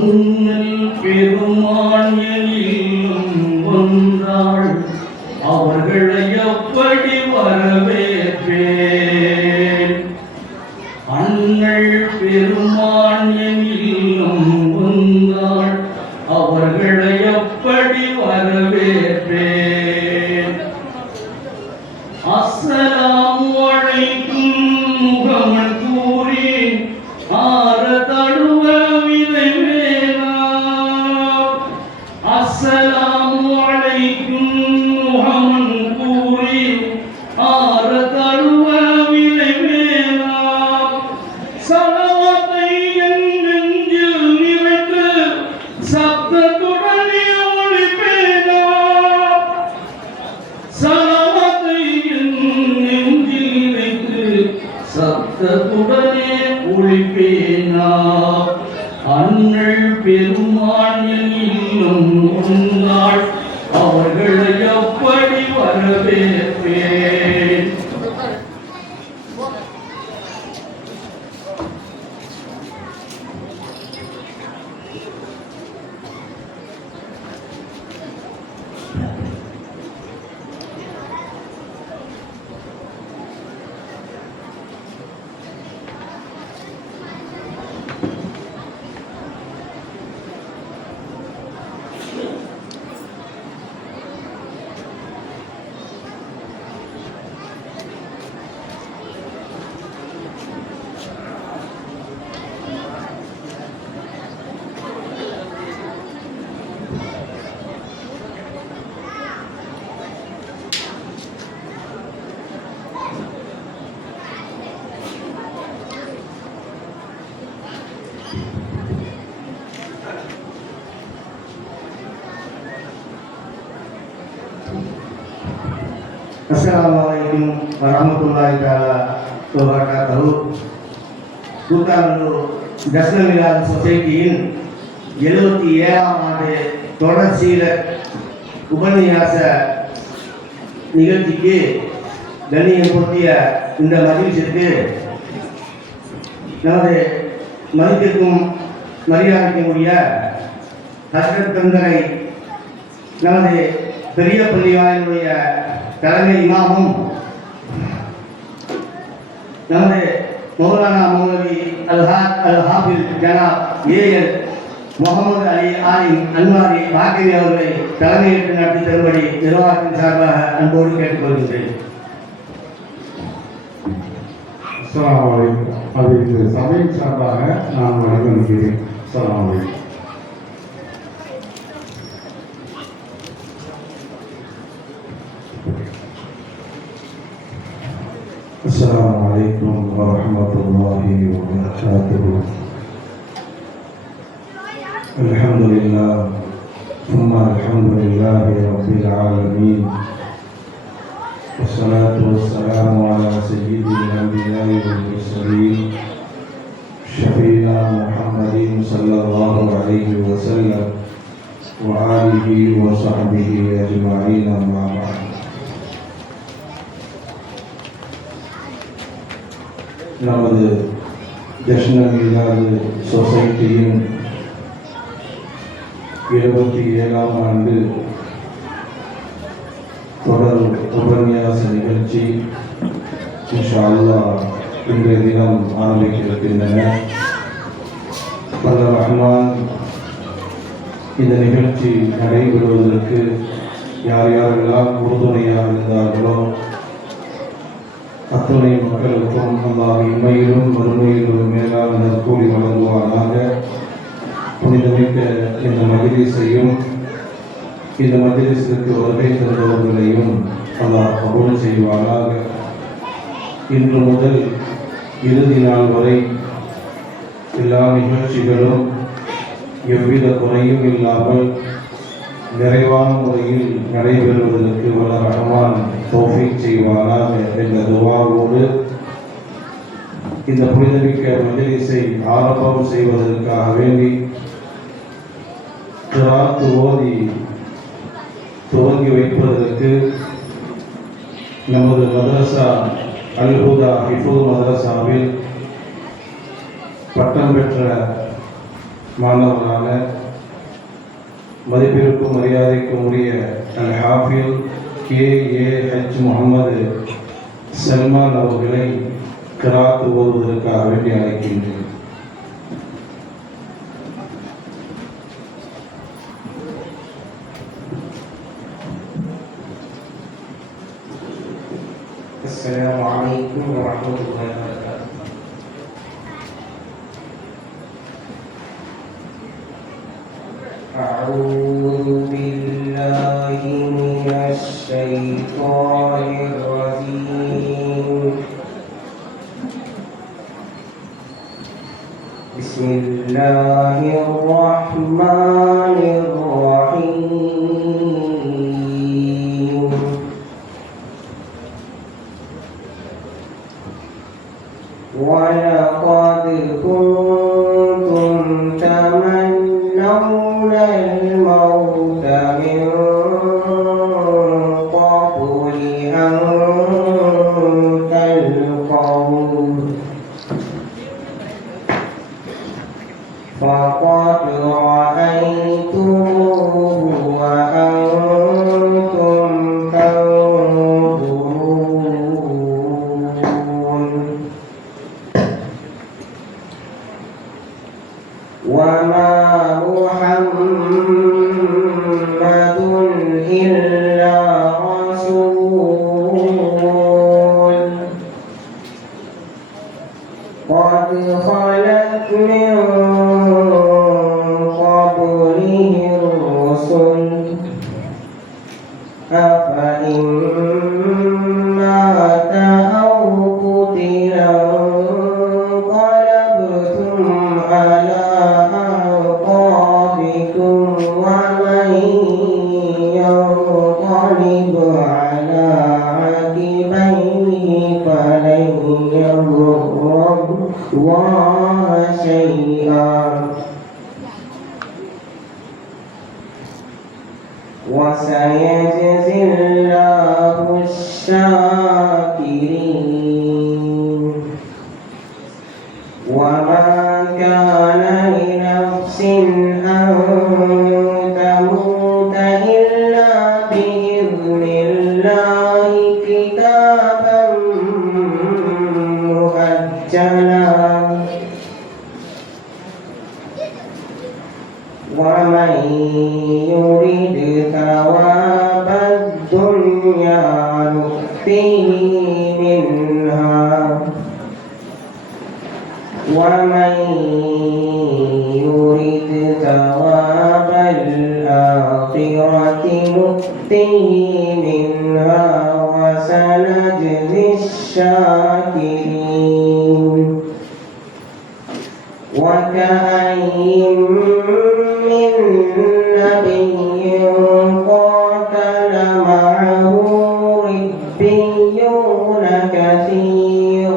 அண்ணல் பெருமான் எனிலும் ஒன்றாள் அவர்களை எப்படி வரவேற்பேன்? அண்ணல் பெருமான் எனிலும் ஒன்றாள் அவர்களை எப்படி வரவேற்பேன்? அஸ்ஸலாமு அலைக்கும் முகமன் கூறி ஆர தழுவ விதைவேனா. அஸ்ஸலாமு அலைக்கும் முகமன் கூறி ஆர தழுவ விதைவேனா. சலவாத்தை என் நெஞ்சில் நிறைத்து சப்தத்துடன் ஒழிப்பேனா. சலவாத்தை என் நெஞ்சில் நிறைத்து சப்தத்துடனே ஒழிப்பேனா. அண்ணல் பெருமான் எனிலும் ஒன்றாள் அவர்களை எப்படி வரவேற்பேன்? Assalamualaikum warahmatullahi wabarakatuh. Koothanallur Darshana Milad சொசைட்டியின் 77ஆம் ஆண்டு தொடர்சீல உபன்யாச நிகழ்ச்சிக்கு கண்ணியம் பொருத்திய இந்த மகிழ்ச்சிக்கு நமது மதிப்பிற்கும் மரியாதைக்குரிய ஹஸ்ரத் தந்தரை நமது பெரிய பள்ளிவாயினுடைய தலைமை இமாமும் நமது மௌலானா மௌலவி அல்-ஹாஃபில் ஜனாப் ஏஎல் முகமது அலி ஆலிம் அன்வாரி பாக்கிரி அவர்களை தலைமையேற்று நடத்தி தரும்படி நிர்வாகத்தின் சார்பாக அன்போடு கேட்டுக்கொள்கின்றேன். அஸ்ஸலாமு அலைக்கும். அதற்கு சபையின் சார்பாக நான் வணங்குகிறேன். அஸ்ஸலாமு அலைக்கும். السلام عليكم ورحمة الله وبركاته. الحمد لله ثم الحمد لله رب العالمين، والصلاة والسلام على سيد الأنبياء والمرسلين شفيعنا محمد صلى الله عليه وسلم وآله وصحبه أجمعين. أما بعد. நமது தர்ஷன மிலாத் சொசைட்டியின் 77ஆம் ஆண்டு தொடர் உபன்யாச நிகழ்ச்சி இன்ஷா அல்லாஹ் இன்றைய தினம் ஆரம்பிக்க இருக்கின்றன. வல்ல ரஹ்மான் இந்த நிகழ்ச்சி நடைபெறுவதற்கு யார் யாரெல்லாம் உறுதுணையாக இருந்தார்களோ அத்துணை மக்களுக்கும் அல்லாஹ் இம்மையிலும் மறுமையிலும் மேலான நற்கூலி வழங்குவானாக. புனிதமிக்க இந்த மஜ்லிஸையும் இந்த மஜ்லிஸிற்கு வருகை தந்தவர்களையும் அல்லாஹ் கபூல் செய்வானாக. இன்று முதல் இறுதி நாள் வரை எல்லா நிகழ்ச்சிகளும் எவ்வித குறையும் இல்லாமல் நிறைவான முறையில் நடைபெறுவதற்கு வல்ல ரஹ்மான் தௌஃபீக் செய்வானாக என்ற துஆவோடு இந்த புனிதமிக்க மஜ்லிஸை ஆரம்பம் செய்வதற்காக வேண்டி கிராத் ஓதி துவங்கி வைப்பதற்கு நமது மதரசா அல்-ஹுதா ஹிஃபுல் மதரசாவில் பட்டம் பெற்ற மாணவரான மதிப்பிற்கும் மரியாதைக்கும் உரிய அல் ஹாஃபில் KAH முகமது சல்மான் அவர்களை கிராத் ஓதுவதற்காக வேண்டி அழைக்கின்றேன். السلام عليكم ورحمة الله وبركاته. أعوذ بالله من الشيطان الرجيم. بسم الله الرحمن الرحيم. ولقد كنتم تمنون الموت من قبل أن تلقوه فقد رأيتموه وأنتم تنظرون وما محمد إلا رسول قد خلت من قبله الرسل أفإن مات أو قتل انقلبتم على أعقابكم ومن ينقلب على عقبيه فلن يضر الله شيئا وسيجزي الله الشاكرين. وما كان لنفس أن تموت إلا بإذن الله كتابا مؤجلا ومن يرد ثواب الدنيا نؤته منها ومن يرد ثواب الآخرة نؤته منها وسنجزي الشاكرين. وكأين من نبي قاتل معه ربيون كثير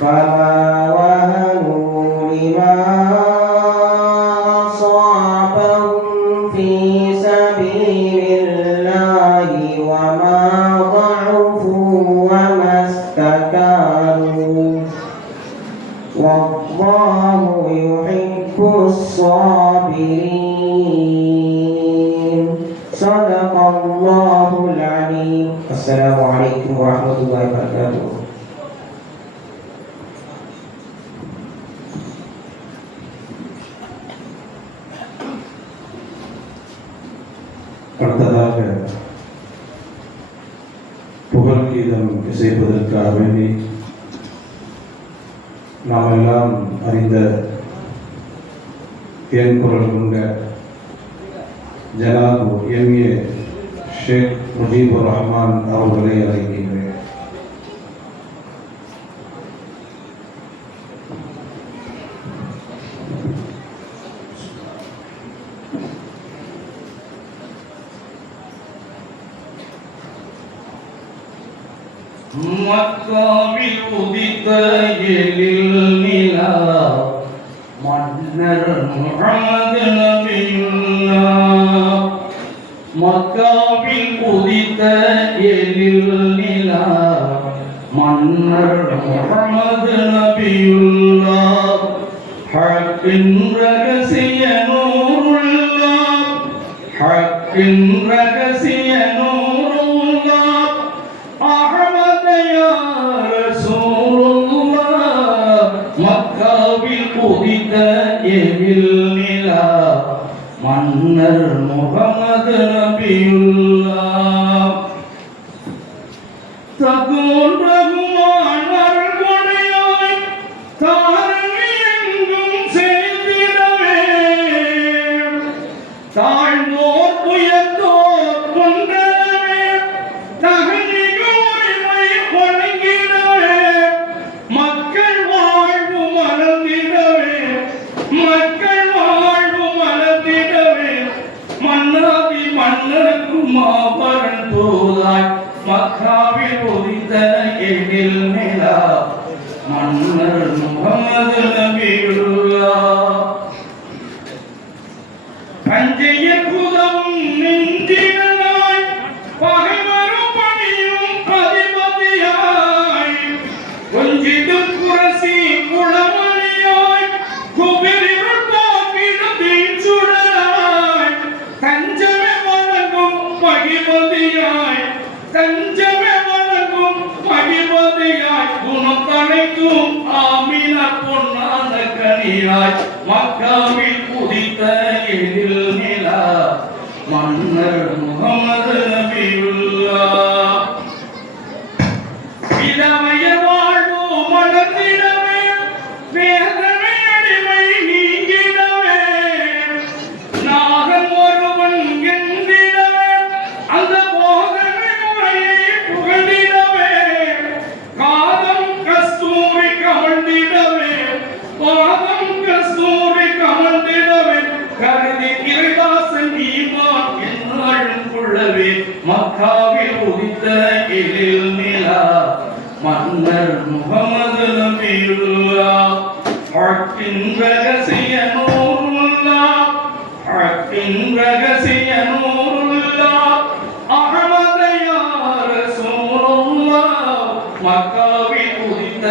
فما وهنوا لما أصابهم في سبيل الله وما ضعفوا وما استكانوا والله يحب الصابرين. صدق الله العليم. السلام عليكم ورحمة الله وبركاته. அடுத்ததாக புகழ் கீதம் இசைப்பதற்காக வேண்டி நாம் எல்லாம் அறிந்த என் குரல் கொண்ட ஜனாப் MA ஷேக் முஜீபுர் ரஹ்மான் அவர்களை அழைக்கின்றேன். மக்காவில் உதித்த எழில் நிலா மன்னர் முஹம்மது நபியுல்லாஹ். மக்காவில் உதித்த எழில் நிலா மன்னர் மன்னர் முஹம்மது நபியுல்லாஹ் ஹக்கின் ரகசிய நூருல்லாஹ் ஹக்கின் ரகசிய நூருல்லாஹ் அஹ்மத் யா ரசூலுல்லாஹ் மக்காவில் உதித்த எழில் நிலா மன்னர் முஹம்மது நபியுல்லாஹ் தகுன் ரகுமான் அருள்கொடையாய் தாரணி எங்கும் செழித்திடவே தாழ்ந்தோர் உயர்ந்தோர் கொண்டவே தகுதிக்கு உரிமை வழங்கிடவே மக்கள் வாழ்வு மலர்ந்திடவே மக்கள் வாழ்வு மலர்ந்திடவே மன்னாதி மன்னருக்கும் மாபரன் தூதாய் மக்காவில் உதித்த எழில் நிலா மன்னர் முஹம்மது நபியுல்லாஹ் பஞ்சையில் உதவும் நெஞ்சினாய் பகைவரும் பணியும் அதிபதியாய் கொஞ்சிடும் குரசி குளமணியாய் குபிரிருள் போக்கிடும் தீச்சுடராய் தஞ்சமே வழங்கும் மகிமதியாய் தஞ்சமே வழங்கும் மகிமதியாய் குணத்தனைக்கும் ஆமின பொன்னான கனியாய் மக்காவில் உதித்த எழில் நிலா மன்னர் முஹம்மது நபியுல்லாஹ் இளமைய வாழ்வு மலர்ந்திடவே வேதனை அடிமை நீங்கிடவே நாகன் ஒருவன் என்றிடவே அந்த போதனை முறையை புகழ்ந்திடவே காதம் கஸ்தூரி கமழ்ந்திடவே பாதம் கஸ்தூரி கமழ்ந்திடவே கருதி கிரிதாசன் ஈமான் என்னாலும் கொள்ளவே மக்காவில் உதித்த எழில் நிலா மன்னர் முஹம்மது நபியுல்லாஹ் ஹக்கின் ரகசிய நூருல்லாஹ் ஹக்கின் ரகசிய நூருல்லாஹ் அஹ்மத் யா ரசூலுல்லாஹ் மக்காவில் உதித்த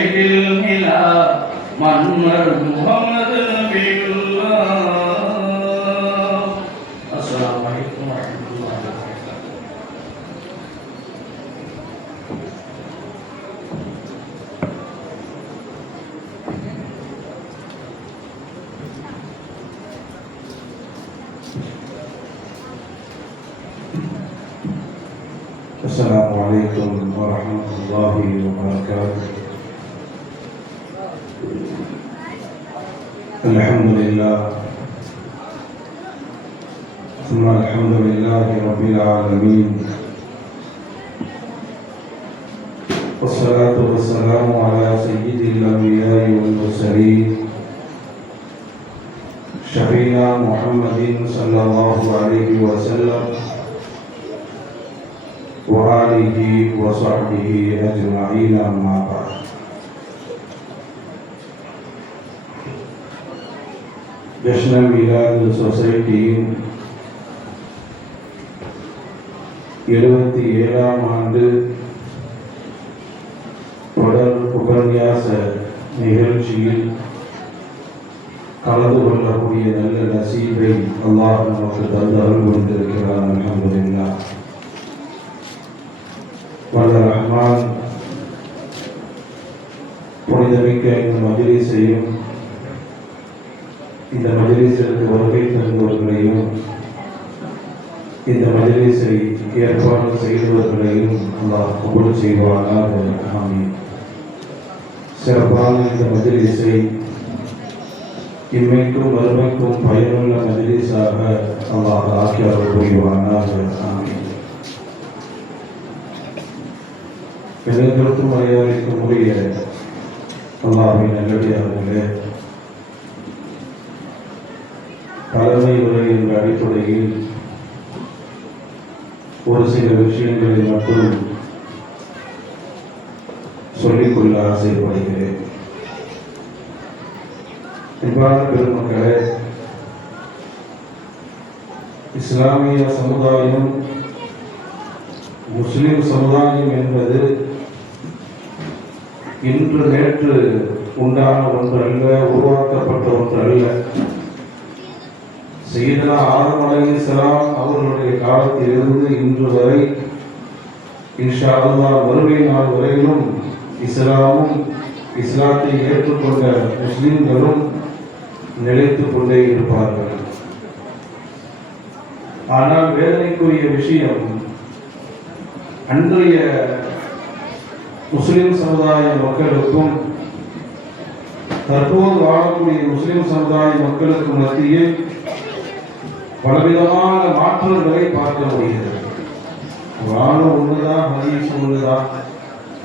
எழில் நிலா மன்னர் முஹம்மது நபியுல்லாஹ். அஸ்ஸலாமு அலைக்கும் வரஹ்மத்துல்லாஹி வபரகாத்துஹு. السلام عليكم ورحمة الله وبركاته. الحمد لله ثم الحمد لله رب العالمين والصلاة والسلام على سيد الأنبياء والمرسلين شفينا محمد صلى الله عليه وسلم وآله وصحبه أجمعين أما بعد. National Milad சொசைட்டியின் 77ஆம் ஆண்டு தொடர் உபன்யாச நிகழ்ச்சியில் கலந்து கொள்ளக்கூடிய நல்ல நசீபை அல்லாஹ் நமக்கு தந்து அருள் புரிந்திருக்கிறார். அல்ஹம்துலில்லாஹ். வல்ல ரஹ்மான் புனிதமிக்க இந்த மஜ்லிஸையும் இந்த மஜ்லிஸிற்கு வருகை தந்தவர்களையும் இந்த மஜ்லிஸை ஏற்பாடு செய்தவர்களையும் அல்லாஹ் கபூல் செய்வானாக. ஆமீன். சிறப்பான இந்த மஜ்லிஸை இம்மைக்கும் வறுமைக்கும் பயனுள்ள மஜ்லிஸாக அல்லாஹ் ஆக்கி அருள் புரிவானாக. ஆமீன். பெண்களுக்கும் மரியாதைக்கும் உரிய அல்லாஹ்வின் நல்லடியார்களே, தலைமை உரை என்ற அடிப்படையில் ஒரு சில விஷயங்களை மட்டும் சொல்லிக்கொள்ள ஆசைப்படுகிறேன். அன்பான பெருமக்களே, இஸ்லாமிய சமுதாயம், முஸ்லிம் சமுதாயம் என்பது இன்று நேற்று உண்டான ஒன்று அல்ல, உருவாக்கப்பட்ட ஒன்று அல்ல. சையதுனா ஆதம் அலைஹிஸ்ஸலாம் அவர்களுடைய காலத்திலிருந்து இன்று வரை இன்ஷா அல்லாஹ் வறுமை நாள் வரையிலும் இஸ்லாமும் இஸ்லாத்தை ஏற்றுக்கொண்ட முஸ்லிம்களும் நிலைத்துக் கொண்டே இருப்பார்கள். ஆனால் வேதனைக்குரிய விஷயம், அன்றைய முஸ்லிம் சமுதாய மக்களுக்கும் தற்போது வாழக்கூடிய முஸ்லிம் சமுதாய மக்களுக்கு மத்தியில் பலவிதமான மாற்றங்களை பார்க்க முடிகிறது. வாழ ஒண்ணுதான், ஹதீஸ் ஒண்ணுதான்,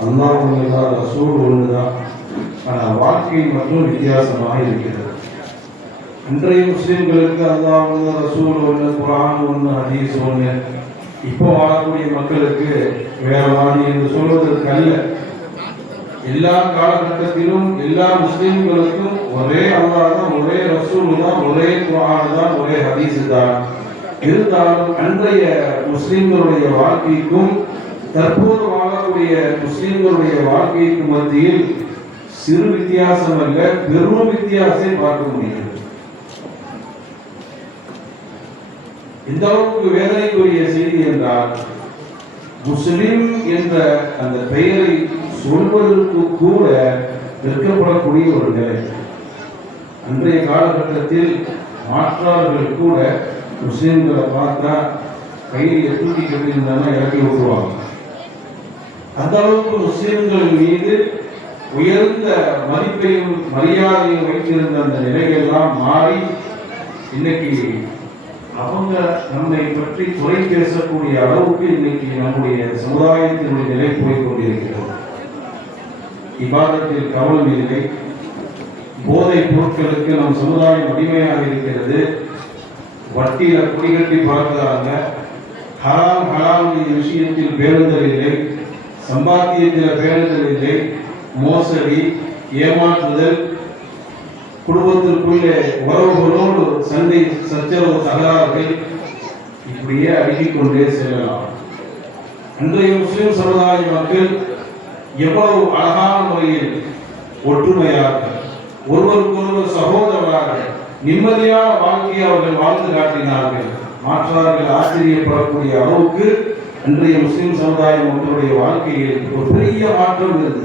அல்லாஹ் ஒண்ணுதான், ரசூல் ஒண்ணுதான், ஆனால் வாழ்க்கை மட்டும் வித்தியாசமாக இருக்கிறது. இன்றைய முஸ்லிம்களுக்கு அல்லாஹ் ஒன்று, ரசூல் ஒன்று, குர்ஆன் ஒன்று, ஹதீஸ் ஒன்று. இப்போ வாழக்கூடிய மக்களுக்கு வேற மாதிரி என்று சொல்வதற்கு அல்ல, எல்லா காலகட்டத்திலும் எல்லா முஸ்லிம்களுக்கும் ஒரே அல்லாஹ் தான், ஒரே ரசூல் தான், ஒரே குர்ஆன் தான், ஒரே ஹதீஸ் தான். இருந்தாலும் அன்றைய முஸ்லிம்களுடைய வாழ்க்கைக்கும் தற்போது வாழக்கூடிய முஸ்லிம்களுடைய வாழ்க்கைக்கு மத்தியில் சிறு வித்தியாசம் அல்ல, பெரும் வித்தியாசத்தை பார்க்க முடிகிறது. இந்த அளவுக்கு வேதனைக்குரிய செய்தி என்றால், முஸ்லிம் என்ற அந்த பெயரை சொல்வதற்கு கூட வெட்கப்படக்கூடிய ஒரு நிலை. அன்றைய காலகட்டத்தில் மாற்றார்கள் கூட முஸ்லிம்களை பார்த்தா கையை தூக்கி கட்டியிருந்தாங்க, இறக்கி விட்டுருவாங்க. அந்த அளவுக்கு முஸ்லிம்கள் மீது உயர்ந்த மதிப்பையும் மரியாதையும் வைத்திருந்த அந்த நிலையெல்லாம் மாறி இன்னைக்கு அவங்க நம்மை பற்றி குறை பேசக்கூடிய அளவுக்கு இன்னைக்கு நம்முடைய சமுதாயத்தினுடைய நிலை போய் கொண்டிருக்கிறது. இபாதத்தில் கவனம் இல்லை, போதைப் பொருட்களுக்கு நம் சமுதாயம் அடிமையாக இருக்கிறது. வட்டியில குடிகட்டி பார்க்கிறாங்க, ஹராம் ஹலால் விஷயத்தில் பேணுதல் இல்லை, சம்பாத்தியத்தில் பேணுதல் இல்லை, மோசடி, ஏமாற்றுதல், குடும்பத்திற்குள்ளே உறவுகளோடு சண்டை சச்சரவு தகராறுகள், இப்படியே அடுக்கிக் கொண்டே செல்லலாம். அன்றைய முஸ்லிம் சமுதாய மக்கள் எவ்வளவு அழகான முறையில் ஒற்றுமையாக ஒருவருக்கொருவர் சகோதரராக நிம்மதியான வாழ்க்கையை அவர்கள் வாழ்ந்து காட்டினார்கள். மாற்றார்கள் ஆச்சரியப்படக்கூடிய அளவுக்கு அன்றைய முஸ்லிம் சமுதாய மக்களுடைய வாழ்க்கையில் ஒரு பெரிய மாற்றம் இருந்தது.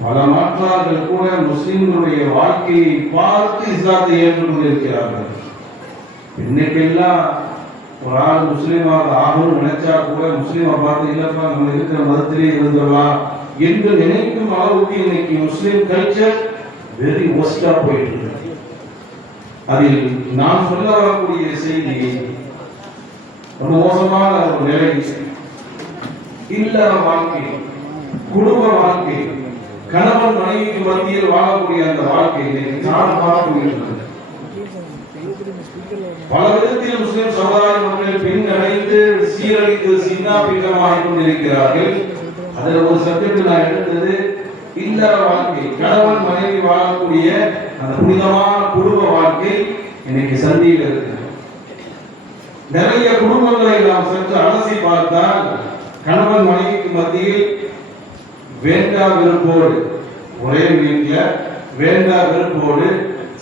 பல மாற்றார்கள் கூட முஸ்லிம்களுடைய வாழ்க்கையை பார்த்து இஸ்லாத்தை ஏற்றுக்கொண்டிருக்கிறார்கள். இன்னைக்கெல்லாம் ஒரு ஆள் முஸ்லீமாக ஆகணும்னு நினைச்சா கூட முஸ்லீமை பார்த்து இல்லப்பா நம்ம இருக்கிற மதத்திலே இருந்துடலாம் என்று நினைக்கும் அளவுக்கு இன்னைக்கு முஸ்லீம் கல்ச்சர் வெரி ஒஸ்டா போயிட்டு இருக்கு. அதில் நான் சொல்ல வரக்கூடிய செய்தி ரொம்ப மோசமான ஒரு நிலை. இல்லற வாழ்க்கை, குடும்ப வாழ்க்கை, கணவன் மனைவிக்கு மத்தியில் வாழக்கூடிய அந்த வாழ்க்கை இன்னைக்கு காரணமாக போயிட்டு. பல விதத்தில் முஸ்லிம் சமுதாய மக்கள் பின்னடைந்து சீரழித்து சின்ன பின்னமாகிக் கொண்டிருக்கிறார்கள். அதில் ஒரு சப்ஜெக்ட் நான் எடுத்தது இல்லற வாழ்க்கை, கணவன் மனைவி வாழக்கூடிய அந்த புனிதமான குடும்ப வாழ்க்கை இன்னைக்கு சந்தியில் இருக்கு. நிறைய குடும்பங்களை நாம் சற்று அலசி பார்த்தால் கணவன் மனைவிக்கு மத்தியில் வேண்டா வெறுப்போடு, ஒரே வீட்டில் வேண்டா வெறுப்போடு,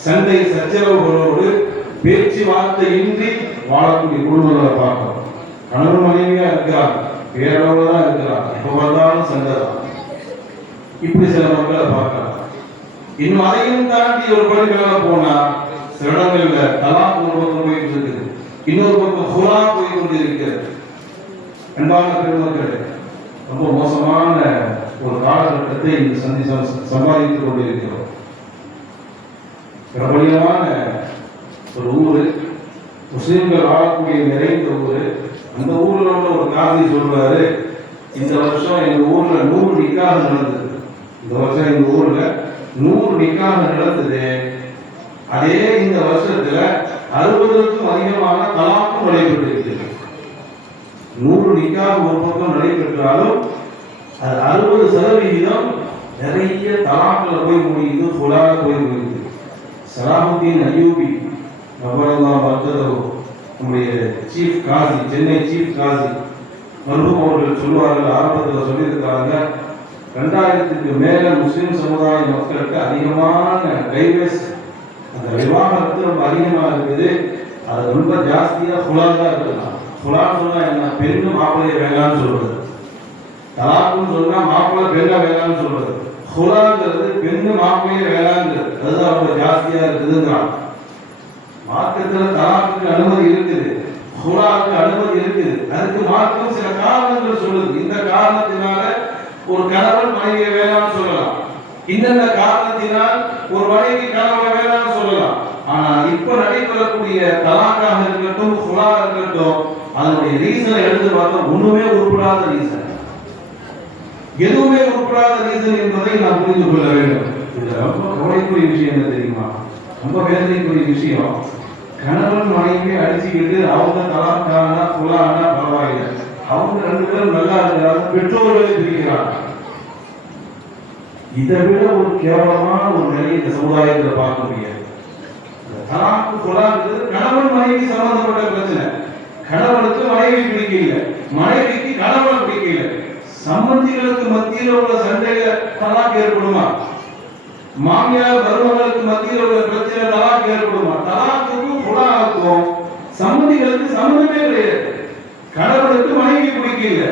சண்டை சச்சரவுகளோடு, பேச்சுவார்த்தை இன்றி வாழக்கூடிய குடும்பங்களை பார்க்கிறோம். கணவன் மனைவியா இருக்கிறாங்க, பேரோடு தான் இருக்கிறாங்க, எப்ப பார்த்தாலும் சண்டை தான். இப்படி சில மக்களை பார்க்கலாம். இன்னும் அதையும் தாண்டி ஒரு படி மேல போனா சில இடங்கள்ல தலாக் ஒரு பக்கம் போயிட்டு இருக்குது, இன்னொரு பக்கம் ஹுலா போய் கொண்டு இருக்கிறது. அன்பான பெருமக்களே, ரொம்ப மோசமான ஒரு காலகட்டத்தை இந்த சம்பாதித்துக் கொண்டிருக்கிறோம். பிரபலியமான ஒரு ஊரு, முஸ்லிம்கள் வாழக்கூடிய நிறைந்த ஊரு. அந்த ஊர்ல உள்ள ஒரு காதி சொல்றாரு, இந்த வருஷம் எங்க ஊர்ல 100 நிக்காக நடந்தது. இந்த வருஷம் எங்க ஊர்ல 100 நிக்காக நடந்தது. அதே இந்த வருஷத்துல 60க்கும் அதிகமான தலாக்கும் நடைபெற்று இருக்கிறது. 100 நிக்காக ஒரு பக்கம் நடைபெற்றாலும் அது 60% நிறைய தலாக்குல போய் முடியுது, ஹுலால போய் முடியுது. சலாஹுத்தீன் அய்யூபி நம்முடைய சீஃப் காசி, சென்னை சீஃப் காசி மருத்துவம் அவர்கள் சொல்லுவார்கள், ஆரம்பத்தில் சொல்லியிருக்கிறாங்க, 2000க்கு மேல முஸ்லிம் சமுதாய மக்களுக்கு அதிகமான டைவர்ஸ், அந்த விவாகரத்து ரொம்ப அதிகமாக இருக்குது. அது ரொம்ப ஜாஸ்தியா குலாதான் இருக்கலாம். குலான்னு சொன்னா என்ன? பெண்ணு மாப்பிள்ளைய வேண்டாம்னு சொல்றது. தலாக்குன்னு சொன்னா மாப்பிள்ளை பெண்ணை வேண்டாம்னு சொல்றது. குலாங்கிறது பெண்ணு மாப்பிள்ளைய வேண்டாங்கிறது. அதுதான் ரொம்ப ஜாஸ்தியா இருக்குதுங்கிறான். மார்க்கத்துல தலாக்குக்கு அனுமதி இருக்குது, குலாவுக்கு அனுமதி இருக்குது. அதுக்கு மார்க்கம் சில காரணங்கள் சொல்லுது. இந்த காரணத்தினால ஒரு கணவன் மனைவியை வேணாம்னு சொல்லலாம், இந்த காரணத்தினால் ஒரு மனைவி கணவனை வேணாம்னு சொல்லலாம். ஆனா இப்ப நடைபெறக்கூடிய தலாக்காக இருக்கட்டும், குலா இருக்கட்டும், அதனுடைய ரீசனை எடுத்து பார்த்தா ஒண்ணுமே உருப்படாத ரீசன், எதுவுமே உருப்படாத ரீசன் என்பதை நாம் புரிந்து கொள்ள வேண்டும். இதுல ரொம்ப கவலைக்குரிய விஷயம் என்ன தெரியுமா? ரொம்ப வேதனைக்குரிய விஷயம். கணவன் மனைவி அடிச்சுக்கிட்டு அவங்க தலாக்கானா குலானா பரவாயில்லை, அவங்க 2 பேரும் நல்லா இருக்கிறாங்க, பெற்றோர்களை பிரிக்கிறாங்க. இதை விட ஒரு கேவலமான ஒரு நிலையை இந்த சமுதாயத்தில் பார்க்க முடியாது. தலாக்கு குலாங்கிறது கணவன் மனைவி சம்பந்தப்பட்ட பிரச்சனை. கணவனுக்கு மனைவி பிடிக்கல, மனைவிக்கு கணவன் பிடிக்கல, சம்பந்திகளுக்கு மத்தியில் உள்ள சண்டையில தலாக்கு ஏற்படுமா? மாமியார் மருமகளுக்கு மத்தியில் உள்ள பிரச்சனை தலாக்கு ஏற்படுமா? தலாக்குக்கும் குலாவுக்கும் சம்பந்திகளுக்கு சம்பந்தமே கிடையாது. கணவனுக்கு மனைவி பிடிக்கல,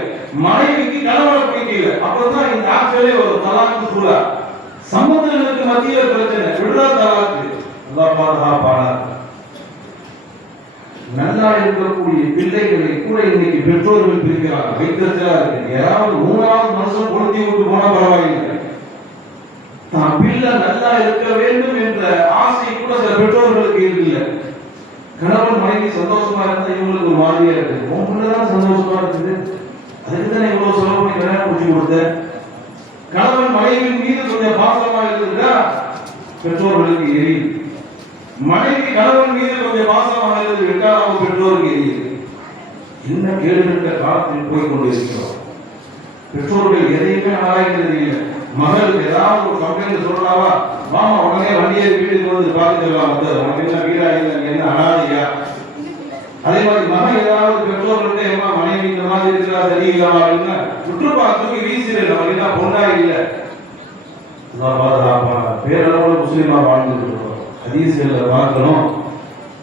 மனைவிக்கு கணவனை பிடிக்கல, அப்பதான் இந்த ஆட்சியிலே வரும் தலாக்கு குலா. சம்பந்தங்களுக்கு மத்தியில் பிரச்சனை, விடுதா தலாக்கு. அல்லாஹ் பாதுகாப்பானார். நல்லா இருக்கக்கூடிய பிள்ளைகளை கூட இன்னைக்கு பெற்றோர்கள் பிரிக்கிறாங்க. வைத்திருச்சா இருக்கு, யாராவது 3வது மனுஷன் கொளுத்தி விட்டு போனா பரவாயில்லை, தான் பிள்ளை நல்லா இருக்க வேண்டும் என்ற ஆசை கூட சில பெற்றோர்களுக்கு இல்லை. கணவன் மனைவி சந்தோஷமா இருந்தா இவங்களுக்கு ஒரு மாதிரியா இருக்கு. உன் பிள்ளைதான் சந்தோஷமா இருக்குது, அதுக்கு தானே இவ்வளவு செலவு பண்ணி கல்யாணம் முடிச்சு கொடுத்த. கணவன் மனைவி மீது கொஞ்சம் பாசமா இருக்குதுன்னா பெற்றோர்களுக்கு எரியுது. மனைவி கணவன் மீது கொஞ்சம் பாசமாக இருந்து விட்டால் அவங்க பெற்றோருக்கு எரியுது. என்ன கேடுகின்ற காலத்தில் போய் கொண்டு இருக்கிறோம். பெற்றோர்கள் எதையுமே ஆராய்கிறது இல்லை. மகளுக்கு ஏதாவது ஒரு கம்ப்ளைண்ட் சொல்லலாமா, மாமா உடனே வண்டியை வீட்டுக்கு வந்து பார்த்துக்கலாம், உனக்கு என்ன வீடா இல்லை, என்ன அனாதையா? அதே மாதிரி மகன் ஏதாவது பெற்றோர்கள்ட்ட ஏமா மனைவி இந்த மாதிரி இருக்கிறா சரியில்லாமா அப்படின்னா சுற்றுப்பா தூக்கி வீசிடு, நமக்கு என்ன பொண்ணா இல்லை. பேரளவுல முஸ்லீமா வாழ்ந்துட்டு இருக்கோம். ஹதீஸ்களை பார்க்கணும்.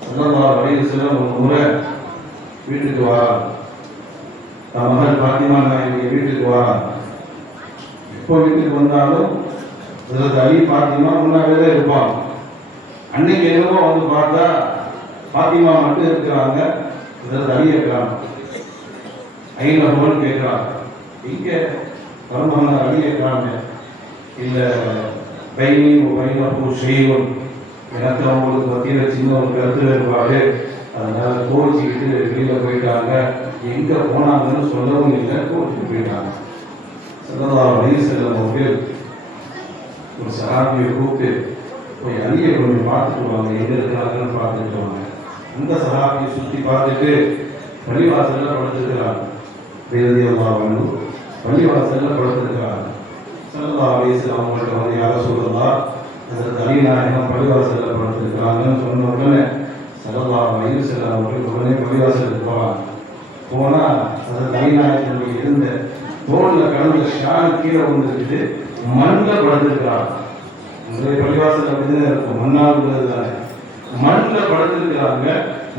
ஸல்லல்லாஹு அலைஹி வஸல்லம் ஒரு முறை வீட்டுக்கு வராங்க. தன் மகள் பாத்திமா நாயகி வீட்டுக்கு வராங்க. எப்போ வீட்டுக்கு வந்தாலும் ஹஜ்ரத் அலி பாத்திமா முன்னாடியே தான் இருப்பாங்க. அன்னைக்கு என்னவோ வந்து பார்த்தா பாத்திமா மட்டும் இருக்கிறாங்க, ஹஜ்ரத் அலி இருக்கிறாங்க. ஐநூறு கேட்கிறாங்க, இங்க மருமகன் அலி இருக்கிறாங்க. இல்லை பைனி பைனப்பு செய்வோம், எனக்கு அவங்களுக்கு மத்தியில் சின்ன ஒரு கருத்து வேறுபாடு, அதனால கோச்சிக்கிட்டு வெளியில் போயிட்டாங்க, எங்கே போனாங்கன்னு சொல்லவும் இல்லை, கோச்சிட்டு போயிட்டாங்க. ஸல்லல்லாஹு அலைஹி வஸல்லம் அவர்கள் ஒரு சஹாபியை கூப்பிட்டு போய் அலியை கொஞ்சம் பார்த்துட்டு வாங்க, எங்கே இருக்கிறாங்கன்னு பார்த்துட்டு வாங்க. அந்த சஹாபியை சுற்றி பார்த்துட்டு பள்ளிவாசலில் படுத்துருக்கிறாங்க. ரலியல்லாஹு அன்ஹு பள்ளிவாசலில் படுத்துருக்கிறாங்க. ஸல்லல்லாஹு அலைஹி வஸல்லம் அவங்கள்ட்ட வந்து யார சொல்லலாம், ஹஜ்ரத் அலி நாயகம் பள்ளிவாசலில் படுத்துருக்கிறாங்கன்னு சொன்ன உடனே ஸல்லல்லாஹு அலைஹி வஸல்லம் அவர்கள் உடனே பள்ளிவாசலுக்கு போகலாம். போனால் ஹஜ்ரத் அலி நாயகத்தினுடைய இருந்த தோளில் கடந்த ஷால் கீழே வந்துருக்குது, மண்ணில் படுத்துருக்கிறாங்க. உங்களுடைய பள்ளிவாசல் அப்படிதான் இருக்கும், மண்ணால் உள்ளது தானே. மண்ணில் படுத்துருக்கிறாங்க,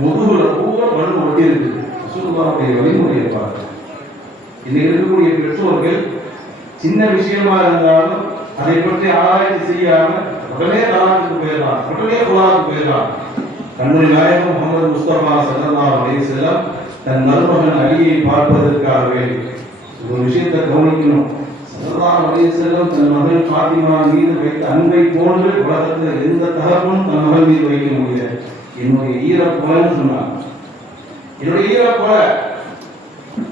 முதுகுல பூரா மண் ஒட்டி இருக்குது. ரசூலுல்லாஹுடைய வழிமுறையை பார்க்க இன்னைக்கு இருக்கக்கூடிய பெற்றோர்கள் சின்ன விஷயமா இருந்தாலும் அதை பற்றி ஆராய்ச்சி செய்யாம உடனே தலாக்கு போயிடலாம், உடனே குலாக்கு போயிடலாம். கண்ணுடைய நாயகம் முகமது முஸ்தபா ஸல்லல்லாஹு அலைஹி வஸல்லம் தன் மருமகன் அலியை பார்ப்பதற்காகவே ஒரு விஷயத்தை கவனிக்கணும். ஸல்லல்லாஹு அலைஹி வஸல்லம் தன் மகள் ஃபாத்திமா மீது வைத்த அன்பை போன்று உலகத்தில் எந்த தகவலும் தன் மகள் மீது வைக்க முடியாது. என்னுடைய ஈரப்போலன்னு சொன்னாங்க. என்னுடைய ஈரப்போல,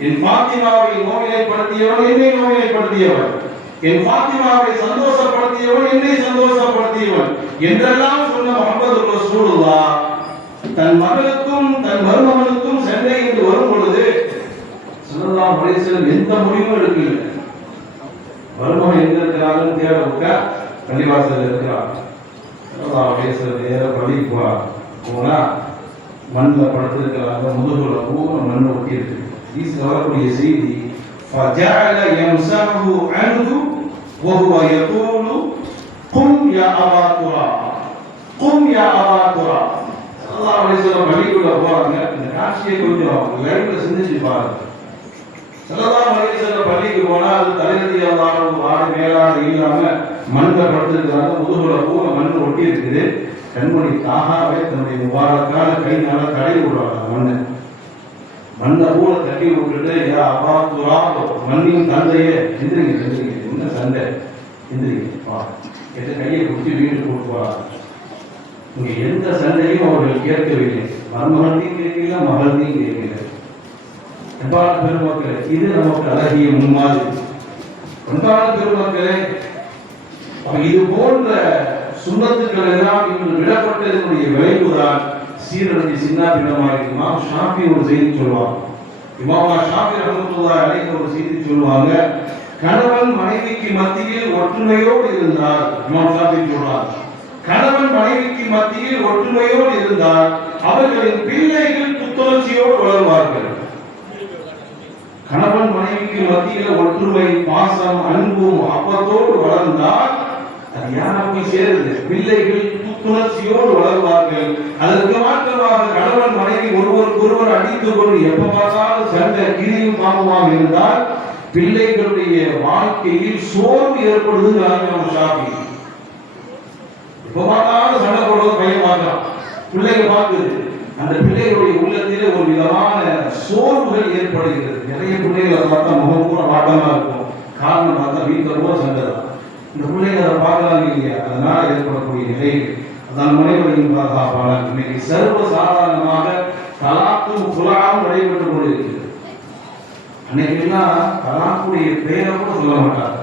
என் ஃபாத்திமாவை நோயிலைப்படுத்தியவன் என்னை நோயிலைப்படுத்தியவன், என் ஃபாத்திமாவை சந்தோஷப்படுத்தியவன் என்னை சந்தோஷப்படுத்தியவன் என்றெல்லாம் சொன்ன முஹம்மது ரசூலுல்லாஹ் தன் மகளுக்கும் தன் மருமகனுக்கும் சண்டை என்று வரும் பொழுது ஸல்லல்லாஹு அலைஹி வஸல்லம் எந்த முடிவும் எடுக்கல. மருமகன் எங்க இருக்கிறாங்கன்னு தேட விட்டா பள்ளிவாசல் இருக்கிறார். ஸல்லல்லாஹு அலைஹி வஸல்லம் நேர பள்ளிக்கு போனா மண்ணில் படுத்திருக்கிறாங்க, முதுகுல பூரா மண் ஒட்டி இருக்கு. வரக்கூடிய செய்தி فَجَعَلَ يَمْسَحُ عَنْهُ وهو يقول قم يا أبا تراب قم يا أبا تراب ஸல்லல்லாஹு அலைஹி வஸல்லம் பள்ளிக்குள்ள போறாங்க. இந்த காட்சியை கொஞ்சம் லைவ்ல சிந்திச்சு பாருங்க. ஸல்லல்லாஹு அலைஹி வஸல்லம் பள்ளிக்கு போனா அது தலையடியாளர் ஆடு மேலாடு இல்லாம மண்ணில் படுத்திருக்கிறாங்க. முதுகுல பூர மண் ஒட்டி இருக்குது. கண்மணி தாகாவே தன்னுடைய முபாரக்கான கைனால தடை விடுறாங்க. மண்ணை பூர தட்டி விட்டுட்டு யா அப்பா துராபோ மண்ணின் தந்தையே எந்திரிங்க எந்திரிங்க என்ன சண்டை எந்திரிங்க எந்த கையை பிடிச்சி வீட்டு கூட்டு போறாங்க. இங்க எந்த சண்டையும் அவர்கள் கேட்கவில்லை. மருமகனையும் கேட்கல, மகளையும் கேட்கல. அன்பான பெருமக்களே, இது நமக்கு அழகிய முன்மாதிரி. அன்பான பெருமக்களே, இது போன்ற சுண்ணத்துக்கள் எல்லாம் இன்று விடப்பட்டதனுடைய விளைவுதான் சீரழிஞ்சு சின்னாபின்னமாக. இமாம் ஷாஃபி ஒரு செய்தி சொல்லுவாங்க. இமாம் ஷாஃபி ரஹ்மத்துல்லாஹி அலைஹி ஒரு செய்தி சொல்லுவாங்க. கணவன் மனைவிக்கு மத்தியில் ஒற்றுமையோடு இருந்தால், இமாம் ஷாஃபி சொல்றாங்க, கணவன் மனைவிக்கு மத்தியில் ஒற்றுமையோடு இருந்தால் அவர்களின் பிள்ளைகள் புத்துணர்ச்சியோடு வளருவார்கள். கணவன் மனைவிக்கு மத்தியில் ஒற்றுமை, பாசம், அன்பும் அப்பத்தோடு வளர்ந்தால் அது யாரை போய் சேருது? பிள்ளைகள் புத்துணர்ச்சியோடு வளர்வார்கள். அதற்கு மாற்றமாக கணவன் மனைவி ஒருவருக்கொருவர் அடித்துக் கொண்டு எப்ப பார்த்தாலும் சண்டை கிரியும் பாம்புமாக இருந்தால் பிள்ளைகளுடைய வாழ்க்கையில் சோர்வு ஏற்படுதுங்கிறாங்க ஷாஃபி. எப்ப பார்த்தாலும் சண்டை போடுவது பையன் பார்க்கலாம், பிள்ளைங்க பார்க்குது. அந்த பிள்ளைகளுடைய உள்ளத்திலே ஒரு விதமான சோர்வுகள் ஏற்படுகிறது. நிறைய பிள்ளைகளை பார்த்தா முகம் கூட வாட்டமா இருக்கும். காரணம் பார்த்தா வீட்டில் ரொம்ப சண்டை தான். இந்த பிள்ளைங்க அதை பார்க்கறாங்க இல்லையா, அதனால ஏற்படக்கூடிய நிலைகள். அதான் மனைவரையும் பாதுகாப்பாளர். இன்னைக்கு சர்வ சாதாரணமாக தலாக்கும் குலாவும் நடைபெற்று கொண்டிருக்கிறது. அன்னைக்கெல்லாம் தலாக்குடைய பெயரை கூட சொல்ல மாட்டாங்க.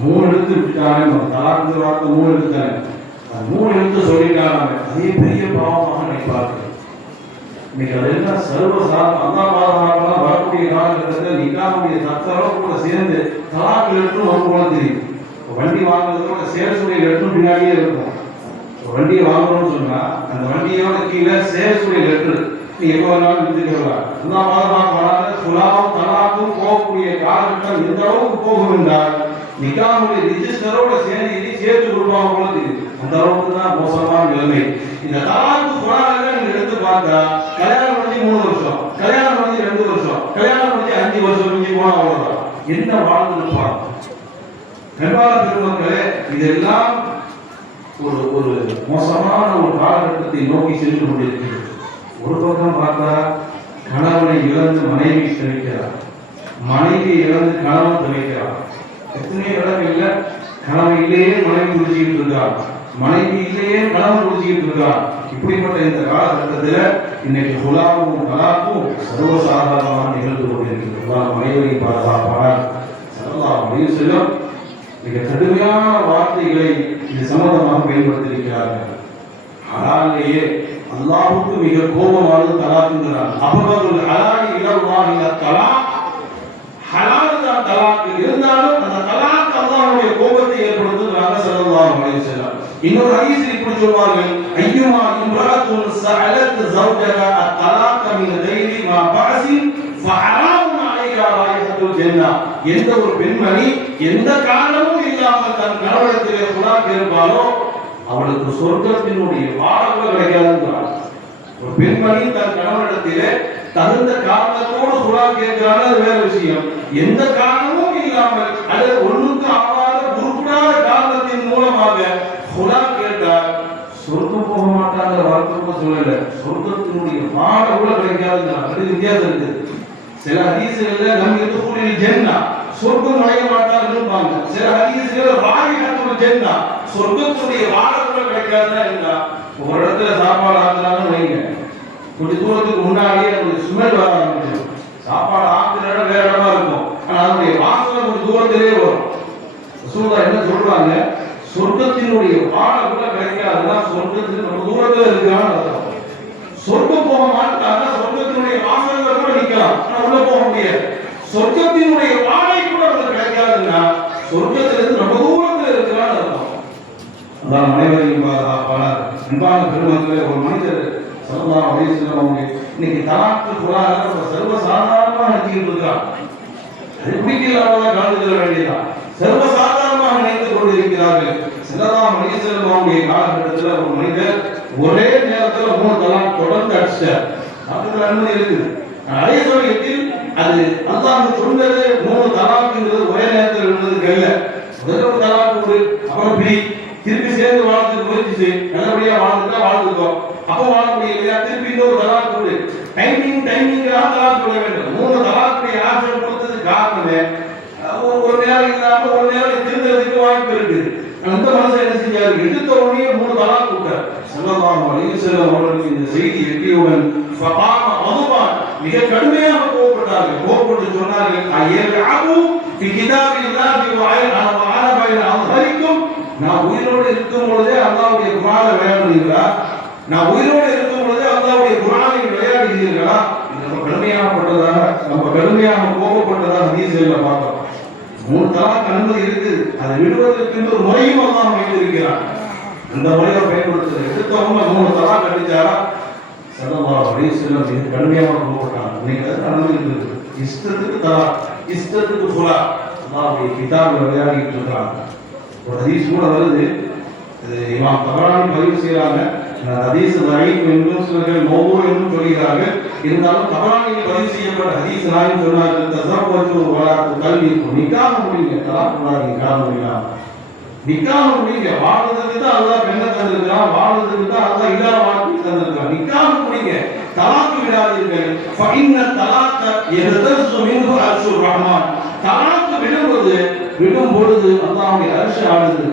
3 எழுத்து விட்டுட்டாங்க. தலாக்கு வார்த்தை 3 எழுத்தாங்க. 3 எழுத்து சொல்லிட்டாங்க. அதே பெரிய பாவமாக நினைப்பார்கள். இன்னைக்கு அதெல்லாம் சர்வ சாதாரண பாதுகாப்பாக வரக்கூடிய காலகட்டத்தில் நிக்காவுடைய தத்தரம் கூட சேர்ந்து தலாக்கு லெட்டரும் ஒரு போல தெரியும். வண்டி வாங்குறதோட சேல்ஸுடைய லெட்டரும் பின்னாடியே இருக்கும். வண்டியை வாங்கணும்னு சொன்னா அந்த வண்டியோட கீழே சேல்ஸுடைய லெட்டர் நீ எப்போ வேணாலும் வித்துக்கலாம். எல்லாம் பாதுகாப்பான சுலாவும் தலாக்கும் போகக்கூடிய காலகட்டம் எந்த அளவுக்கு போகும் என்றால் நிக்காவுடைய ரிஜிஸ்டரோட சேர்த்து கொடுப்பாங்க போல தெரியுது. அந்த அளவுக்கு தான் மோசமான நிலைமை. இந்த தலாக்கு குரானில் நீங்க எடுத்து பார்த்தா கல்யாணம் பண்ணி 3 வருஷம், கல்யாணம் பண்ணி 2 வருஷம், கல்யாணம் பண்ணி 5 வருஷம் முடிஞ்சு போனா அவ்வளவுதான். என்ன வாழ்ந்துருப்பாங்க கண்பான பெருமக்களே. இதெல்லாம் ஒரு மோசமான ஒரு காலகட்டத்தை நோக்கி சென்று கொண்டிருக்கிறது. ஒரு பக்கம் பார்த்தா கணவனை இழந்து மனைவி தவிக்கிறார், மனைவி இழந்து கணவன் தவிக்கிறார். எத்தனை இடங்கள்ல கணவன் இல்லையே மனைவி குடிச்சுக்கிட்டு இருக்கார், மனைவி இல்லையே கணவன் குடிச்சுக்கிட்டு இருக்கார். இப்படிப்பட்ட இந்த காலகட்டத்தில் இன்னைக்கு குலாவும் கலாப்பும் சர்வசாதாரணமாக நிகழ்ந்து கொண்டிருக்கிறது. மனைவியை பாதுகாப்பார் ஸல்லல்லாஹு அலைஹி வஸல்லம் மிக கடுமையான வார்த்தைகளை இது சம்பந்தமாக பயன்படுத்தியிருக்கிறார்கள். ஹலாலிலேயே அல்லாஹ்வுக்கு மிக கோபமானது தலாக்குங்கிறார். அபகதுல் ஹலாலி இலல்லாஹி தலாக். ஹலால் தான் தலாக் இருந்தாலும் அந்த தலாக் அல்லாஹ்வுடைய கோபத்தை ஏற்படுத்துகிறாங்க ஸல்லல்லாஹு அலைஹி வஸல்லம். இன்னொரு ஹதீஸில் இப்படி சொல்வார்கள், ஐயுமா இம்ராத்துன் சஅலத் ஜௌஜஹா அத்-தலாக் மின் கைரி மா பஅஸின் ஃபஹராமுன் அலைஹா ராயிஹத்துல் ஜன்னah. எந்த ஒரு பெண்மணி எந்த காரணமும் இல்லாமல் தன் கணவனிடத்திலே குலாக் இருப்பாலோ அவளுக்கு சொர்க்கத்தினுடைய வாடகை கிடைக்காதுங்கிறார். ஒரு பெண்மணி தன் கணவனிடத்திலே தகுந்த காரணத்தோடு குலாக் கேட்கிறாள், அது வேற விஷயம். எந்த காரணமும் இல்லாமல் அல்லது ஒண்ணுக்கு ஆகாத உருப்படாத காரணத்தின் மூலமாக குலாக் கேட்டால் சொர்க்கம் போக மாட்டாங்கிற வார்த்தை கூட சொல்லல, சொர்க்கத்தினுடைய வாடகை கூட கிடைக்காதுங்கிறார். அது வித்தியாசம் இருக்குது. சில ஹதீஸ்கள்ல நம்ம எதுக்குள்ள ஜென்னா சொர்க்கம் நுழைய மாட்டாங்கன்னு இருப்பாங்க. சில ஹதீஸ்கள் ராயிஹத்துல் ஜென்னா சொர்க்கத்துடைய வாடகை கூட கிடைக்காதுன்னா என்ன? ஒரு இடத்துல சாப்பாடு ஆக்குறாங்கன்னு வைங்க, கொஞ்சம் தூரத்துக்கு முன்னாடியே ஒரு ஸ்மெல் வர ஆரம்பிச்சிடும். சாப்பாடு ஆக்குற இடம் வேற இடமா இருக்கும், ஆனா அதனுடைய வாசனை கொஞ்சம் தூரத்திலே வரும். ரசூலுல்லாஹ் என்ன சொல்றாங்க, சொர்க்கத்தினுடைய வாடகை கூட கிடைக்காதுன்னா சொர்க்கத்துக்கு ரொம்ப தூரத்துல இருக்கான்னு அர்த்தம். சொர்க்கம் போக மாட்டாங்க, சொர்க்கத்தினுடைய வாசல்கள் கூட நிக்கலாம், ஆனா உள்ள போக முடியாது. சொர்க்கத்தினுடைய வாடகை கூட அவங்களுக்கு கிடைக்காதுன்னா சொர்க்கத்திலிருந்து ரொம்ப தூரத்தில் இருக்கிறான்னு அர்த்தம். அதான் அனைவரையும் பாதுகாப்பாளர். அன்பான பெருமக்களே, ஒரு மனிதர் ஸல்லல்லாஹு அலைஹி வஸல்லம் அவங்க இன்னைக்கு தலாக்கு குரான சர்வசாதாரணமாக நினைச்சிட்டு இருக்கான். அது பிடிக்கல, அவ்வளவுதான் கலந்துக்க வேண்டியதான். சர்வசாதாரணமாக அதிகமாக நினைத்துக் கொண்டிருக்கிறார்கள். ஸல்லல்லாஹு அலைஹி வஸல்லம் அவருடைய காலகட்டத்தில் ஒரு மனிதர் ஒரே நேரத்தில் 3 தலாக் தொடர்ந்து அடிச்சார். அதுக்கு அனுமதி இருக்குது. அதே சமயத்தில் அது அல்லாஹ் சொன்னது 3 தலாக்குங்கிறது ஒரே நேரத்தில் இருந்தது இல்ல. முதல்ல ஒரு தலாக் கொடு, அப்புறம் பிரி, திருப்பி சேர்ந்து வாழ்றதுக்கு முயற்சி செய், நல்லபடியா வாழ்ந்துட்டா வாழ்ந்துக்கோ, அப்போ வாழ முடியலையா திருப்பி இன்னொரு தலாக் கொடு. டைமிங்காக தலாக் கொள்ள வேண்டும். 3 தலாக்குடைய ஆப்ஷன் கொடுத்தது காரணமே ஒரு நேரம் இல்லாம ஒரு நேரம் திருந்தறதுக்கு வாய்ப்பு இருக்கு. அந்த மனுஷன் என்ன செஞ்சாரு, எடுத்த உடனே 3 தலாக் கொடுத்தார். ஸல்லல்லாஹு அலைஹி வஸல்லம் அவர்களுக்கு இந்த செய்தி எட்டியவுடன் ஃபகாம அதுபான், மிக கடுமையாக கோபப்பட்டார்கள். கோபப்பட்டு சொன்னார்கள், அயல்அபு ஃபி கிதாபில்லாஹி வ அன பைன அம்ஹரிக்கும், நான் உயிரோடு இருக்கும் பொழுதே அல்லாஹ்வுடைய குர்ஆனை விளையாடுறீங்களா? நான் உயிரோடு இருக்கும் பொழுதே அல்லாஹ்வுடைய குர்ஆனை விளையாடுகிறீர்களா? நம்ம கடுமையாகப்பட்டதாக, நம்ம கடுமையாக கோபப்பட்டதாக ஹதீஸ்ல பார்த்தோம். 3 தலாக் அனுமதி இருக்குது. அதை விடுவதற்கு ஒரு முறையும் அல்லாஹ் வைத்திருக்கிறான். அந்த முறையை பயன்படுத்துறது. எடுத்தவங்க 3 தலாக் அடிச்சாரா? ஸல்லல்லாஹு அலைஹி வஸல்லம் மிக கடுமையாக கோபப்பட்டாங்க. இன்னைக்கு அது அனுமதி இருக்குது. இஷ்டத்துக்கு தலாக், இஷ்டத்துக்கு ஃபுலா, அல்லாஹ்வுடைய கிதாபில் விளையாடிட்டு இருக்காங்க. ஒரு ஹதீஸ் கூட வருது, இமாம் தபரானி பதிவு செய்யறாங்க. ஹதீஸ் தைஃப் என்றும் சிலர்கள் மௌது என்றும் சொல்கிறார்கள். இருந்தாலும் தபரானியில் பதிவு செய்யப்பட்ட ஹதீஸ் நாயும் சொன்னார்கள், தஸவ்வஜு வலா துகல்லிஃபு, நிக்காஹ் முடிங்க, தலாக் பண்ணாதீங்க காரணம் இல்லாம. நிக்காஹ் முடிங்க, வாழ்றதுக்கு தான் அல்லாஹ் பெண்ணை தந்திருக்கிறான், வாழ்றதுக்கு தான் அல்லாஹ் இல்லாத வாழ்க்கை தந்திருக்கிறான். நிக்காஹ் முடிங்க, தலாக் விடாதீர்கள். ஃபஇன்ன தலாக யஹ்தஸு மின்ஹு அர்ஷுர் ரஹ்மான், தலாக் விடும் பொழுது அல்லாஹ்வுடைய அர்ஷ் ஆடுது.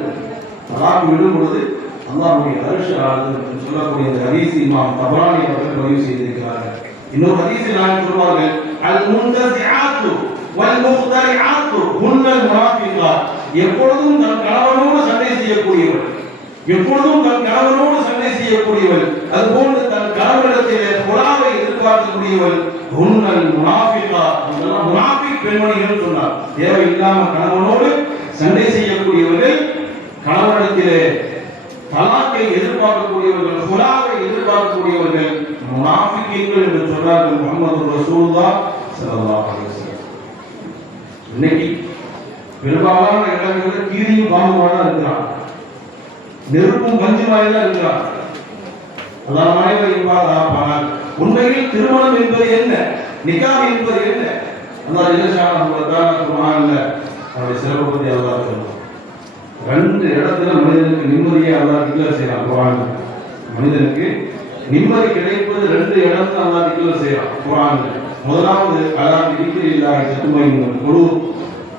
தலாக் விடும் பொழுது அல்லாஹ்வுடைய அர்ஷ் ஆடுது என்று சொல்லக்கூடிய இந்த ஹதீஸ் இமாம் தபரானி அவர்கள் பதிவு செய்திருக்கிறார்கள். இன்னொரு ஹதீஸில் நான் சொல்வார்கள், அல் முன்தஸிஆத்து வல் முக்தரிஆத்து ஹுன்னல் முனாஃபிகாத், எப்பொழுதும் தன் கணவனோடு சண்டை செய்யக்கூடியவள், எப்பொழுதும் தன் கணவனோடு சண்டை செய்யக்கூடியவள், அதுபோன்று தன் கணவனிடத்திலே புலாவை எதிர்பார்க்கக்கூடியவள், ஹுன்னல் முனாஃபிகாத், இதெல்லாம் முனாஃபிக் பெண்மணிகள் சொன்னார். தேவையில்லாம கணவனோடு சண்டை செய்யக்கூடியவர்கள், கணவனிடத்திலே தலாக்கை எதிர்பார்க்கக்கூடியவர்கள், புலாவை எதிர்பார்க்கக்கூடியவர்கள் முனாஃபிகீன்கள் என்று சொன்னார்கள் முஹம்மது ரசூலுல்லாஹ் ஸல்லல்லாஹு அலைஹி வஸல்லம். இன்னைக்கு பெரும்பாலான இடங்களில் கீரியும் பாம்புமாக தான் இருக்கிறான், நெருப்பும் பஞ்சுமாய் தான் இருக்கிறான். அல்லாஹ் மனைவி ஆனால் உண்மையில் திருமணம் என்பது என்ன, நிக்காஹ் என்பது என்ன? அல்லாஹ் ஜல்லஷானஹு வ தஆலா குர்ஆன்ல அவருடைய சிறப்பை பற்றி அல்லாஹ் சொல்றான். 2 இடத்துல மனிதனுக்கு நிம்மதியை அல்லாஹ் டிக்ளேர் செய்யறான் குர்ஆன்ல. மனிதனுக்கு நிம்மதி கிடைப்பது 2 இடத்துல அல்லாஹ் டிக்ளேர் செய்யறான் குர்ஆன்ல. முதலாவது அலா திக்ரில்லாஹி தத்மையின்னுல் குலூப்,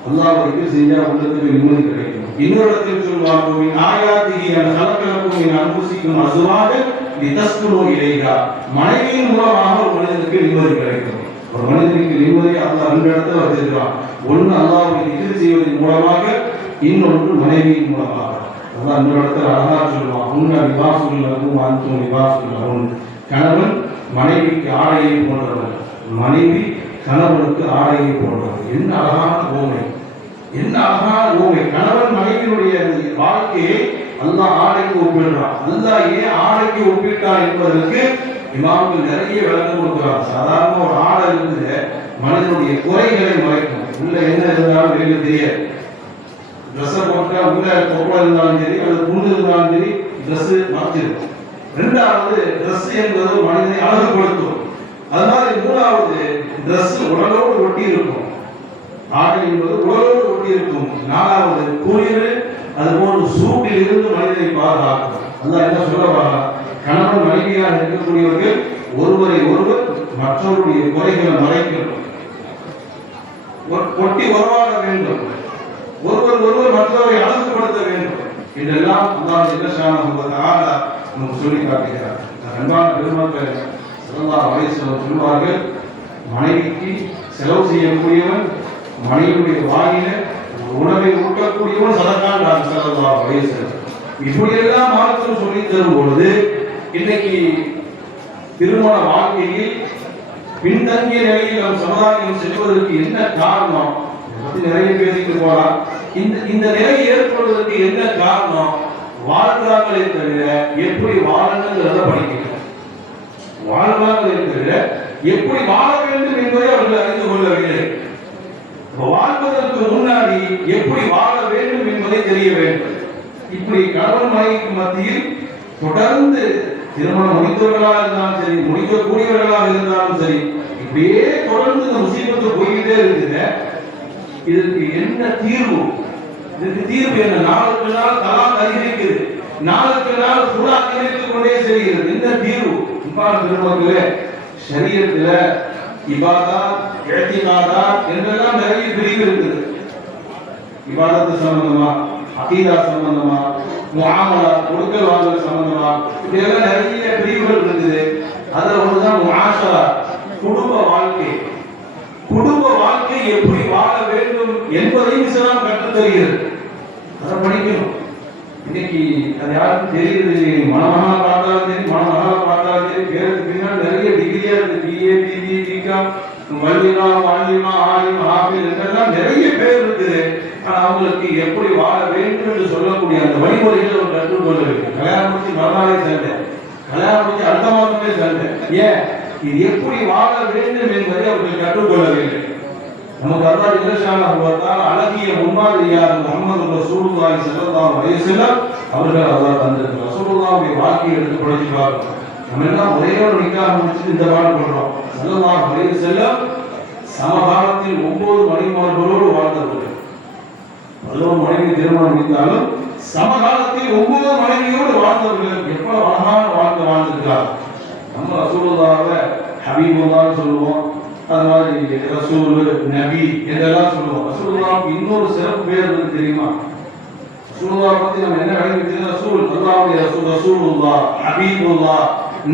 அல்லாஹ் திக்ர் செஞ்சா உள்ளத்துக்கு நிம்மதி கிடைக்கும். இன்னொரு இடத்தில் சொல்வாங்க, மின் ஆயாத்திஹி அன் ஹலகலக்கும் மின் அன்ஃபுசிக்கும் அஸ்வாஜன் லிதஸ்குனு இலைஹா, மனைவியின் மூலமாக ஒரு மனிதனுக்கு நிம்மதி கிடைக்கும். ஒரு மனிதனுக்கு நிம்மதியை அல்லாஹ் 2 இடத்துல வச்சிருக்கிறான். ஒன்று அல்லாஹ்வை திக்ர் செய்வதன் மூலமாக, இன்னொன்று மனைவியின் மூலமாக. அல்லாஹ் இன்னொரு இடத்துல அழகா சொல்லுவான், உன்ன லிபாசுல் லகும் அன்தும் லிபாசுல் லஹுன், கணவன் மனைவிக்கு ஆடையை போன்றவன், மனைவி கணவனுக்கு ஆடையை போன்றவன். என்ன அழகான ஓமை, என்ன அழகான ஓமை. கணவன் மனைவியுடைய வாழ்க்கையை அல்லாஹ் ஆடைக்கு ஒப்பிடுறான். அல்லாஹ் ஏன் ஆடைக்கு ஒப்பிட்டான் என்பதற்கு இமாம்கள் நிறைய விளக்கம் கொடுக்கிறார். சாதாரண ஒரு ஆடை இருக்குது, மனிதனுடைய குறைகளை மறைக்கும். உள்ள என்ன இருந்தாலும் வெளியில தெரியாது. ட்ரெஸ்ஸை போட்டா உள்ள கொப்பளம் இருந்தாலும் சரி, அல்லது புண்ணு இருந்தாலும் சரி, ட்ரெஸ் மறைச்சிருக்கும். 2வது, ட்ரெஸ் என்பது மனிதனை அழகுபடுத்தும். அது மாதிரி 3வது, ட்ரெஸ் உடலோடு ஒட்டி இருக்கும். ஆடை என்பது உடலோடு ஒட்டி இருக்கும். 4வது, குளிர், அதுபோன்று சூட்டில் இருந்து மனிதனை பாதுகாக்கும். அல்லாஹ் என்ன சொல்ல வர்றான், கணவன் மனைவியாக இருக்கக்கூடியவர்கள் ஒருவரை ஒருவர் மற்றவருடைய குறைகளை மறைக்கணும், ஒட்டி உறவாட வேண்டும், ஒருவர் ஒருவர் மற்றவரை அழகுபடுத்த வேண்டும் என்றெல்லாம் அல்லாஹ் ஜல்லஷானஹு வ தஆலா நமக்கு சொல்லி காட்டுகிறார். அன்பான பெருமக்கள், ஸல்லல்லாஹு அலைஹி வஸல்லம் சொல்வார்கள், மனைவிக்கு செலவு செய்யக்கூடியவன், மனைவியுடைய வாயில உணவை ஊட்டக்கூடியவன் சதகான்றார் ஸல்லல்லாஹு அலைஹி வஸல்லம். இப்படியெல்லாம் மார்க்கம் சொல்லி தரும் பொழுது, இன்னைக்கு திருமண வாழ்க்கையில் பின்தங்கிய நிலையில் நம் சமுதாயம் செல்வதற்கு என்ன காரணம்? நிறைய பேசிட்டு போலாம். இந்த நிலை ஏற்படுவதற்கு என்ன காரணம்? வாழ்றாங்களே தவிர எப்படி வாழணுங்கிறத படிக்கல. வாழ்றாங்களே தவிர எப்படி வாழ வேண்டும் என்பதை அவர்கள் அறிந்து கொள்ளவில்லை. வாழ்வதற்கு முன்னாடி எப்படி வாழ வேண்டும் வேண்டும் என்பதை தெரிய வேண்டும். இப்படி கணவன் மனைவிக்கு மத்தியில் தொடர்ந்து திருமணம் முடித்தவர்களாக இருந்தாலும் சரி, முடிக்கக்கூடியவர்களாக இருந்தாலும் சரி, இப்படியே தொடர்ந்து இந்த முசீபத்து போய்கிட்டே இருக்குது. இதற்கு என்ன தீர்வு? இதுக்கு தீர்வு என்ன? நாளுக்கு நாள் தலாக் அதிகரிக்குது, நாளுக்கு நாள் சுறா அதிகரித்துக் கொண்டே செல்கிறது. என்ன தீர்வு? பெருமக்களே, ஷரியத்துல இபாதத், இஅ்திகாத் என்றெல்லாம் நிறைய பிரிவு இருக்குது. இபாதத்து சம்பந்தமா, அகீதா சம்பந்தமா, முஆமலா, கொடுக்கல் வாங்கல் சம்பந்தமா, இப்படியெல்லாம் நிறைய பிரிவுகள் இருக்குது. அதுல ஒன்றுதான் முஆஷரா, குடும்ப வாழ்க்கை. குடும்ப வாழ்க்கை எப்படி வாழ வேண்டும் என்பதையும் இஸ்லாம் கற்றுத் தருகிறது. அதை படிக்கணும். இன்னைக்கு அது யாருக்கும் தெரியுது. மணமகா பார்த்தாலும் சரி, மணமகா பார்த்தாலும் சரி, பேருக்கு பின்னால் நிறைய டிகிரியா இருக்கு. பிஏ, பிஜி, பிகாம், வல்லிமா, வாலிமா, ஆலிம், ஆபில் என்றெல்லாம் நிறைய பேர் இருக்குது. ஆனா அவங்களுக்கு எப்படி வாழ வேண்டும் என்று சொல்லக்கூடிய அந்த வழிமுறைகளை அவர் கற்றுக்கொள்ள வேண்டும். கல்யாணம் முடிச்சு மறுநாளே சண்டை, கல்யாணம் முடிச்சு அடுத்த மாதமே சண்டை. ஏன்? இது எப்படி வாழ வேண்டும் என்பதை அவர்கள் கற்றுக்கொள்ள வேண்டும். நமக்கு அல்லாஹ் ஜல்லஷானஹு வ தஆலா அழகிய முன்மாதிரியாக முஹம்மது ரசூலுல்லாஹி ஸல்லல்லாஹு அலைஹி வஸல்லம் அவர்கள் அல்லாஹ் தந்திருக்கிறார். ரசூலுல்லாஹ்வுடைய வாழ்க்கையை எடுத்து படிச்சு பார்க்கணும். நம்ம எல்லாம் ஒரே ஒரு நிக்காஹ் முடிச்சுட்டு இந்த பாடம் பண்றோம். ஸல்லல்லாஹு அலைஹி வஸல்லம் சமகாலத்தில் 9 மனைவிமார்களோடு வாழ்ந்தவர்கள். 11 மனைவி திருமணம் முடித்தாலும் சமகாலத்தில் 9 மனைவியோடு வாழ்ந்தவர்கள். எவ்வளவு அழகான வாழ்க்கை வாழ்ந்திருக்கிறார். நம்ம ரசூலுல்லாஹ்வை ஹபீபுல்லாஹ்னு சொல்லுவோம், அது மாதிரி ரசூல், நபி என்றெல்லாம் சொல்லுவோம். ரசூலுல்லாஹ்வுக்கு இன்னொரு சிறப்பு பேர் இருக்கு தெரியுமா? ரசூலுல்லாஹ் பத்தி நம்ம என்ன விளங்கிட்டு, ரசூல், அல்லாஹ்வுடைய ரசூல், ரசூலுல்லாஹ், ஹபீபுல்லாஹ்,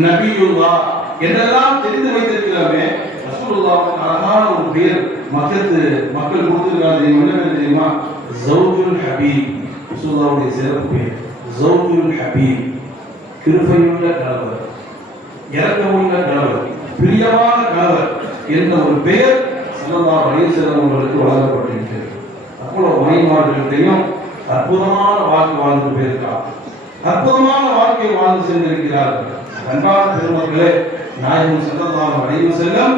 நபியுல்லாஹ் என்றெல்லாம் தெரிந்து வைத்திருக்கிறோமே. ரசூலுல்லாஹ்வுக்கு அழகான ஒரு பேர் மக்கள் கொடுத்திருக்காங்க. என்ன தெரியுமா? ஜௌஜுல் ஹபீப். ரசூலுல்லாஹ்வுடைய சிறப்பு பேர் ஜௌஜுல் ஹபீப். கிருபையுள்ள கணவர், இரக்கமுள்ள கணவர், பிரியமான கணவர் என்ற ஒரு பெயர் ஸல்லல்லாஹு அலைஹி வஸல்லம் அவர்களுக்கு வழங்கப்பட்டிருக்கிறது. அவ்வளவு மனைவிமார்களையும் அற்புதமான வாழ்க்கை வாழ்ந்து போயிருக்கிறார். அற்புதமான வாழ்க்கை வாழ்ந்து சென்றிருக்கிறார்கள். அன்பான பெருமக்களே, நாயகம் ஸல்லல்லாஹு அலைஹி வஸல்லம்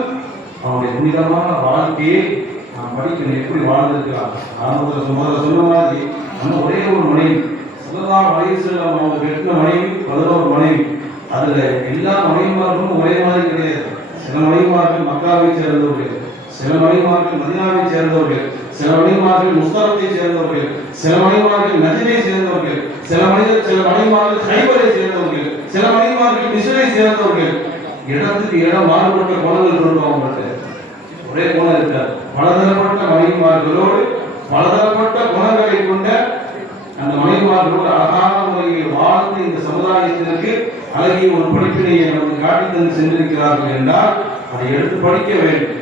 அவருடைய புனிதமான வாழ்க்கையை நாம் படிக்கணும். எப்படி வாழ்ந்திருக்கிறார்? ஆரம்பத்தில் சொன்ன மாதிரி நம்ம ஒரே ஒரு மனைவி, ஸல்லல்லாஹு அலைஹி வஸல்லம் அவங்க கட்டின மனைவி 11 மனைவி. அதுல எல்லா மனைவிமார்களும் ஒரே மாதிரி கிடையாது. சில மனைவிமார்கள் மக்காவை சேர்ந்தவர்கள், சில மனைவிமார்கள் மதீனாவை சேர்ந்தவர்கள், சில மனைவிமார்கள் முஸ்தலத்தை சேர்ந்தவர்கள், சில மனைவிமார்கள் நஜ்தை சேர்ந்தவர்கள், சில மனைவிமார்கள் ஹைபரை சேர்ந்தவர்கள், சில மனைவிமார்கள் மிஸ்ரை சேர்ந்தவர்கள். இடத்துக்கு இடம் மாறுபட்ட குணங்கள் இருக்கும். அவங்களுக்கு ஒரே குணம் இருக்காது. பலதரப்பட்ட மனைவிமார்களோடு பலதரப்பட்ட குணங்களை கொண்ட அந்த மனைவிமார்களோடு அழகான முறையில் வாழ்ந்து இந்த சமுதாயத்திற்கு அழகிய ஒரு படிப்பினையை நமக்கு காட்டி தந்து சென்றிருக்கிறார்கள் என்றால் அதை எடுத்து படிக்க வேண்டும்.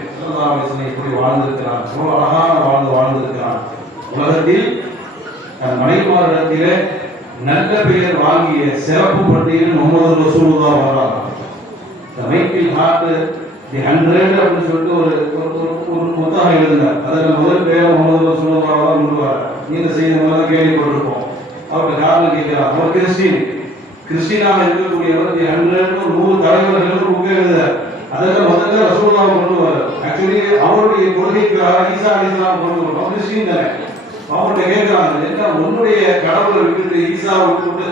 எப்படி வாழ்ந்திருக்கிறார், எவ்வளவு அழகான வாழ்ந்திருக்கிறார். உலகத்தில் மனைவிமாரிடத்திலே நல்ல பெயர் வாங்கிய சிறப்பு பட்டியலில் முஹம்மது ரசூலுல்லாஹ் வர்றார். மைக்கேல் ஹார்ட் தி 100 அப்படின்னு சொல்லிட்டு ஒரு புத்தகம் எழுதினார். அதில் முதல் பேர் முஹம்மது ரசூலுல்லாஹ் தான் கொண்டு வர. நீங்க செய்த மாதிரி கேள்விப்பட்டிருப்போம். அவருக்கு காரணம் கேட்கிறார். அவர் கிறிஸ்டினாக இருக்கக்கூடியவர் தி 100 தலைவர்கள் புக்கு எழுதுறார். அதில் முதல்ல ரசூலுல்லாஹ் கொண்டு வர. ஆக்சுவலி அவருடைய கொள்கைக்காக ஈசா அலைஹிஸ்ஸலாம் கொண்டு வர. அவர் கிறிஸ்டின் தானே. அவர்கிட்ட கேட்கிறாங்க, என்ன உன்னுடைய கடவுளை விட்டுட்டு ஈசாவை விட்டுட்டு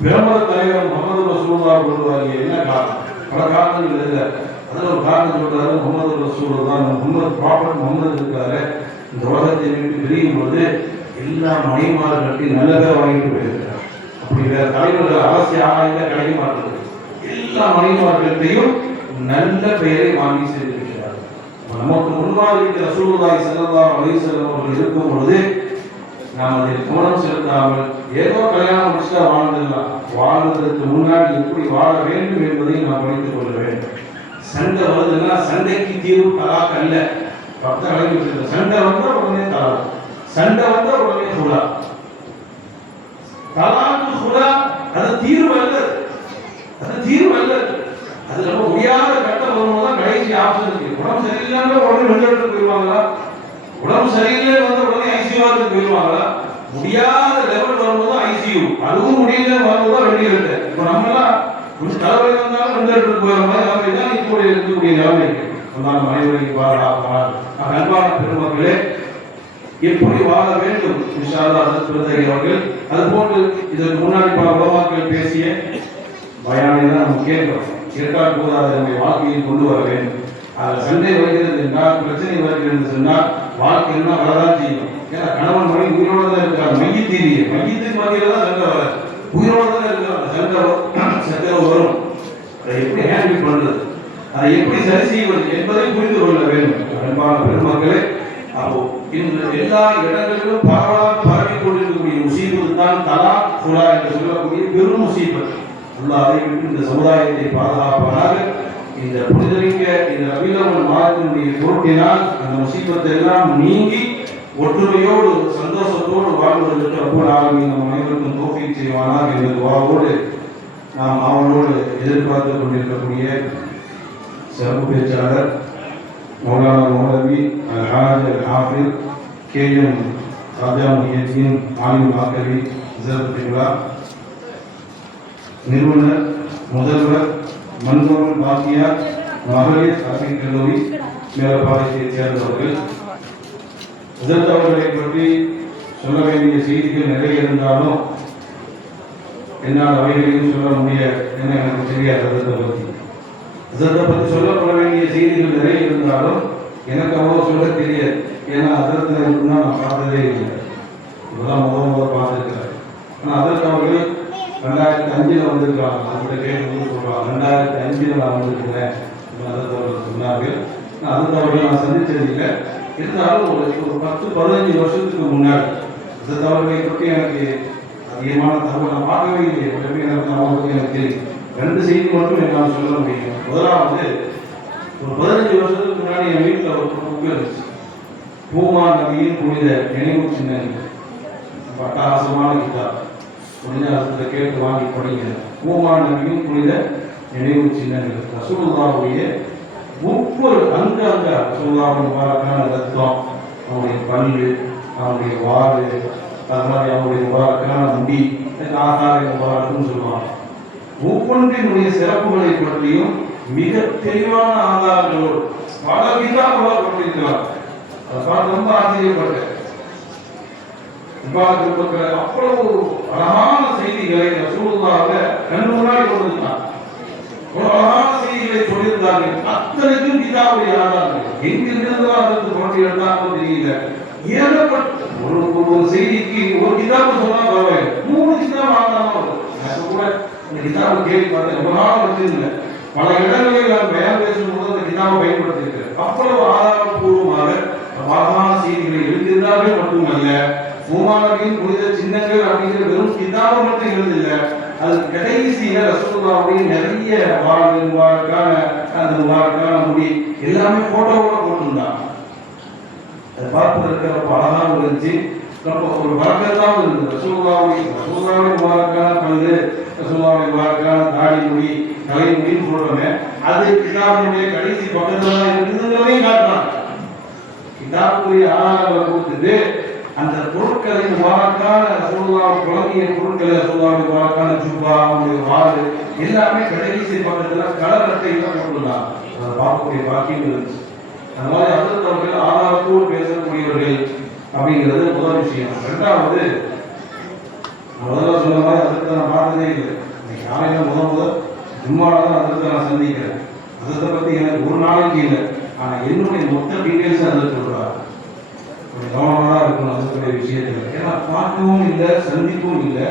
பிரம்ம தலைவர் முஹம்மது ரசூலுல்லாஹ் கொண்டு வரீங்க, என்ன காரணம்? பல காரணங்கள் இல்லை. அதில் ஒரு காரணம் சொல்றாரு, முஹம்மது ரசூலுல்லாஹ், முஹம்மது ப்ராஃபட் முஹம்மது இருக்காரு. இந்த உலகத்தை விட்டு பிரியும் போது எல்லா மனைவிமார்களையும் நல்ல பேர் வாங்கிட்டு போயிருக்கிறார். அப்படி வேற தலைவர்கள் அவசியம் கிடைக்க மாட்டது. எல்லா மனைவிமார்களையும் நல்ல பெயரை வாங்கி செய்திருக்கிறார். நமக்கு முன்மாதிரி ரசூலுல்லாஹி ஸல்லல்லாஹு அலைஹி வஸல்லம் அவர்கள் இருக்கும் பொழுது நாம் அதில் கவனம் செலுத்தாமல் ஏதோ கல்யாணம் முடிச்சா வாழ்ந்துடலாம். வாழ்வதற்கு முன்னாடி எப்படி வாழ வேண்டும் என்பதை நாம் படித்துக் கொள்ள வேண்டும். சண்டை வருதுன்னா சண்டைக்கு தீர்வு தலாக் அல்ல. சண்டை வந்தா உடனே தலாக், சண்டை வந்தா உடனே சுலா. தலாக்கு சுலா அது தீர்வு அல்ல, அது தீர்வு அல்ல. அது நம்ம முடியாத கட்டம் வரும்போதுதான் கடைசி ஆப்ஷன் இருக்கு. உடம்பு சரியில்லாம உடனே வெளிநாட்டுக்கு போயிடுவாங்களா? உடம்பு சரியில்லை வந்த உடனே ஐசியூக்கு போயிடுவாங்களா? முடியாத லெவல் வரும்போது ஐசியூ, அதுவும் முடியல வரும்போது வெளியிட்டு. இப்போ நம்மலாம் கொஞ்சம் தலைவலி வந்தாலும் வெளிநாட்டுக்கு போயிடுற மாதிரி நிலைமை தான் இப்போ இருக்கக்கூடிய நிலைமை. மனைவிக்கு பாதுகாப்பார். அன்பான பெருமக்களே, எப்படி வாழ வேண்டும் இன்ஷா அல்லாஹ் ஹஜ்ரத் பிரதகி அவர்கள் அதுபோன்று இதற்கு முன்னாடி பல உலமாக்கள் பேசிய பயானை தான் நம்ம கேட்கிறோம். கேட்டால் போது அதை நம்முடைய வாழ்க்கையில் கொண்டு வர வேண்டும். அதில் சண்டை வருகிறது என்றால், பிரச்சனை வருகிறது என்று சொன்னால் வாழ்க்கை என்ன வரதான் செய்யும். ஏன்னா கணவன் மனைவி உயிரோடு தான் இருக்கிறார். மையத்துக்கு மத்தியில் தான் சண்டை வர, உயிரோடு தான் இருக்கிறார். சண்டை வரும். அதை எப்படி ஹேண்டில் பண்றது, அதை எப்படி சரி செய்வது என்பதை புரிந்து கொள்ள வேண்டும். அன்பான பெருமக்களே, அப்போ இன்று எல்லா இடங்களிலும் பரவலாக பரவி கொண்டிருக்கக்கூடிய முசீபத்து தான் தலா குலா என்று சொல்லக்கூடிய பெரும் முசீபத். அல்லாஹ் அதை விட்டு இந்த சமுதாயத்தை பாதுகாப்பானாக. இந்த புனிதமிக்க இந்த ரபீஉல் அவ்வல் மாதத்தினுடைய பொருட்டினால் அந்த முசீபத்தை எல்லாம் நீங்கி ஒற்றுமையோடு சந்தோஷத்தோடு வாழ்வதற்கு ரப்பல் ஆலமீன் நம் அனைவருக்கும் தௌஃபீக் செய்வானாக என்ற துஆவோடு நாம் அவனோடு எதிர்பார்த்து கொண்டிருக்கக்கூடிய சிறப்பு பேச்சாளர் மௌலானா மௌலவி அல்-ஹாஜ் அல்-ஹாஃபிஸ் கேஎம் ராஜா முஹியத்தீன் ஆலிம் ஆக்கவி ஜர்பில்லா, நிறுவனர் முதல்வர் மன்சூர் பாக்கியா மகளிர் அரபிக் கல்லூரி மேலப்பாளையத்தைச் சேர்ந்தவர்கள். ஹஜ்ரத் அவர்களை பற்றி சொல்ல வேண்டிய செய்திகள் நிறைய இருந்தாலும் என்னால் அவைகளையும் சொல்ல முடியாது. என்ன எனக்கு தெரியாது. ஹஜ்ரத்தை பற்றி சொல்லப்பட வேண்டிய செய்திகள் நிறைய இருந்தாலும் எனக்கு அவ்வளோ சொல்ல தெரியாது. ஏன்னா ஹஜ்ரத்தில் இருந்தால் நான் பார்த்ததே இல்லை. இப்போதான் முதல் பார்த்துருக்கிறேன். ஆனால் ஹஜ்ரத் அவர்கள் 2005 வந்திருக்காங்க. அந்த கேட்கும்போது சொல்கிறாங்க 2005 நான் வந்திருக்கிறேன். ஹஜ்ரத் அவர்கள் சொன்னார்கள். நான் ஹஜ்ரத் அவர்கள் நான் சந்தித்ததில்லை. இருந்தாலும் ஒரு 10-15 வருஷத்துக்கு முன்னாடி ஹஜ்ரத் அவர்களை பற்றி எனக்கு அதிகமான தகவல் நான் பார்க்கவே இல்லை. எனக்கு அவங்களை பற்றி எனக்கு தெரியும். 2 செய்தி மட்டும் என்னால் சொல்ல முடியும். முதலாவது, ஒரு 15 வருஷத்துக்கு முன்னாடி என் வீட்டில் ஒரு புக்கு இருந்துச்சு. பூமா நபியின் புனித நினைவு சின்னங்கள். அட்டகாசமான கிதாப். புனித அரசத்தை கேட்டு வாங்கி படிங்க. பூமா நபியின் புனித நினைவு சின்னங்கள். ரசூலுல்லாஹுடைய ஒவ்வொரு அங்க ரசூலுல்லாஹின் முபாரக்கான தத்துவம், அவருடைய பல்லு, அவருடைய வாறு, அது மாதிரி அவருடைய முபாரக்கான முடி, ஆசாரை முபாரக்குன்னு சொல்லுவாங்க. ஒவ்வொன்றினுடைய சிறப்புகளை பற்றியும் மிக தெளிவான ஆதாரங்களோடு பல கிதாபுகள் கொண்டிருக்கிறார். அதை பார்த்து ரொம்ப ஆச்சரியப்பட்டேன். அவ்வளவு அழகான செய்திகளை ரசூலுல்லாஹ்வை கண்ணு முன்னாடி கொண்டிருந்தார். ஒரு அழகான செய்திகளை சொல்லியிருந்தார்கள். அத்தனைக்கும் கிதாபுடைய ஆதாரங்கள் எங்கிருந்து அதற்கு புரட்டி எடுத்தாலும் தெரியல. ஏகப்பட்ட ஒரு செய்திக்கு ஒரு கிதாபு சொன்னா பரவாயில்லை, 3 கிதாபு ஆதாரம். கூட இந்த கிதாபை கேள்வி பார்த்தேன். ரொம்ப நாள் வச்சிருந்தேன். பல இடங்களில் நான் பயான் பேசும்போது அந்த கிதாபை பயன்படுத்தியிருக்கிறேன். அவ்வளவு ஆதாரப்பூர்வமாக அழகான செய்திகளை எழுதியிருந்தார்கள். மட்டுமல்ல, பூமானவின் புனித சின்னங்கள் அப்படிங்கிற வெறும் கிதாபை மட்டும் எழுதில்லை. அது கடைசியில ரசூலுல்லாஹுடைய நிறைய முபாரக்கான அந்த முபாரக்கான முடி எல்லாமே போட்டோவோட போட்டிருந்தாங்க. அதை பார்ப்பதற்கு ரொம்ப அழகாகவும் இருந்துச்சு. ரொம்ப ஒரு வரக்கத்தான் இருந்தது. ரசூலுல்லாஹுடைய முபாரக்கான பல்லு, ரசூலுல்லாஹுடைய முபாரக்கான தாடி முடி, தலைமுடின்னு சொல்றோமே, அது கிதாபுடைய கடைசி பக்கத்துல தான் இருக்குதுங்கிறதையும் காட்டுறாங்க. கிதாபுடைய ஆதாரங்களை கொடுத்துட்டு அந்த பொருட்களை முபாரக்கான ரசூலுல்லாஹ் குழந்தைய பொருட்களை ரசூலுல்லாஹ் முபாரக்கான ஜுப்பா, அவங்களுடைய வாறு எல்லாமே கடைசி பக்கத்துல கலர் அட்டையில போட்டுள்ளாங்க. அதை பார்க்கக்கூடிய பாக்கியம் இருந்துச்சு. அந்த மாதிரி ஹஜ்ரத் அவர்கள் ஆதாரத்தோடு பேசக்கூடியவர்கள் அப்படிங்கிறது முதல் விஷயம். 2வது, முதல்ல சொன்ன மாதிரி ஹஜ்ரத்தை நான் பார்த்ததே இல்லை. காலையில முதல் ஜும்மால தான் ஹஜ்ரத்தை நான் சந்திக்கிறேன். ஹஜ்ரத்தை பத்தி எனக்கு ஒரு நாளைக்கு இல்லை. ஆனா என்னுடைய மொத்த டீட்டெயில்ஸ் ஹஜ்ரத் சொல்றாரு. கொஞ்சம் கவனமாக தான் இருக்கணும் ஹஜ்ரத்துடைய விஷயத்துல. ஏன்னா பார்க்கவும் இல்லை, சந்திப்பும் இல்லை.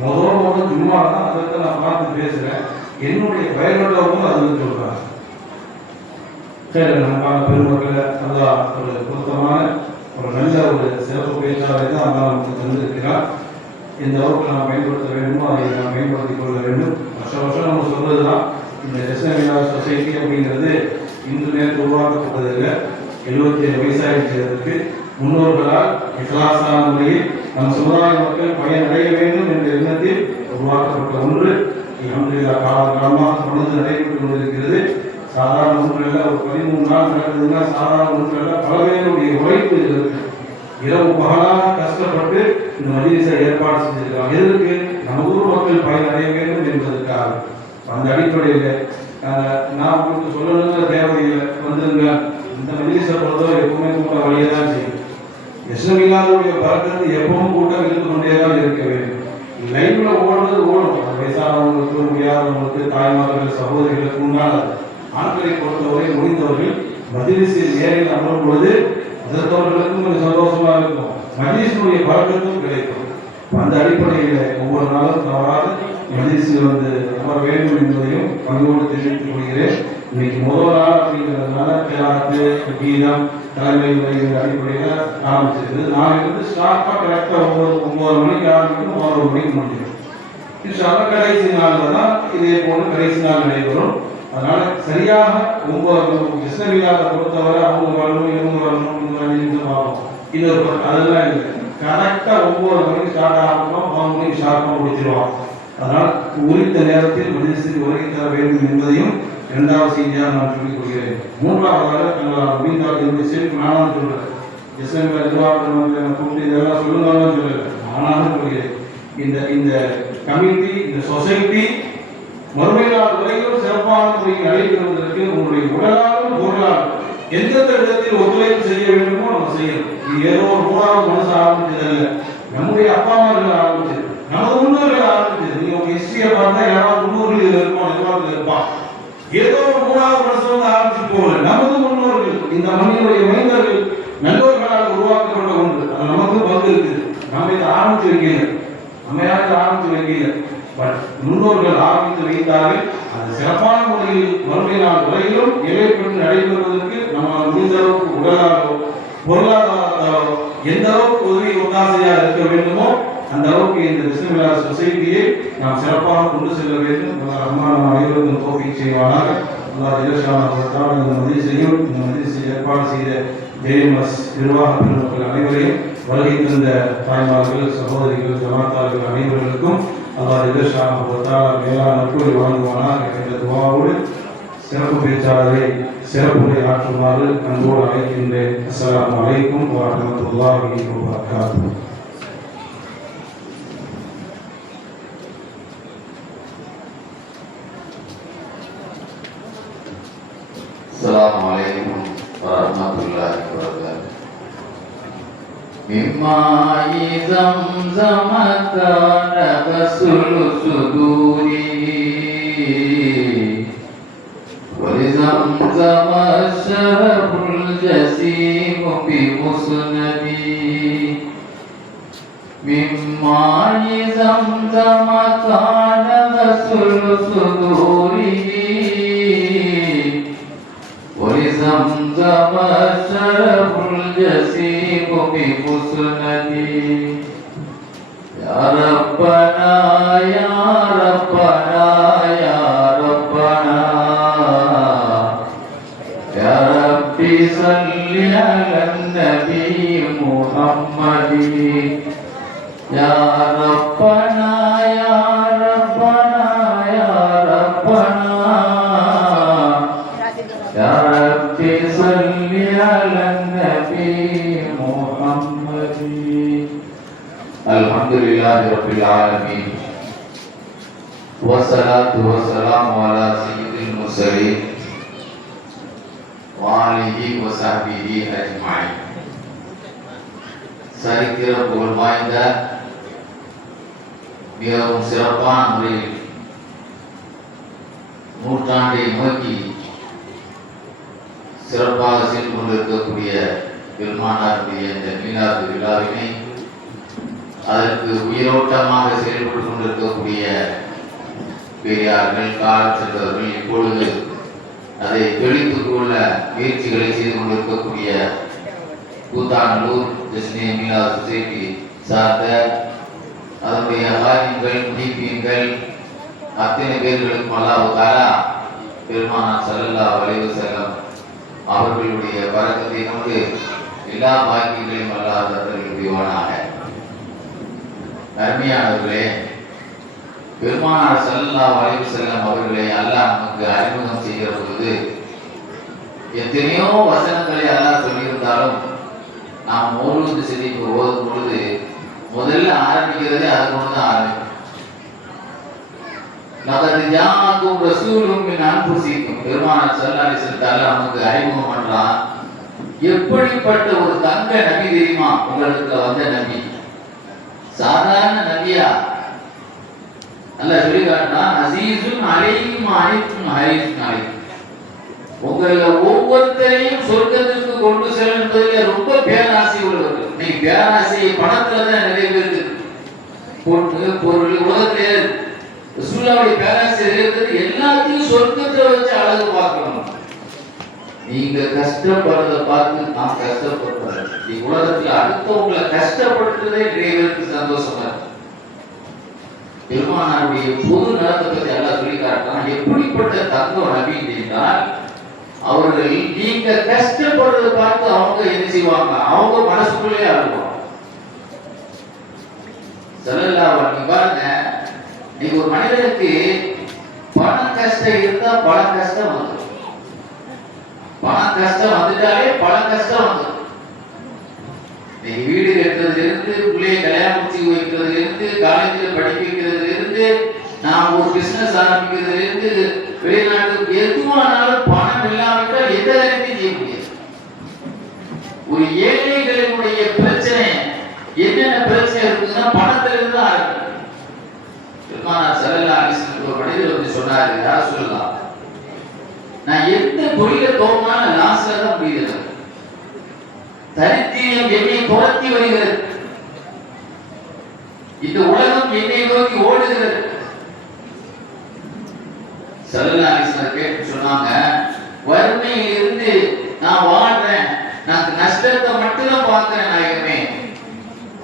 முதல் ஜும்மால தான் ஹஜ்ரத்தை நான் பார்த்து பேசுறேன். என்னுடைய பயனுள்ளவங்க ஹஜ்ரத் சொல்றாங்க. சரி, நமக்கான பெருமக்களை அல்லாஹ் ஒரு பொருத்தமான ஒரு நல்ல ஒரு சிறப்பு பேச்சாளரை தான் அல்லாஹ் நமக்கு தந்திருக்கிறார். இந்த அளவுக்கு நாம் பயன்படுத்த வேண்டுமோ அதை நாம் பயன்படுத்திக் கொள்ள வேண்டும். வருஷம் நம்ம சொல்றது தான், இந்த எஸ்எம்ஏ சொசைட்டி அப்படிங்கிறது இன்று நேரத்தில் உருவாக்கப்பட்டதில்லை. 77 வயசாகிடுச்சதற்கு முன்னோர்களால் இஹ்லாஸான முறையில் நம் சமுதாய மக்கள் பயனடைய வேண்டும் என்ற எண்ணத்தில் உருவாக்கப்பட்ட ஒன்று. அல்ஹம்துலில்லாஹ் காலகாலமாக தொடர்ந்து நடைபெற்று கொண்டிருக்கிறது. சாதாரண ஒன்றில் ஒரு 13 நாள் நடக்குதுன்னா சாதாரண ஒன்றில் பல பேருடைய உழைப்பு இருக்கு. இரவு பகலாக கஷ்டப்பட்டு இந்த மஜ்லிஸை ஏற்பாடு செஞ்சிருக்காங்க. எதற்கு? நம்ம ஊர் மக்கள் பயனடைய வேண்டும் என்பதற்காக. அந்த அடிப்படையில் நான் உங்களுக்கு சொல்லணுங்கிற தேவையில்லை. வந்துருங்க, இந்த மஜ்லிஸை பொறுத்தவரை எப்பவுமே கூட்ட வழியை தான் செய்யும். இஸ்லாமியாருடைய பறக்கிறது எப்பவும் கூட்டம் இருந்து கொண்டேதான் இருக்க வேண்டும். லைவ்ல ஓடுறது ஓடும், வயசானவங்களுக்கு, முடியாதவங்களுக்கு, தாய்மார்கள், சகோதரிகளுக்கு உண்டானது. ஆண்களை பொறுத்தவரை முடிந்தவர்கள் மஜ்லிஸில் நேரில் அமரும் பொழுது அதற்கவர்களுக்கும் கொஞ்சம் சந்தோஷமா இருக்கும், மஜ்லிஸினுடைய பறக்கத்தும் கிடைக்கும். அந்த அடிப்படையில் ஒவ்வொரு நாளும் தவறாது மஜ்லிஸில் வந்து அமர வேண்டும் என்பதையும் பங்கோடு தெரிவித்துக் கொள்கிறேன். இன்னைக்கு முதல் நாள் அப்படிங்கிறதுனால கிராத்து, கீதம், தலைமை உரைங்கிற அடிப்படையில் ஆரம்பிச்சிருக்குது. நாளைக்கு ஸ்டார்ட்டாக கரெக்டாக 9 மணிக்கு ஆரம்பிக்கும், 11 மணிக்கு முடிஞ்சிடும். இன்ஷால்லா கடைசி நாளில் தான் இதே போன்று கடைசி நாள் நடைபெறும். அதனால சரியாக 9 இஸ்லாமியாரை பொறுத்தவரை அவங்க வரணும், இவங்க வரணும், இது அதெல்லாம் இல்லை. கரெக்டாக 9 மணிக்கு ஸ்டார்ட் ஆரம்பிப்போம், 11 மணிக்கு ஷார்ப்பாக முடிச்சிருவோம். அதனால் குறித்த நேரத்தில் மஜ்லிஸில் உரை தர வேண்டும் என்பதையும் இரண்டாவது செய்தியாக நான் சொல்லிக் கொள்கிறேன். மூன்றாவதாக தங்களால் மீண்டால் என்னுடைய சேர்ப்பு நானாக சொல்கிறேன். இஸ்லாமிய நிர்வாகத்தில் கூப்பிட்டு இதெல்லாம் சொல்லுங்க சொல்லலை, நானாக சொல்கிறேன். இந்த கமிட்டி, இந்த சொசைட்டி மறுமையாளர் வரைக்கும் சிறப்பான முறையில் நடைபெறுவதற்கு உங்களுடைய உடலாலும் பொருளாலும் எந்தெந்த விதத்தில் ஒத்துழைப்பு செய்ய வேண்டுமோ நம்ம செய்யணும். இது ஏதோ ஒரு 3வது மனுஷன் ஆரம்பிச்சதல்ல, நம்முடைய அப்பா அம்மார்கள் ஆரம்பிச்சது, நமது முன்னோர்கள் ஆரம்பிச்சது. நீங்க உங்க ஹிஸ்டரியை பார்த்தா யாராவது முன்னோர்கள் இதில் இருப்பான், நிர்வாகத்தில் இருப்பான். ஏதோ ஒரு 3வது மனுஷன் வந்து ஆரம்பிச்சு போகல, நமது முன்னோர்கள், இந்த மண்ணினுடைய மைந்தர்கள் நல்லவர்களால் உருவாக்கப்பட்ட ஒன்று. அது நமக்கு பங்கு இருக்குது. நம்ம இதை ஆரம்பிச்சு வைக்கல, நம்ம யாரும் ஆரம்பிச்சு வைக்கல, பட் முன்னோர்கள் ஆரம்பித்து வைத்தார்கள். அந்த சிறப்பான முறையில் மறுமை நாள் வரையிலும் நிலைப்பட்டு நடைபெறுவதற்கு நம்ம முடிந்த அளவுக்கு உடலாலோ பொருளாதாரத்தாலோ எந்த அளவுக்கு உதவி ஒத்தாசையாக இருக்க வேண்டுமோ அந்த அளவுக்கு இந்த இஸ்லாமிய சொசைட்டியை நாம் சிறப்பாக கொண்டு செல்ல வேண்டும். ரஹ்மான் அனைவருக்கும் தௌஃபீக் செய்வானாக. அல்லாஹ் ஜல்லஷானஹு இந்த மஜ்லிஸையும் இந்த மஜ்லிஸை ஏற்பாடு செய்த ஜேஎம்எஸ் நிர்வாக பெருமக்கள் அனைவரையும், வருகை தந்த தாய்மார்கள், சகோதரிகள், ஜமாத்தார்கள் அனைவர்களுக்கும் அல்லாஹ் ஜல்லஷானஹு மேலான நட்புரை வழங்குவானாக என்ற துஆவோடு சிறப்பு பேச்சாளரை சிறப்புரை ஆற்றுமாறு அன்போடு அழைக்கின்றேன். அஸ்ஸலாமு அலைக்கும் வரஹ்மத்துல்லாஹி வபரகாத்துஹு. السلام عليكم ورحمة الله وبركاته. من ماء زمزم كان غسل الصدور ولزمزم الشرب الجسيم بمسندي. من ماء زمزم كان غسل الصدور ولزمزم الشرف الجسيم بمسندي. يا ربنا يا ربنا يا ربنا يا ربي صل على النبي محمد. يا ربنا يا ربنا يا ربنا يا ربي صل على النبي محمد. الحمد لله رب العالمين والصلاة والسلام على سيد المرسلين وآله وصحبه أجمعين. சரித்திர புகழ் வாய்ந்த மிகவும் சிறப்பான முறையில் நூற்றாண்டை நோக்கி சிறப்பாக சென்று கொண்டிருக்கக்கூடிய பெருமானாருடைய இந்த மீலாது விழாவினை, அதற்கு உயிரோட்டமாக செயல்பட்டு கொண்டிருக்கக்கூடிய பெரியார்கள், காலம் சென்றவர்கள், இப்பொழுது அதை தெளித்துக் கொள்ள முயற்சிகளை செய்து கொண்டிருக்கக்கூடிய கூத்தாநல்லூர் ஜஸ்னிய மீலா சொசைட்டி சார்ந்த அதனுடைய ஹாரிம்கள், முஹிப்பீன்கள் அத்தனை பேர்களுக்கும் அல்லாஹ் தஆலா பெருமானார் ஸல்லல்லாஹு அலைஹி வஸல்லம் அவர்களுடைய பரக்கத்தை கொண்டு எல்லா பாக்கியங்களையும் அல்லாஹ் தந்தருள் புரிவானாக. அருமையானவர்களே, பெருமானார் ஸல்லல்லாஹு அலைஹி வஸல்லம் அவர்களை அல்லாஹ் நமக்கு அறிமுகம் செய்கிற பொழுது எத்தனையோ வசனங்களை அல்லாஹ் சொல்லியிருந்தாலும் நாம் மௌலூத் ஷரீஃப் ஓதும் பொழுது முதல்ல ஆரம்பிக்கிறதே அதை கொண்டு தான் ஆரம்பிக்கும். லகத் ஜாஅக்கும் ரசூலும் மின் அன்ஃபுசிக்கும். பெருமானார் ஸல்லல்லாஹு அலைஹி வஸல்லம் அல்லாஹ் நமக்கு அறிமுகம் பண்றான். எப்படிப்பட்ட ஒரு தங்க நபி தெரியுமா? உங்களுக்கு வந்த நபி சாதாரண நபியா? நல்லா சொல்லி காட்டினா அசீசுன் அலைக்கும் அனைத்தும் ஹரீசுன் அலைக்கும். உங்கள ஒவ்வொருத்தரையும் சொர்க்கத்திற்கு கொண்டு செல்லுன்றதுல ரொம்ப பேராசை உள்ளவர்கள். இன்னைக்கு பேராசை பணத்துல தான் நிறைய பேருக்கு பொண்ணு பொருள் உலகத்திலே ரசூலுல்லாஹ்வுடைய பேராசை இருக்கிறது. எல்லாத்தையும் சொர்க்கத்தை வச்சு அழகு பார்க்கணும். நீங்க கஷ்டப்படுறத பார்த்து நான் கஷ்டப்படுறேன். நீ உலகத்துல அடுத்தவங்களை கஷ்டப்படுறதே நிறைய பேருக்கு சந்தோஷமா இருக்கு. பெருமானாருடைய பொது நலத்தை பற்றி எல்லாம் சொல்லி காட்டுறான். எப்படிப்பட்ட தத்துவ நபி என்றால் அவர்கள் நீங்க கஷ்டப்படுறதை பார்த்து அவங்க என்ன செய்வாங்க? அவங்க மனசுக்குள்ளே அழுவாங்க. ஸல்லல்லாஹு அலைஹி பாருங்க, நீங்க ஒரு மனிதனுக்கு பண கஷ்டம் இருந்தா பல கஷ்டம் வந்துடும். பண கஷ்டம் வந்துட்டாலே பல கஷ்டம் வந்துடும். நீங்க வீடு கட்டுறதுல இருந்து, பிள்ளைய கல்யாணம் முடிச்சு வைக்கிறதுல இருந்து, காலேஜில் படிக்க வைக்கிறதுல இருந்து, நான் ஒரு பிசினஸ் ஆரம்பிக்கிறதுல இருந்து, வெளிநாட்டுக்கு எதுவானாலும் பணம் இல்லாவிட்டால் எந்த காரியத்தையும் செய்ய முடியாது. ஒரு ஏழைகளினுடைய பிரச்சனை என்னென்ன பிரச்சனை இருக்குதுன்னா பணத்துல இருந்து தான் ஆரம்பிக்கும். பெருமானார் ஸல்லல்லாஹு அலைஹி வஸல்லம் ஒரு மனிதர் வந்து சொன்னாரு, யார் சொல்லலாம், நான் எந்த தொழிலை தோணாலும் லாஸ்ல தான் முடியுது. தரித்திரம் என்னை துரத்தி வருகிறது. இந்த உலகம் என்னை நோக்கி ஓடுகிறது. ஸல்லல்லாஹு அலைஹி வஸல்லம் கேட்டு சொன்னாங்க, வறுமையில் இருந்து நான் வாழ்றேன், நான் நஷ்டத்தை மட்டும் தான் பார்க்கிறேன் நாயகமே.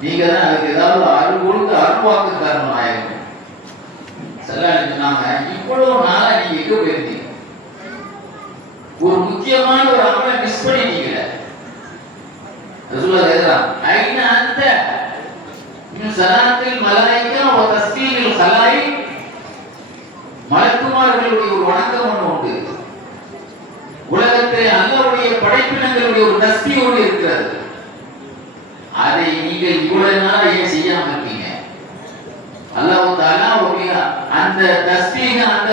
நீங்க தான் அதுக்கு ஏதாவது அருள் கொடுத்து அருள்வாக்கு தரணும் நாயகமே. ஸல்லல்லாஹு அலைஹி சொன்னாங்க, இவ்வளவு நாளா நீங்க எங்க போயிருந்தீங்க? ஒரு முக்கியமான ஒரு அமலை மிஸ் பண்ணிட்டீங்க. ரசூலுல்லாஹ் கேக்குறாங்க, ஐன அன்த மின் ஸலாத்தில் மலாயிகா வ தஸ்பீஹில் ஹலாயிக். மலக்குமார்களுடைய ஒரு வணக்கம் ஒன்று உண்டு. உலகத்தில் அல்லாஹ்வுடைய படைப்பினங்களுடைய ஒரு தஸ்பீஹ் ஒன்று இருக்கிறது. அதை நீங்கள் இவ்வளவு நாள் ஏன் செய்யாம இருக்கீங்க? அல்லாஹ் தஆலா அந்த தஸ்பீஹ் அந்த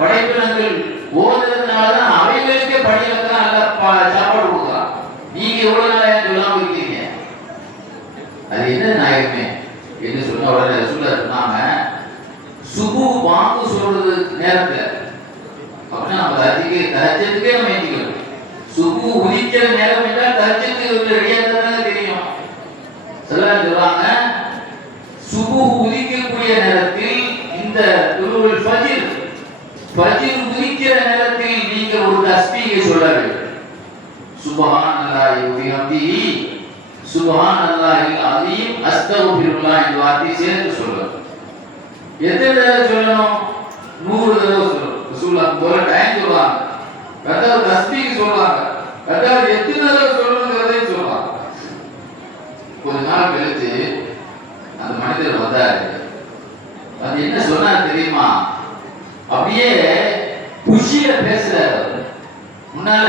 படைப்பினங்கள் ஓதுறதுனால தான் அவைகளுக்கே படிகளுக்கெல்லாம் அல்லாஹ் சாப்பாடு கொடுக்குறான். நீங்க எவ்வளவு நாள் ஏன் சொல்லாம இருக்கீங்க? அது என்ன நாயகமே என்று சொன்ன உடனே ரசூலுல்லாஹ் சொன்னாங்க, சுபு வாங்கு சொல்றது நேரத்துல அப்படின்னா நம்ம தஹஜ்ஜுக்கே நம்ம ஏற்றிக்கணும். சுபு உதிக்கிற நேரம் என்றால் தஹஜ்ஜுக்கு ரெடியா இருந்தாலும் தெரியும். ஸல்லல்லாஹு சொல்றாங்க, சுபு உதிக்கக்கூடிய நேரத்தில் இந்த துலுல் ஃபஜ்ர் உதிக்கிற நேரத்தில் நீங்க ஒரு தஸ்பீஹை சொல்ல வேண்டும். சுப்ஹானல்லாஹி வ பிஹம்திஹி சுப்ஹானல்லாஹில் அஸீம் அஸ்தக்ஃபிருல்லாஹ் என்ற வார்த்தையை சேர்த்து சொல்லணும். எத்தனை தடவை சொல்லணும்? 100 தடவை சொல்லணும். ரசூலுல்லாஹ் போல டைம் சொல்றாங்க. ரெண்டாவது தஸ்பீஹ் சொல்றாங்க. ரெண்டாவது எத்தனை தடவை சொல்லணும்ங்கறதை சொல்றாங்க. கொஞ்ச நாள் கழிச்சு அந்த மனிதர் வந்தாரு. அது என்ன சொன்னார் தெரியுமா? அப்படியே குஷியில பேசுறாரு. முன்னால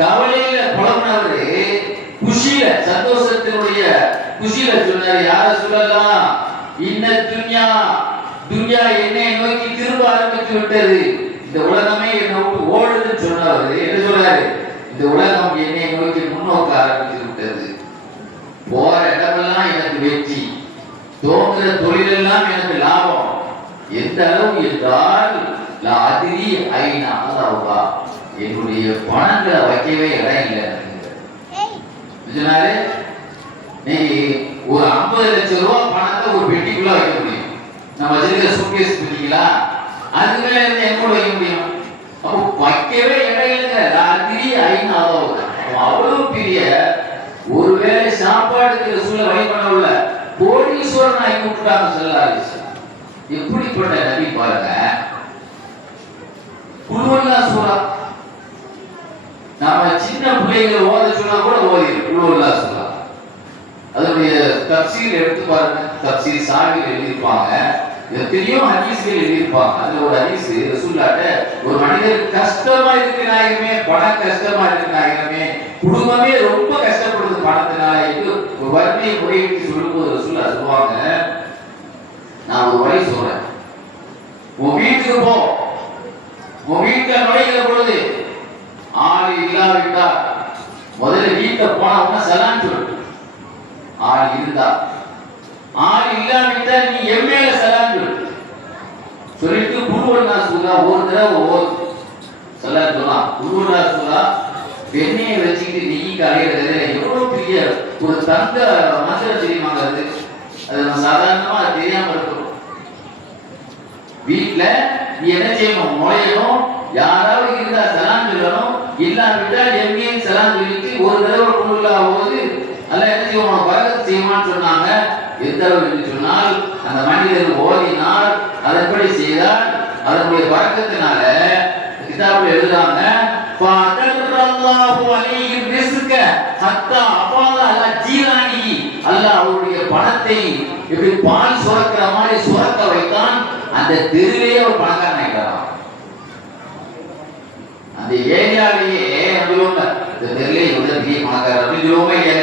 கவலையில புலம்புனவரு குஷியில சந்தோஷத்தினுடைய குஷியில சொன்னாரு, யார சொல்லலாம், இன்ன துன்யா என்னை நோக்கி திரும்ப ஆரம்பித்து விட்டது. இந்த உலகமே என்னை விட்டு ஓடுதுன்னு சொன்னவர் என்ன சொல்றாரு? இந்த உலகம் என்னை நோக்கி முன்னோக்க ஆரம்பித்து விட்டது. போற இடமெல்லாம் எனக்கு வெற்றி, தோங்குற தொழிலெல்லாம் எனக்கு லாபம். எந்த அளவு என்றால் லாதிரி ஐனா அல்லாஹ்வா, என்னுடைய பணங்களை வைக்கவே இடம் இல்லை. நீ ஒரு 50 லட்சம் ரூபாய் பணத்தை ஒரு பெட்டிக்குள்ள வைக்க முடியும். நம்ம வச்சிருக்கிற சூட்கேஸ் பார்த்தீங்களா, அது மேல இருந்து எங்கூட வைக்க முடியும். அப்போ வைக்கவே இடம் இல்லைங்க. லாதிரி ஐனா அல்லாஹ்வா, அவ்வளவு பெரிய ஒருவேளை சாப்பாடுக்கு ரசூலை வழி பண்ணவுள்ள கோடீஸ்வரன் ஆகி விட்டுட்டாங்க ஸல்லல்லாஹு அலைஹி வஸல்லம். எப்படிப்பட்ட நபி பாருங்க. குல்ஹுவல்லாஹ் சூரா நாம சின்ன பிள்ளைகளை ஓத சொன்னா கூட ஓதிடும். குல்ஹுவல்லாஹ் சூரா அதனுடைய தப்சீர் எடுத்து பாருங்க. தப்சீர் சாகில் எழுதியிருப்பாங்க, எத்தனையோ ஹதீஸ்கள் எழுதியிருப்பாங்க. அதுல ஒரு ஹதீஸ் ரசூலுல்லாஹ்ட்ட, ஒரு மனிதர் கஷ்டமா இருக்கு நாயகமே, பணம் கஷ்டமா இருக்கு நாயகமே, குடும்பமே ரொம்ப கஷ்டப்படுது பணத்தினால என்று ஒரு வறுமையை முறையிட்டு சொல்லும்போது ரசூலுல்லாஹ் சொல்லுவாங்க, நான் ஒரு வழி சொல்றேன், உன் வீட்டுக்கு போ, உன் வீட்டுல நுழைகிற பொழுது ஆள் இல்லாவிட்டால் முதல்ல வீட்டுல போனவங்க சலான்னு சொல்லு. ஆள் இருந்தா, ஆள் இல்லாவிட்டா நீ எம்மையில சலான்னு சொல்லு. சொல்லிட்டு குருவல்லா சூலா ஒரு தடவை சலான்னு சொல்லலாம். குருவல்லா சூலா வெண்ணையை வச்சுக்கிட்டு நெய்க்கு அலையிறது எவ்வளவு பெரிய ஒரு தங்க மந்திரம் தெரியுமாங்க. அது நம்ம சாதாரணமா அது தெரியாம இருக்கணும். வீட்டுல நீ என்ன செய்யணும்? நுழையணும், யாராவது இருந்தா சலான் சொல்லணும், இல்லாவிட்டா எம்மியும் சலான் சொல்லிட்டு ஒரு தடவை குழுலா போது அல்ல என்ன செய்வோம்? பரகத்து செய்வான்னு சொன்னாங்க. எந்த அளவு சொன்னால் அந்த மனிதன் ஓதினால் அதன்படி செய்தால் அதனுடைய பரக்கத்தினால கிதாபுல எழுதுறாங்க, அவருடைய பணத்தை எப்படி பால் சுரக்கிற மாதிரி சுரக்க வைத்தான். அந்த தெருவிலேயே ஒரு பணக்காரன் ஆயிட்டாராம். அந்த ஏரியாவிலேயே இந்த தெருவிலே பெரிய பணக்காரர் அப்படின்னு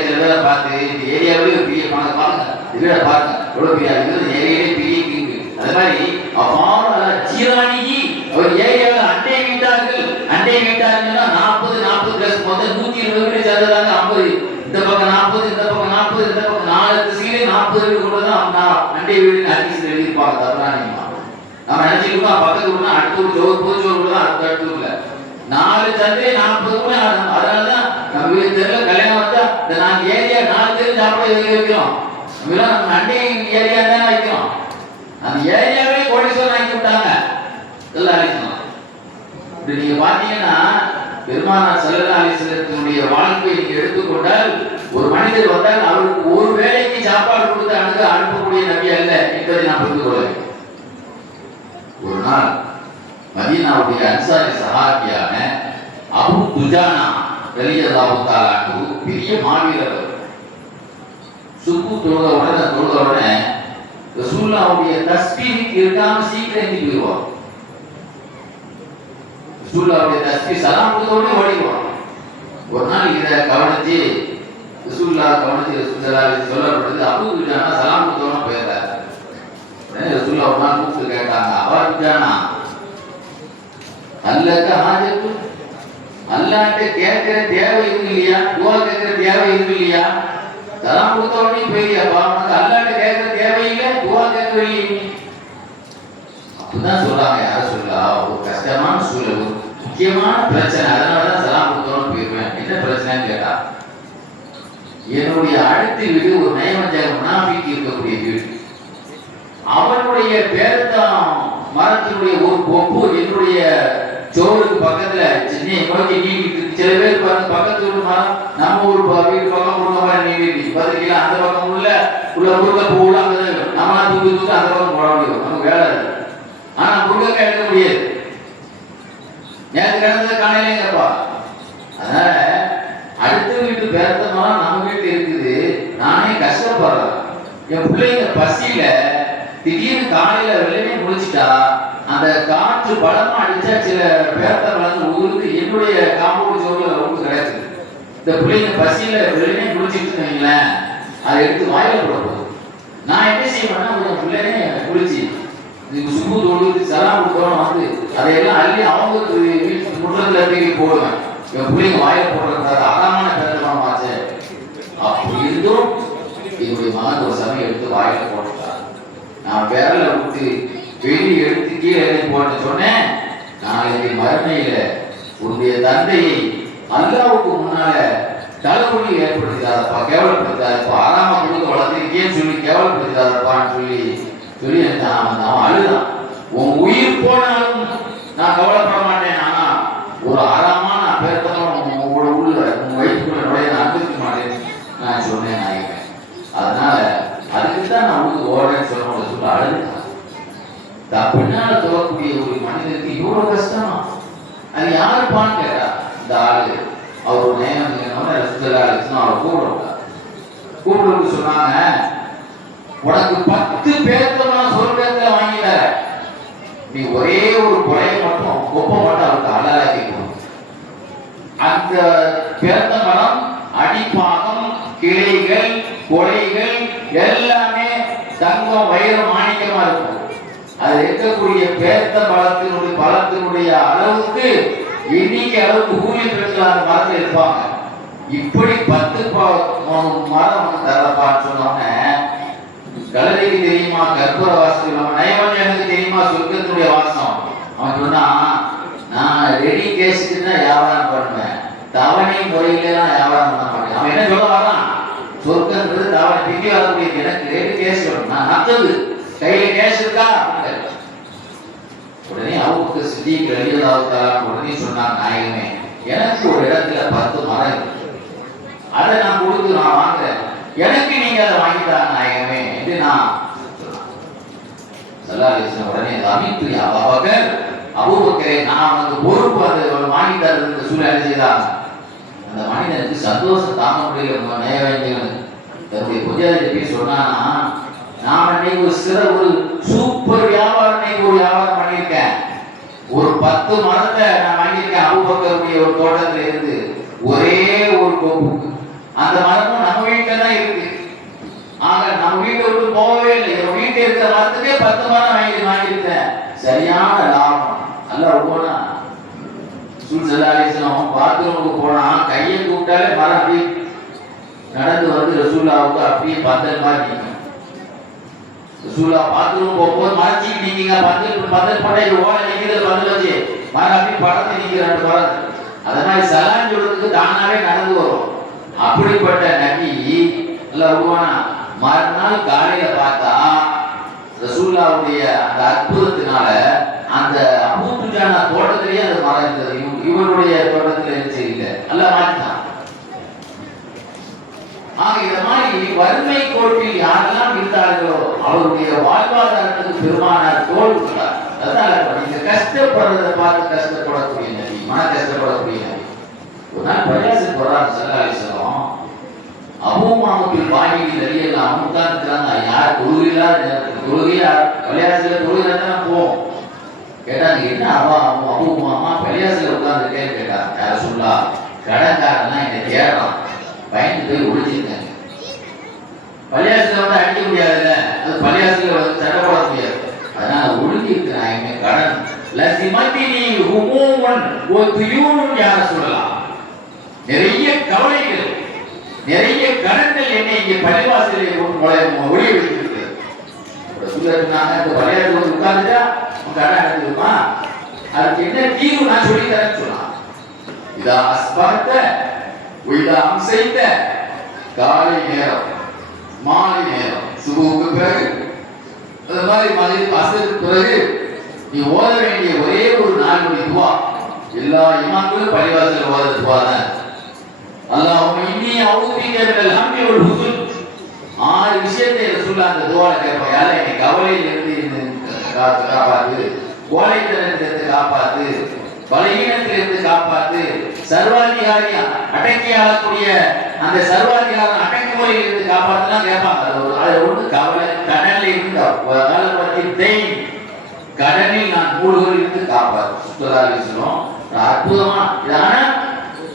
சில பேரை பார்த்து இந்த ஏரியாவிலேயே ஒரு பெரிய பணம் பாருங்க, வீட பாருங்க எவ்வளவு பெரிய ஏரியாவிலே பெரிய கிங்கு. அது மாதிரி ஜீரானிகி அவர் ஏரியாவில் அண்டை வீட்டார்கள் 40 பிளஸ் மொத்தம் 120 வீடு சேர்ந்ததாங்க. 50 இந்த பக்கம் 40 இந்த பக்கம் 40 இந்த பக்கம் 4 திசையிலே 40 வீடு கொண்டுதான் அண்டை வீடு அதிசயம் எழுதியிருப்பாங்க. தப்புறாங்க நம்ம நினைச்சுக்கிட்டோம் பக்கத்து ஊர்னா அடுத்த ஊர் ஜோர் புது ஜோர் தான் அடுத்த ஊர்ல 4 சந்தை 40 கூட. அதனாலதான் நம்ம வீடு தெருல கல்யாணம் வந்தா இந்த நாங்க ஏரியா 4 தெரு சாப்பிட வைக்கிறோம். நம்ம அண்டை ஏரியா தானே வைக்கிறோம். அந்த ஏரியாவே கோடீஸ்வரன் ஆக்கி விட்டாங்க எல்லாரும். நீங்க பாத்தீங்கன்னா பெருமானார் ஸல்லல்லாஹு அலைஹி வஸல்லத்தினுடைய வாழ்க்கையை நீங்க எடுத்துக்கொண்டால் ஒரு மனிதர் வந்தால் அவருக்கு ஒரு வேளைக்கு சாப்பாடு கொடுத்து அனுப்பக்கூடிய நபி அல்ல என்பதை நான் புரிந்து கொள்ள. ஒரு நாள் மதீனாவுடைய அன்சாரி சஹாபியான அபூ துஜானா ரலியல்லாஹு தஆலா அன்ஹு பெரிய மாவீரர். சுப்பு தொழுத உடனே ரசூலுல்லாஹ்வுடைய தஸ்பீஹ் இருக்காம சீக்கிரம் எழுதி போயிடுவார். ரசூலுல்லாஹ்வுடைய தஸ்பீஹ் சலாம் கொடுத்த உடனே ஓடிடுவார். ஒரு நாள் இதை கவனிச்சு ரசூலுல்லாஹ் சொல்லப்படுது. அபூ துஜானா சலாம் கொடுத்த உடனே போயிடுறாரு. ரசூலுல்லாஹ் ஒரு நாள் கூப்பிட்டு கேட்டாங்க, அவா துஜானா அல்லக்க ஹாஜத்து, அல்லாஹ்ட்ட கேட்கிற தேவை இருக்கு இல்லையா? துஆ கேட்கிற தேவை இருக்கு இல்லையா? சலாம் கொடுத்த உடனே போயிடியாப்பா, உனக்கு அல்லாஹ்ட்ட கேட்கிற தேவையில்லை, துஆ கேட்கவில்லை. அப்படிதான் சொல்றாங்க. யார சொல்லா? ஒரு கஷ்டமான சூழல், ஒரு முக்கியமான பிரச்சனை, அதனாலதான் சலாம் கொடுத்தோன்னு போயிருவேன். என்ன பிரச்சனைன்னு கேட்டா, என்னுடைய அடுத்த வீடு ஒரு நயவஞ்சக முனாஃபிக் இருக்கக்கூடிய வீடு. அவனுடைய பேரத்தான் மரத்தினுடைய ஒரு கொப்பு என்னுடைய சோறுக்கு பக்கத்துல சென்னை நோக்கி நீங்கிட்டு இருக்கு. சில பேர் பாருங்க பக்கத்து வீட்டு மரம் நம்ம ஊர் வீட்டு பக்கம் முருங்க மரம் நீங்கிட்டு பார்த்துக்கலாம். அந்த பக்கம் உள்ள முருங்கை பூ அங்கே நம்ம தூக்கி அந்த பக்கம் போட முடியும், நமக்கு வேலை இருக்கு. ஆனா முருங்கக்காய் எடுக்க முடியாது. நேற்று கிடந்தது காணையிலேங்கப்பா. அதனால அடுத்த வீட்டு பேரத்த மரம் நம்ம வீட்டு இருக்குது. நானே கஷ்டப்படுறேன். என் பிள்ளைங்க பசியில திடீர்னு காலையில வெள்ளமே முடிச்சுட்டா அந்த காற்று பலமா அடிச்சா சில பேரத்த வளர்ந்து ஊருக்கு என்னுடைய காம்பவுண்ட் சோறுல ரொம்ப கிடையாது. இந்த பிள்ளைங்க பசியில வெள்ளமே முடிச்சுட்டு வைங்களேன், அதை எடுத்து வாயில போட போகுது. நான் என்ன செய்வேன்னா உங்க பிள்ளைனே குளிச்சு சுப்பு தொழுது சலாம் கொடுத்தோம் வந்து அதையெல்லாம் அள்ளி அவங்க வீட்டு முற்றத்துல தூக்கி போடுவேன். என் பிள்ளைங்க வாயில போடுறது அறமான பேரமாச்சு. அப்படி இருந்தும் என்னுடைய மகன் ஒரு சமயம் எடுத்து வாயில போட்டுட்டான். நான் விரல விட்டு வெளியே எடுத்து கீழே போட்டு சொன்னேன், நாளைக்கு மறுமையில உன்னுடைய தந்தையை அல்லாவுக்கு முன்னால தலைமுடி ஏற்படுத்தாதப்பா, கேவலப்படுத்தாதப்பா, ஆறாம கொடுக்க வளர்த்திருக்கேன்னு சொல்லி கேவலப்படுத்தாதப்பான்னு சொல்லி அவன் அழுதான். உன் உயிர் போனாலும் நான் கவலைப்பட மாட்டேன். ஆனா ஒரு ஆறாமா நான் பேர்த்தவன் உங்களோட உள்ள உன் வயிற்றுக்குள்ள நுழைய நான் அனுமதிக்க மாட்டேன் நான் சொன்னேன் நாயகன். அதனால அதுக்குதான் நான் உங்களுக்கு ஓடுறேன்னு சொல்ல சொல்ல அழுதான். பின்னால தோறக்கூடிய ஒரு மனிதனுக்கு இவ்வளவு கஷ்டமா? அது யாருப்பான்னு கேட்டா இந்த ஆளு அவர் நேரம் அவர் கூப்பிட்டு சொன்னாங்க, உனக்கு 10 பேர்த்தவன் சொர்க்கத்துல வாங்கிட்டார, நீ ஒரே ஒரு கொலையை மட்டும் கொப்பை மட்டும் அவருக்கு அலாக்கிக்கணும். அந்த பேர்த்த மரம் அடிப்பாகம் கிளைகள் கொலைகள் எல்லாமே தங்கம் வைரம் மாணிக்கமா இருக்கும். அது இருக்கக்கூடிய பேர்த்த பலத்தினுடைய அளவுக்கு எண்ணிக்கை அளவுக்கு கூலி பெற்ற அந்த மரத்தில் இருப்பாங்க. இப்படி 10 மரம் வந்து தரப்பான்னு சொன்னோன்னே கலரிக்கு தெரியுமா கற்பூர வாசம் நயவன் எனக்கு தெரியுமா சொர்க்கத்துடைய வாசம். அவன் சொன்னா நான் ரெடி கேஸுக்கு தான் வியாபாரம் பண்ணுவேன், தவணை முறையிலாம் வியாபாரம் பண்ண மாட்டேன். அவன் என்ன சொல்ல வரான், சொர்க்கன்றது தவணை திங்கி வரக்கூடியது, எனக்கு ரெடி கேஸ் வேணும், நான் நத்தது கையில கேஸ் இருக்கா. உடனே அவருக்கு சித்திக்கு எழுதாவுத்தாரான்னு உடனே சொன்னாங்க, நாயகமே எனக்கு ஒரு இடத்துல 10 மரம் இருக்கு, அதை நான் கொடுத்து நான் வாங்குறேன், எனக்கு நீங்க அதை வாங்கிட்டாங்க நாயகமே என்று நான் சொல்லாலேசன். உடனே அமித்து அபூபக்கர், அபூபக்கரே நான் அவனுக்கு பொறுப்பு அதை வாங்கி தரது சூழ்நிலை செய்தான். அந்த மனிதனுக்கு சந்தோஷம் தாங்க முடியல. நயவஞ்சகன் தன்னுடைய புஜாரியை போய் சொன்னானா, நான் இன்னைக்கு ஒரு சூப்பர் வியாபாரம் ஒரு வியாபாரம் பண்ணியிருக்கேன், ஒரு 10 மரத்தை நான் வாங்கியிருக்கேன் அபூபக்கருடைய ஒரு தோட்டத்துல இருந்து, ஒரே ஒரு கொம்புக்கு. அந்த மரமும் நம்ம வீட்டுல தான் இருக்கு. ஆக நம்ம வீட்டை விட்டு போகவே இல்லை, என் வீட்டில் இருக்கிற மரத்துக்கே 10 மரம் வாங்கியிருக்கேன், சரியான லாபம். நல்லா போனா சுல்சலாலேசனம் பாத்ரூமுக்கு போனா கையை கூப்பிட்டாலே மரம் அப்படி நடந்து வந்து ரசூல்லாவுக்கு அப்படியே பந்தல் மாதிரி நிற்கும். ரசூல்லா பாத்ரூம் போகும்போது மறைச்சிட்டு நிற்கிங்க, பந்தல் போட்டா ஓலை நிற்கிறது, பந்தல் வச்சு மரம் அப்படி படத்தை நிற்கிற 2 மரம். அதனால சலான் சொல்றதுக்கு தானாவே நடந்து வரும். அப்படிப்பட்ட நபி நல்லா உருவானா. மறுநாள் காலையில பார்த்தா ரசூல்லாவுடைய அந்த அற்புதத்தினால அந்த அபூ துஜானா தோட்டத்திலேயே அந்த மரம் இருந்தது, இவருடைய தோட்டத்தில் இருந்துச்சு இல்லை, நல்லா மாற்றினான். ஆக இந்த மாதிரி வறுமை கோட்டில் யாரெல்லாம் இருந்தார்களோ அவருடைய வாழ்வாதாரத்துக்கு பெருமானார் தோல் கொடுத்தார். அதனால நீங்க கஷ்டப்படுறதை பார்த்து கஷ்டப்படக்கூடிய நபி, மன கஷ்டப்படக்கூடிய நபி. ஒரு நாள் பரியாசம் போறார் சல்லாலிசனம், அபூமாமத்தில் வாங்கி வெளியெல்லாம் உட்கார்ந்துக்கிறாங்க. யார் தொழுகையில்லாத நேரத்தில் தொழுகையா பள்ளியாசில தொழுகையா போவோம். கேட்டாங்க, என்ன அபூமாமா பள்ளியாசில உட்கார்ந்துருக்கேன்னு கேட்டாங்க. யார சொல்லா, கடன்காரன்லாம் என்னை தேடுறான், பயந்து போய் ஒழிச்சிருக்காங்க. பள்ளியாசில வந்து அடிக்க முடியாதுல்ல, அது பள்ளியாசில வந்து சட்டை போட முடியாது, அதனால ஒழுங்கி இருக்கிறாங்க. கடன் லசிமத்தினி ஹுமூமன் ஒத்துயூனும் யார சொல்லலாம், நிறைய கவலைகள் நிறைய கடன்கள் என்னை இங்கே பள்ளிவாசலில் ஒளிய வைத்திருக்கு. சொல்லிருக்காங்க, இந்த பள்ளியாசல் உட்கார்ந்துட்டா கடன் எடுத்துருமா, அதுக்கு என்ன தீர்வு நான் சொல்லி தரேன்னு சொன்னான். இதா அஸ்பர்த்த இதா அம்சைத்த, காலை நேரம் மாலை நேரம் சுபுவுக்கு பிறகு அது மாதிரி மதியம் அசருக்கு பிறகு நீ ஓத வேண்டிய ஒரே ஒரு 4 துவா, எல்லா இமாம்களும் பள்ளிவாசல் ஓத துவா தான். அல்லாஹும்ம இன்னி அஊதுபிக மினல் ஹம்மி வல் ஹுஸ்ன். 6 விஷயத்தை ரசூலுல்லாஹ் அந்த துஆல கேட்பாங்க. யா அல்லாஹ் என்னை கவலையில இருந்து காப்பாத்து, கோழைத்தனத்திலிருந்து காப்பாத்து, பலகீனத்திலிருந்து காப்பாத்து, சர்வாதிகாரியா அடக்கி ஆளக்கூடிய அந்த சர்வாதிகாரம் அடக்குமுறையிலிருந்து காப்பாத்துலாம் கேட்பாங்க. அது ஒன்று கவலை, கடனில் இருந்து கடனில் நான் மூழ்கிலிருந்து காப்பாத்து. சுத்தராலிசனம் அற்புதமா இதான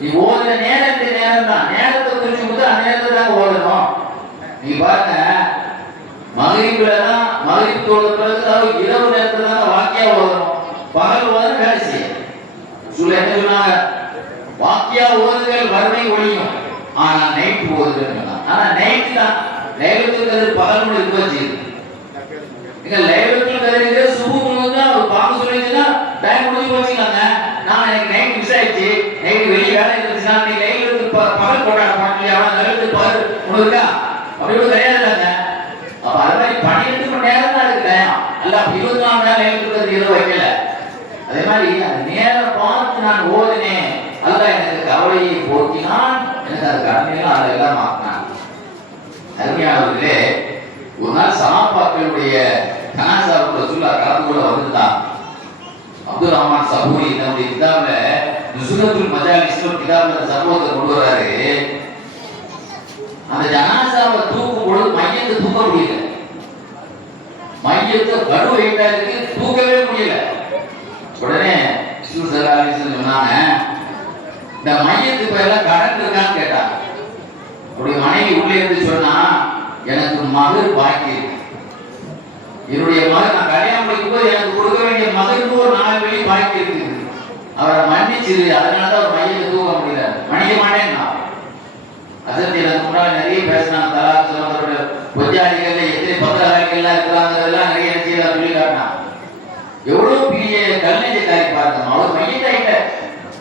நீ ஓதுற நேரம் தான், நேரத்தை குறிச்சு கொடுத்து அந்த நேரத்தை தான் ஓதணும். நீ பாருங்க, மகரிப்ல தான் மகரிப் தொழுத பிறகு இரவு நேரத்துல தான் வாக்கியா ஓதணும், பகல் ஓத வேலை செய்ய சொல்ல. என்ன சொன்னாங்க, வாக்கியா ஓதுகள் வறுமை ஒழியும், ஆனா நைட் ஓதுகள். ஆனா நைட் தான் லைலத்துல் கத்ர் பகல் முழு போச்சு. நீங்க லைலத்துல் கத்ர் சுபுஹ் தான் ஒரு பாம்பு சொல்லிச்சுன்னா டைம் முடிஞ்சு போச்சுங்க. நான் எனக்கு நைட் மிஸ் ஆயிடுச்சு, நைட் வெளியே வேலை இருந்துச்சுன்னா நீ லைலத்துல் பகல் கொண்டாட மாட்டீங்க, அவன் லைலத்துல் பகல் உனக்கா அப்படி கூட கிடையாதுங்க. அப்ப அது மாதிரி 12 மணி நேரம் தான் இருக்கு டைம், அல்ல 24 மணி நேரம் லைலத்துல் கத்ர் இரவு வைக்கல. அதே மாதிரி அந்த நேரம் பார்த்து நான் ஓதினேன், அல்லாஹ் எனக்கு கவலையை போக்கினான், எனக்கு அது கடமையெல்லாம் அதெல்லாம் மாற்றினான். அருமையானவர்களே, ஒரு நாள் சஹாபாக்களுடைய ஜனாசாவுக்கு ரசூலுல்லாஹ் கலந்து கொள்ள வந்திருந்தான். அப்துல் ரஹ்மான் சபூரி தன்னுடைய கிதாபுல நுஸ்ரத்துல் மஜாலிஸ் கிதாபுல அந்த சம்பவத்தை கொண்டு வர்றாரு. அந்த ஜனாசாவை தூக்கும் பொழுது மையத்தை தூக்க முடியல, மையத்தை கடு வெயிட்டா இருக்கு, தூக்கவே முடியல. உடனே சொன்னாங்க, இந்த மையத்துக்கு எல்லாம் கடன் இருக்கான்னு கேட்டாங்க. உடைய மனைவி உள்ளே இருந்து சொன்னா, எனக்கு மகர் பாக்கி இருக்கு, என்னுடைய மகன் நான் கல்யாணம் முடிக்கும் போது எனக்கு கொடுக்க வேண்டிய மகனுக்கு ஒரு 4 வெள்ளி பாக்கி இருக்கு, அவரை மன்னிச்சிரு, அதனாலதான் ஒரு மையத்தை தூக்க முடியல, மன்னிக்க மாட்டேன்னா. அதற்கு எனக்கு முன்னாடி நிறைய பேசினாங்க. தலாக் சம்பந்தப்பட்ட பொஜாதிகள் எத்தனை பத்திரகாரிகள்லாம் இருக்கிறாங்கிறதெல்லாம் நிறைய செய்யலாம் சொல்லி காட்டினாங்க. எவ்வளவு பெரிய கல்நெஞ்சக்காரி பாருங்க. அவர் மையத்தாயிட்ட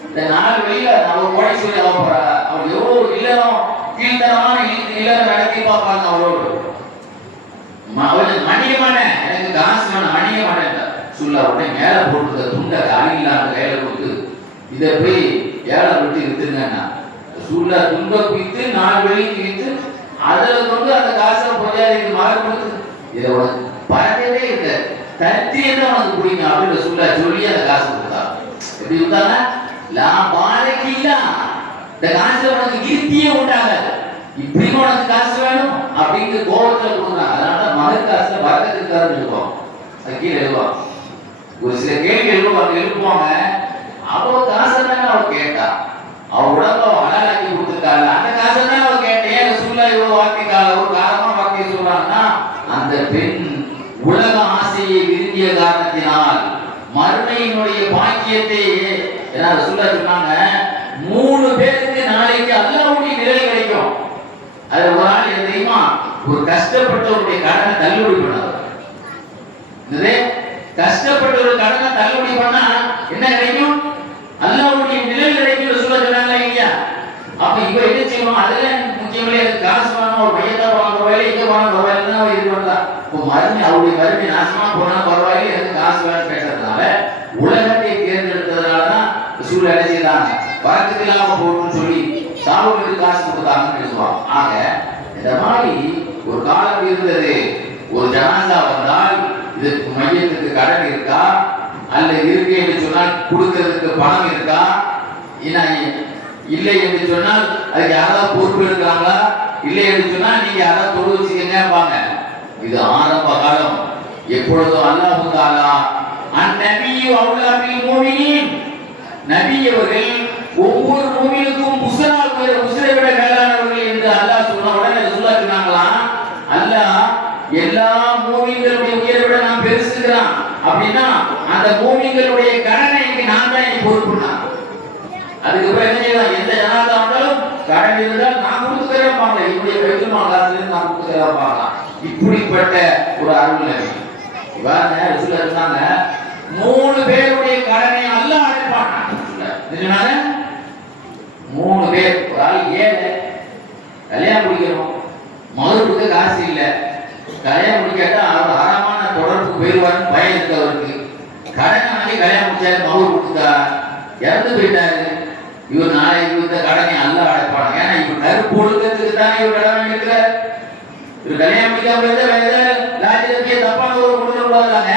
இந்த நாலு வழியில அவர் கோடீஸ்வரி ஆக போறாங்க. அவர் எவ்வளவு இல்லறம் கீழ்த்தரமான இல்லறம் நடத்தி பார்ப்பாங்க. அவரோடு அவரு மணிய மாட்டேன், எனக்கு காசு வேணும், மணிய மாட்டேன் சொல்ல உடனே மேல போட்டு துண்டை அழிலான்னு கையில கொடுத்து இதை போய் ஏழை விட்டு வித்துருங்கன்னா சூழ்ல துன்ப குவித்து 4 வழிக்கு வித்து அதுல கொண்டு அந்த காசை பொஜாதிக்கு மாற கொடுத்து இதை உனக்கு பறக்கவே இருக்க தத்தியே உனக்கு பிடிக்கும் அப்படின்னு சொல்லி அந்த காசு கொடுத்தாங்க. எப்படி கொடுத்தாங்க? நான் பாறைக்கு இல்ல இந்த காசுல உனக்கு கீர்த்தியே உண்டாகாது, இப்படியும் உனக்கு காசு வேணும் அப்படிங்கிற கோபத்துல கொடுக்குறாங்க. அதனால மகர் காசுல வரக்கத்து இருக்காருன்னு சொல்லுவோம். அது கீழே எழுதுவாங்க. ஒரு சில கேள்வி எழுப்புவாங்க. அவ காசை தானே அவ கேட்டா, அவ உடம்ப அழகாக்கி கொடுத்துருக்காங்க, அந்த காசை தான் அவ கேட்டேன். சூழ்நிலை இவ்வளவு வார்த்தைக்காக ஒரு காரணமா வார்த்தையை சொல்றாங்கன்னா அந்த பெண் உலக ஆசையை விரும்பிய காரணத்தினால் மறுமையினுடைய பாக்கியத்தை சொன்னாங்க. 3 பேருக்கு நாளைக்கு அல்லாஹ்வுடைய நிழல் கிடைக்கும். அது ஒரு ஆள் என்ன தெரியுமா? ஒரு கஷ்டப்பட்டவருடைய கடனை தள்ளுபடி பண்ணார். கஷ்டப்பட்ட ஒரு கடனை தள்ளுபடி பண்ணா என்ன கிடைக்கும்? அல்லாஹ்வுடைய நிழல் கிடைக்கும் சொன்னாங்க இல்லையா? அப்ப இவ என்ன செய்யணும்? அதுல முக்கியமே காசு வாங்க ஒரு பையன் வாங்க வேலை இங்க வாங்க வேலை தான் இது பண்ணலாம். இப்போ மறுமை அவருடைய மறுமை நாசமா போனா பரவாயில்லை, எனக்கு காசு வேணும் பேசுறதுனால உலகத்தை தேர்ந்தெடுத்ததுனாலதான் சூழல் என்ன செய்யறாங்க, வரத்துக்கு இல்லாம போகணும்னு சொல்லி சாவுக்கு காசு கொடுத்தாங்கன்னு பேசுவாங்க. ஆக இந்த மாதிரி ஒரு காலம் இருந்தது. ஒரு ஜனாசா வந்தால் இதுக்கு மையத்துக்கு கடன் இருக்கா அல்ல இருக்கு என்று சொன்னால் கொடுக்கிறதுக்கு பணம் இருக்கா, இல்லை என்று சொன்னால் அதுக்கு யாராவது பொறுப்பு இருக்கிறாங்களா, இல்லை என்று சொன்னால் நீங்க யாராவது தொழு வச்சுக்கங்க. இது ஆரம்ப காலம். எப்பொழுதும் அல்லாஹ் தஆலா அந்நபியு அவுலா பில் முஃமினீன், நபி அவர்கள் ஒவ்வொரு மூமினுக்கும் உஸ்ரை விட மேலானவர்கள் என்று அல்லாஹ் சொன்ன உடனே ரசூலுல்லாஹ் சொன்னாங்களாம், அல்லாஹ் எல்லா மூமின்களுடைய உயரை விட நான் பெருசுகிறான் அப்படின்னா அந்த மூமின்களுடைய கடனை நான் தான் பொறுப்புனா. அதுக்கப்புறம் என்ன செய்யலாம்? எந்த ஜனாதா வந்தாலும் கடன் இருந்தால் நான் கொடுத்துக்கிறேன் பாங்க, என்னுடைய பெருமாள் காசுலேருந்து நான் கொடுத்துக்கிறேன் பார்க்கலாம். இப்படிப்பட்ட ஒரு அருள் நபி. இவங்க ரசூலுல்லாஹ் சொன்னாங்க 3 பேருடைய கடனை அல்லாஹ் அடைப்பான். 3 பேர். ஒரு ஆள் ஏழை, கல்யாணம் முடிக்கணும், மகருக்கு காசு இல்லை, கல்யாணம் முடிக்காட்டா அவர் அறமான தொடர்புக்கு போயிடுவாருன்னு பயம் இருக்கு அவருக்கு. கடன் வாங்கி கல்யாணம் முடிச்சாரு, மகர் கொடுத்தா இறந்து போயிட்டாரு. இவர் நாளைக்கு இந்த கடனை அல்லாஹ் அடைப்பான். ஏன்னா இவர் கருப்பு ஒழுக்கத்துக்கு தானே இவர் கடன் வாங்கியிருக்கிறார். இவர் கல்யாணம் முடிக்காம லாஜிய தப்பான ஒரு கொடுக்க கூடாதாங்க.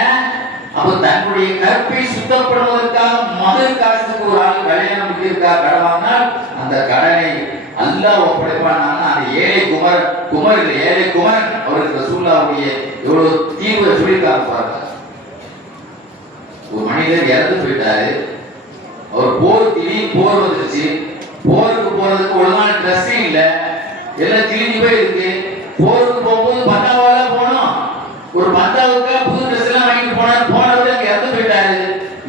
அப்ப தன்னுடைய கற்பை சுத்தப்படுவதற்காக மகர் காசுக்கு ஒரு ஆள் கல்யாணம் முடிக்கிறதுக்காக கடன் வாங்கினால் அந்த கடனை அல்லாஹ் ஒப்படைப்பான். அந்த ஏழை குமரன் அவருக்கு ரசூலுல்லாஹ்வுடைய எவ்வளவு தீவிர சொல்லியிருக்காங்க பாருங்க. ஒரு மனிதர் இறந்து போயிட்டாரு, அவர் போர் வந்துருச்சு, போருக்கு போறதுக்கு ஒழுங்கான ட்ரெஸ் இல்ல, எல்லாம் கிழிஞ்சு போய் இருக்கு. போருக்கு போகும்போது பந்தாவால போனோம், ஒரு பந்தாவுக்கு புது ட்ரெஸ் எல்லாம் வாங்கிட்டு போனவர் அங்க இறந்து போயிட்டாரு.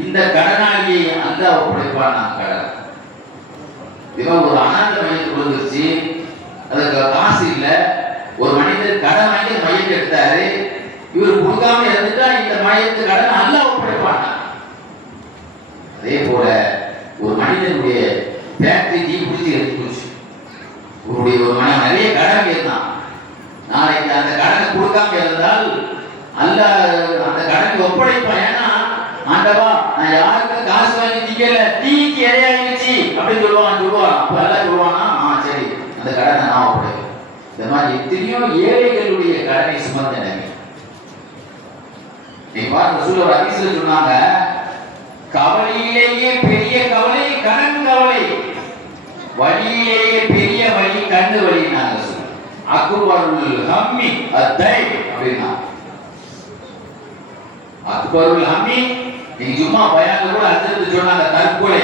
இந்த கடனாளியை அல்லாஹ் ஒப்படைப்பான். கடன் இவன் ஒரு அனாதை மையத்துக்கு விழுந்துருச்சு, அதுக்கு காசு இல்ல, ஒரு மனிதர் கடன் வாங்கி மையத்தை எடுத்தாரு, இவர் கொடுக்காம இருந்துட்டா இந்த மையத்து கடன் அல்லாஹ் ஒப்படைப்பான். அதே போல ஒரு மனிதனுடைய ஃபேக்டரி தீ பிடிச்சி எடுத்து போச்சு. ஒரு மனிதன் நிறைய கடன் இருந்தான், நாளைக்கு அந்த கடனை கொடுக்காம இருந்தால் அல்லாஹ் அந்த கடனுக்கு ஒப்படைப்பான். ஏன்னா ஆண்டவா நான் யாருக்கும் காசு வாங்கி தீக்கல, தீக்கு இரையாயிடுச்சு அப்படின்னு சொல்லுவான். அப்ப எல்லாம் சொல்லுவானா, சரி அந்த கடனை நான் ஒப்படைப்பேன். இந்த மாதிரி எத்தனையோ ஏழைகளுடைய கடனை சுமந்த நபி. நீ பாருங்க, ரசூல் ஒரு ஹதீஸ்ல சொன்னாங்க, கவலையிலேயே பெரிய கவலை கடன் கவலை, வழியிலேயே பெரிய வழி கண்ணு வழி. நாங்க சொல்றோம் அக்பருல் ஹம்மி அத்தை அப்படின்னா, அக்பருல் ஹம்மி நீங்க சும்மா பயான்ல கூட அர்த்தத்தை சொன்னாங்க, தற்கொலை.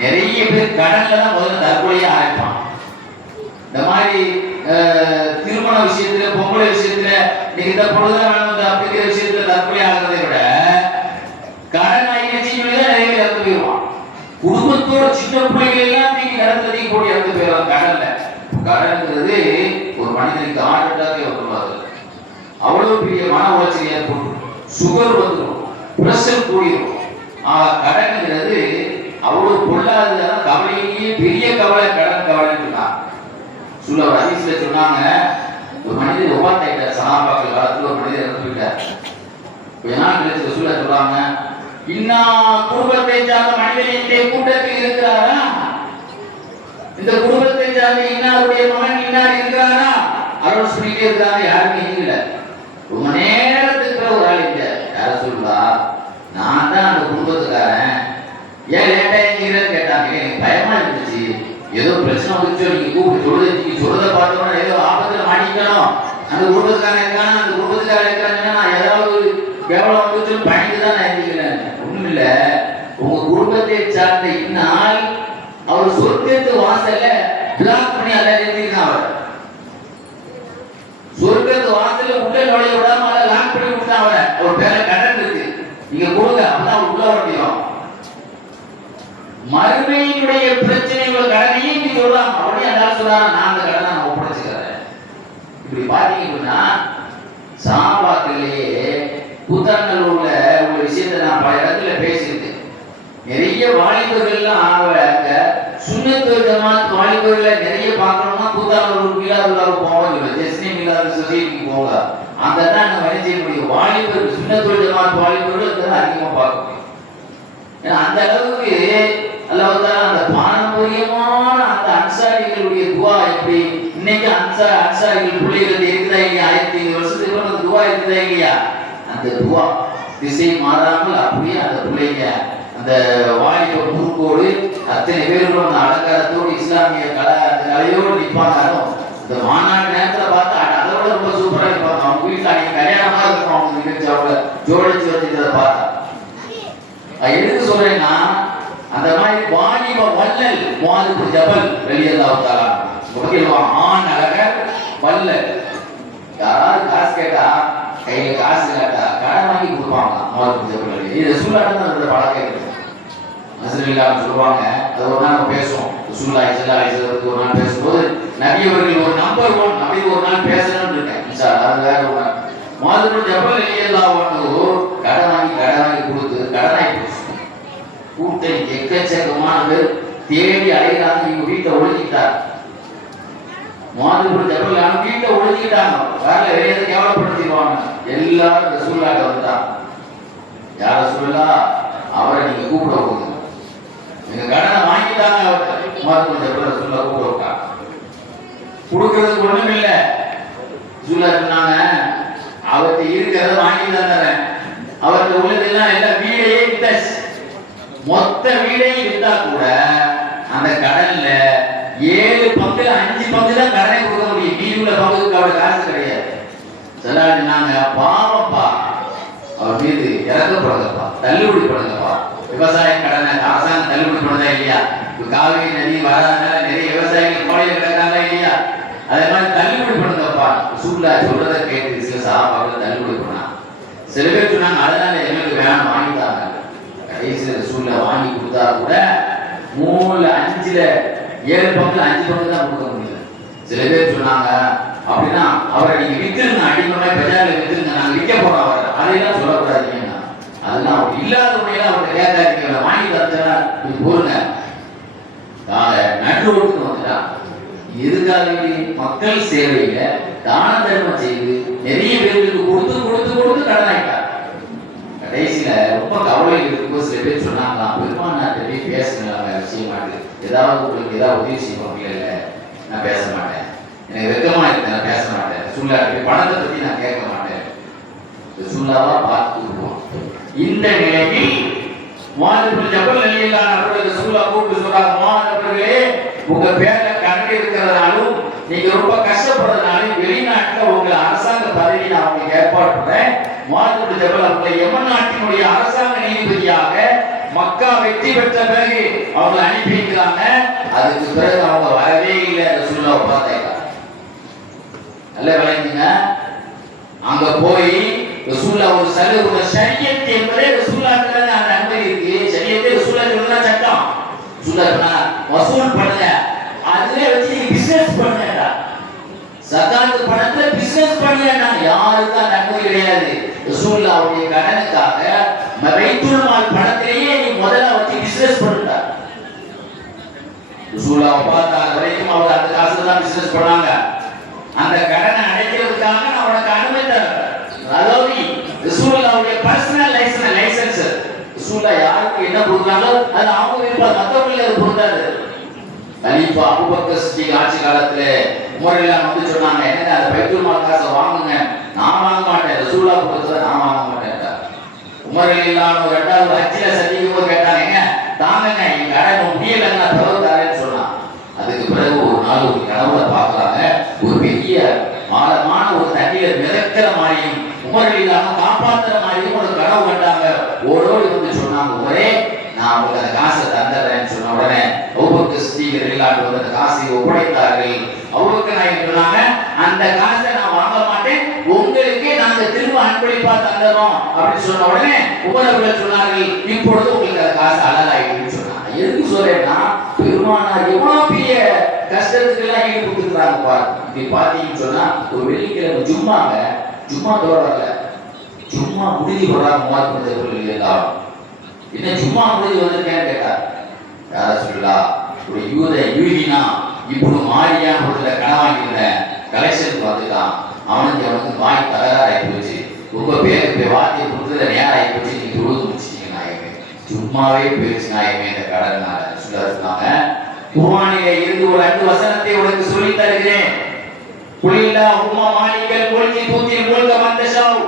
நிறைய பேர் கடன்ல தான் முதல்ல தற்கொலையே ஆரம்பிப்பான். இந்த மாதிரி திருமண விஷயத்துல, பொம்பளை விஷயத்துல, நீங்க இந்த பொழுதுதான் வேணும் அப்படிங்கிற விஷயத்துல தற்கொலை ஆகிறதை விட கடன் ஆகிடுச்சு நிறைய பேர் இறந்து போயிடுவான். குடும்பத்தோட சின்ன பிள்ளைகள் எல்லாம் நீங்க கடத்ததையும் போட்டு இறந்து போயிடுவாங்க கடன்ல. கடன்ங்கிறது ஒரு மனிதனுக்கு ஹார்ட் அட்டாக்கே வந்துருவாரு. அவ்வளவு பெரிய மன உளைச்சல் ஏற்படும், சுகர் வந்துடும், பிரஷர் கூடிடும். கடன்ங்கிறது அவ்வளவு பொல்லாததான கவலையே பெரிய கவலை, கடன் கவலைன்னு சொன்னாங்க. சொல்ல ஒரு ஹதீஸ்ல சொன்னாங்க, ஒரு மனிதர் ஒப்பாத்தாயிட்டார், சஹாபாக்கள் காலத்துல ஒரு மனிதர் இறந்து போயிட்டார். கொஞ்ச நாள் கழிச்சு சொல்ல சொல்றாங்க, இன்னா குடும்பத்தை சார்ந்த மனிதன் இந்த கூட்டத்தில் இருக்கிறாரா, இந்த குடும்பத்தை சார்ந்த இன்னாருடைய மகன் இன்னார் இருக்கிறாரா, அருள் சொல்லிட்டே இருக்கிறாங்க. யாருமே இல்லை. ரொம்ப நேரத்துக்கு ஒரு ஆள் இல்லை. யார சொல்லுவா, நான் தான் அந்த குடும்பத்துக்காரன், ஏன் லேட்டா எங்கிறேன்னு கேட்டாங்க. எனக்கு பயமா இருந்துச்சு, ஏதோ பிரச்சனை வந்துச்சோ, நீங்க கூப்பிட்டு சொல்றதை பார்த்தோம்னா ஏதோ ஆபத்துல மாட்டிக்கணும், அந்த குடும்பத்துக்காரன் இருக்கானா, அந்த குடும்பத்துக்காரன் இருக்கிறாங்கன்னா நான் ஏதாவது கேவலம் வந்துச்சோன்னு பயந்து தான் நான் எழுதிக்கிறேன். ஒண்ணும் இல்ல, உங்க குடும்பத்தை சார்ந்த இந்நாள் அவர் சொர்க்கத்து வாசல்ல பிளாக் பண்ணி அதை எழுதிருக்கான். அவர் சொர்க்கத்து வாசல்ல உள்ள நுழைய விடாம அதை லாக் பண்ணி விட்டான். அவர் பேர கடன் இருக்கு, நீங்க கொடுங்க, அப்பதான் உள்ள வர முடியும். மறுமையினுடைய பிரச்சனைகள் கடனையும் இப்படி சொல்லலாம். அப்படியே அந்த சொல்றாங்க, நான் அந்த கடனை நான் ஒப்படைச்சுக்கிறேன். இப்படி பாத்தீங்கன்னா சஹாபாக்களிலேயே கூத்தாநல்லூர்ல உள்ள விஷயத்தை நான் பல இடத்துல பேசியிருக்கேன். நிறைய வாலிபர்கள்லாம் ஆக சுன்னத்து ஜமாத் வாலிபர்களை நிறைய பார்க்கணும்னா கூத்தாநல்லூர் மீலாதுல்லாவுக்கு போவாங்க, ஜெஸ்னி மீலாது சொசைட்டிக்கு போங்க. அந்த தான் நம்ம என்ன செய்ய முடியும், வாலிபர் சுன்னத்து ஜமாத் வாலிபர்கள் அதிகமாக பார்க்க முடியும். ஏன்னா அந்த அளவுக்கு அல்லாஹ் அந்த பாரம்பரியமான அந்த அன்சாரிகளுடைய துவா எப்படி இன்னைக்கு அன்சாரிகள் பிள்ளைகள் இருக்குதா இல்லையா, 1500 வருஷத்துக்கு அந்த துவா இருக்குதா இல்லையா, அந்த துவா திசை மாறாமல் அப்படியே அந்த பிள்ளைங்க அந்த வாலிப முறுக்கோடு அத்தனை பேர்களும் அந்த அலங்காரத்தோடு இஸ்லாமிய கலையோடு நிற்பாங்க. இந்த மாநாட்டு நேரத்தில் பார்த்தா அதோட ரொம்ப சூப்பராக இருப்பாங்க. அவங்க வீட்டில் அன்னைக்கு கல்யாணமா இருக்கும், அவங்க நிகழ்ச்சி அவங்க ஜோடிச்சு வச்சுக்கிறத பார்த்தா. எதுக்கு சொல்றேன்னா, அந்த மாதிரி வாலிப வல்லல் முஆது ஜபல் ரலியல்லாஹு தஆலா முக்கியமா ஆண் அழகர் வல்லல். யாராவது காசு கேட்டா, கையில காசு கேட்டா கடன் வாங்கி கொடுப்பாங்க. முஆது ஜபல் இது ரசூலுல்லாஹ் அந்த பழக்கம் இருக்கு. ரசூலுல்லாஹ் சொல்லுவாங்க, அது ஒரு நாள் நம்ம பேசுவோம். ரசூலுல்லாஹ் ஸல்லல்லாஹு அலைஹி வஸல்லம் ஒரு நாள் பேசும்போது நபி அவர்கள் ஒரு நம்பர் 1 அப்படி ஒரு நாள் பேசணும்னு இருக்கேன். இன்ஷா அல்லாஹ் அது வேற ஒரு நாள். முஆது ஜபல் ரலியல்லாஹு அன்ஹு கடன் வாங்கி கொடுத்து கடனாய் போச்சு. கூட்டம் எக்கச்சக்கமான பேர் தேடி அடைகிறாங்க. இவங்க வீட்டை ஒழிஞ்சிக்கிட்டாங்க. முஆது ஜபல் வீட்டை ஒழிஞ்சிக்கிட்டாங்க. வேற எதையாவது கேவலப்படுத்திடுவாங்க. எல்லாரும் ரசூலுல்லாஹ் வந்துட்டாங்க. யார் ரசூலுல்லாஹ், அவரை நீங்க கூப்பிட போகுது, நீங்க கடனை வாங்கிட்டாங்க. அவர் முஆது ஜபல் ரசூலுல்லாஹ் கூப்பிட விட்டாங்க. கொடுக்கறதுக்கு ஒண்ணும் இல்லை. ரசூலுல்லாஹ் சொன்னாங்க, அவர்கிட்ட இருக்கிறத வாங்கி தந்துறேன், அவர்கிட்ட உள்ளதெல்லாம் எல்லாம் வீடையே வித்தாச்சு, மொத்த வீடையும் வித்தா கூட அந்த கடன்ல 7 பங்குல 5 பங்கு தான் கடனை கொடுக்க முடியும். மீதி உள்ள பங்குக்கு அவரோட காசு கிடையாது. சொன்னாங்க, பாவப்பா, அவர் மீது இறக்கப்படுங்கப்பா, தள்ளுபடி பண்ணுங்கப்பா. விவசாய கடனை அரசாங்கம் தள்ளுபடி பண்ணதா இல்லையா? காவிரி நதி வராதனால நிறைய விவசாயிகள் கோடையில் கிடக்காங்க இல்லையா? அதே மாதிரி தள்ளுபடி பண்ணுங்கப்பா. சூழ்நிலை சொல்றதை கேட்டு சில சஹாபாக்கள் தள்ளுபடி பண்ணாங்க. சில பேர் சொன்னாங்க, அதனால எங்களுக்கு வேணும் வாங்கிட்டாங்க. கடைசியில் சூழ்நிலை வாங்கி கொடுத்தா கூட 3ல 5ல 7 பங்குல 5 பங்கு தான் கொடுக்க முடியல. சில பேர் சொன்னாங்க, அப்படின்னா அவரை நீங்க வித்துருங்க, அடிப்படை பஜார்ல வித்துருங்க, நாங்க விற்க போறோம் அவரை, அதையெல்லாம் சொல்லக்கூடாதுங்க. அதெல்லாம் அவர் இல்லாத உடையெல்லாம் அவர்கிட்ட கேட்காதீங்க, வாங்கி தரச்சா போருங்க. நடுவோட்டுக்கு வந்துட்டா எதுக்காக மக்கள் சேவையில தான தர்மம் செய்து நிறைய பேருக்கு கொடுத்து கொடுத்து கொடுத்து கடன் ஆயிட்டார். கடைசியில ரொம்ப கவலை இருக்கும்போது சில பேர் சொன்னாங்களாம், பெருமானார்ட்ட போய் பேசுங்க, விஷயமாட்டு ஏதாவது உங்களுக்கு ஏதாவது உதவி செய்வோம். இல்லை, நான் பேச மாட்டேன், எனக்கு வெக்கமா இருக்கு, நான் பேச மாட்டேன். ரசூலுல்லாஹ் பணத்தை பத்தி நான் கேட்க மாட்டேன். ரசூலுல்லாஹ்வா பார்த்து விடுவோம். இந்த நிலையில் முஆது ஜபல் ரலியல்லாஹு அன்ஹு ரசூலுல்லாஹ் கூப்பிட்டு சொல்றாங்க, முஆது அவர்களே, உங்க பேர்ல கணக்கு இருக்கிறதுனாலும் நீங்க ரொம்ப கஷ்டப்படுறதுனாலும் வெளிநாட்டுல உங்களை அரசாங்க பதவி நான் உங்களுக்கு ஏற்பாடு பண்றேன். முஆது ஜபல் அவர்களை யமன் நாட்டினுடைய அரசாங்க நீதிபதியாக மக்கா வெற்றி பெற்ற பிறகு அவங்களை அனுப்பி வைக்கிறாங்க. அதுக்கு பிறகு அவங்க வரவே இல்லை. ரசூலுல்லாஹ் பார்த்தாங்க. நல்ல விளங்குங்க. அங்க போய் ரசூலுல்லாஹ் ஒரு சலுகை ஷரியத் என்பதே ரசூலுல்லாஹ்ல அந்த அனுமதி இருக்கு. ஷரியத்தை ரசூலுல்லாஹ் சொல்றா சட்டம். ரசூலுல்லாஹ் வசூல் பண்ணுங்க, அதுல வச்சு நீங்க பிசினஸ் பண்ணுங்க. கிடையாது. ரசூலுல்லாஹ்வுடைய கடனுக்காக பைத்துல் மால் பணத்திலேயே நீ முதல்ல வச்சு பிசினஸ் பண்ணுடா. ரசூலுல்லாஹ் பார்த்தால் வரைக்கும் அவர் அந்த காசுல தான் பிசினஸ் பண்ணாங்க. அந்த கடனை அடைக்கிறதுக்காக நான் உனக்கு அனுமதி தரேன். அதாவது ரசூலுல்லாஹ்வுடைய பர்சனல் லைசன்ஸ். ரசூலுல்லாஹ் யாருக்கு என்ன கொடுத்தாங்களோ அது அவங்க விருப்பம், மற்றவங்களுக்கு அது பொருந்தாது. கலீஃபா அபூபக்கர் சித்திக் ஆட்சி காலத்துல உமர் எல்லாம் வந்து சொன்னாங்க, என்னங்க அந்த பைத்துல் மால் காசை வாங்குங்க. நான் வாங்க மாட்டேன், ரசூலுல்லாஹ் கொடுத்ததை நான் வாங்க மாட்டேன். உமர் எல்லாம் ரெண்டாவது ஹஜ்ஜில சந்திக்கும் போது கேட்டாங்க, எங்க தாங்கங்க என் கடை முடியலங்க நான் பிறகு தரேன்னு சொன்னான். அதுக்கு பிறகு ஒரு நாள் ஒரு கனவுல பார்க்கறாங்க, ஒரு பெரிய ஆழமான ஒரு தண்ணியில மிதக்கிற மாதிரியும் உமர் இல்லாம காப்பாத்துற மாதிரியும் ஒரு கனவு கண்டாங்க. ஓடோடி வந்து சொன்னாங்க, உமரே நான் உங்களுக்கு அந்த காசை தந்துடுறேன்னு சொன்ன உடனே அபூபக்கர் சித்திக் ரலியல்லாஹு அன்ஹு அந்த காசை ஒப்படைத்தார்கள். அபூபக்கர் நாயகம் சொன்னாங்க, அந்த காசை நான் வாங்க மாட்டேன், உங்களுக்கு நாங்க திரும்ப அன்பளிப்பா தந்துறோம் அப்படின்னு சொன்ன உடனே உமர் அவர்கள் சொன்னார்கள், இப்பொழுது உங்களுக்கு அந்த காசு அழகாயிடுன்னு சொன்னாங்க. எதுக்கு சொல்றேன்னா, பெருமானார் எவ்வளவு பெரிய கஷ்டத்துக்கு எல்லாம் ஈடுபட்டுக்கிறாங்க பாரு. இப்படி பாத்தீங்கன்னு சொன்னா ஒரு வெள்ளிக்கிழமை ஜும்மா தோறல, ஜும்மா முடிதி வர்றாங்க மூவாயிரத்தி எல்லாம். என்ன ஜும்மா முடிதி வந்திருக்கேன்னு கேட்டார். யார சொல்லா, ஒரு யூகினா இப்படி மாறியா ஒரு கனவாங்கிருந்த கலெக்ஷனுக்கு வந்துட்டான். அவனுக்கு வாய் தகராறு ஆகி போச்சு, ரொம்ப பேருக்கு வார்த்தையை கொடுத்ததுல நேரம் ஆகி போச்சு, நீங்க தொழுது முடிச்சிட்டீங்க நாயகமே, சும்மாவே போயிடுச்சு நாயகமே இந்த கடனால சொன்னாங்க. குர்ஆனிலே இருந்து ஒரு 5 வசனத்தை உனக்கு சொல்லி தருகிறேன். குலில்லாஹும்ம மாலிகல் முல்கி தூதில் முல்க மன் தஷாஉ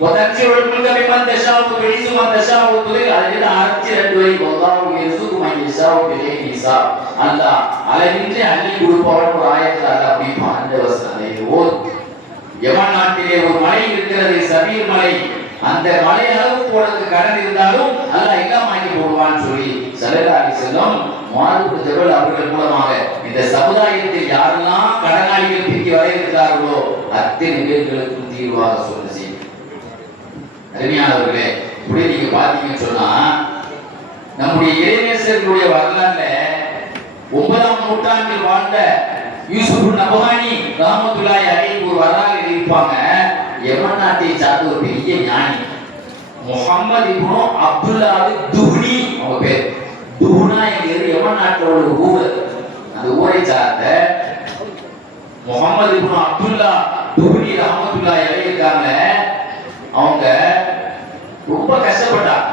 வ தன்சிஉல் முல்க மிமன் தஷாஉ வ துஇஸு மன் தஷாஉ வ துதில். அதில் ஆரம்பிச்சு 2 வரி, வல்லாஹு யர்ஸுகு மன் யஷாஉ பிகைரி ஹிசாப். அல்லாஹ் அளவின்றி அள்ளி கொடுப்பவன் ஒரு ஆயத்தில் அல்லாஹ் அப்படிப்பான். அந்த வசனத்தை ஓது. யமன் நாட்டிலே ஒரு மலை இருக்கிறது, சபீர் மலை. அந்த மலை அளவுக்கு உனக்கு கடன் இருந்தாலும் அல்லாஹ் எல்லாம் வாங்கி போடுவான்னு சொல்லி ஸல்லல்லாஹு அலைஹி வஸல்லம் முஆது ஜபல் அவர்கள் மூலமாக இந்த சமுதாயத்தில் யாரெல்லாம் கடனாளிகள் பிரிக்க வர இருக்கிறார்களோ அத்தனை பேர்களுக்கும் தீர்வாக சொன்ன செய்தி. அருமையானவர்களே, இப்படி நீங்க பாத்தீங்கன்னு சொன்னா நம்முடைய இறைநேசர்களுடைய வரலாறுல 9ஆம் நூற்றாண்டில் வாழ்ந்த யூசுப் நபஹானி ரஹ்மத்துல்லாஹி அலைஹி ஒரு வரலாறு எழுதியிருப்பாங்க. யமன் நாட்டை சார்ந்த ஒரு பெரிய ஞானி முஹம்மது இப்னு அப்துல்லாஹ் துஹ்னி அவங்க பேர். துஹ்னா என்கிற யமன் நாட்டில் ஒரு ஊர். அந்த ஊரை சார்ந்த முஹம்மது இப்னு அப்துல்லாஹ் துஹ்னி ரஹ்மத்துல்லாஹி அலைஹி இருக்காங்க. அவங்க ரொம்ப கஷ்டப்பட்டாங்க.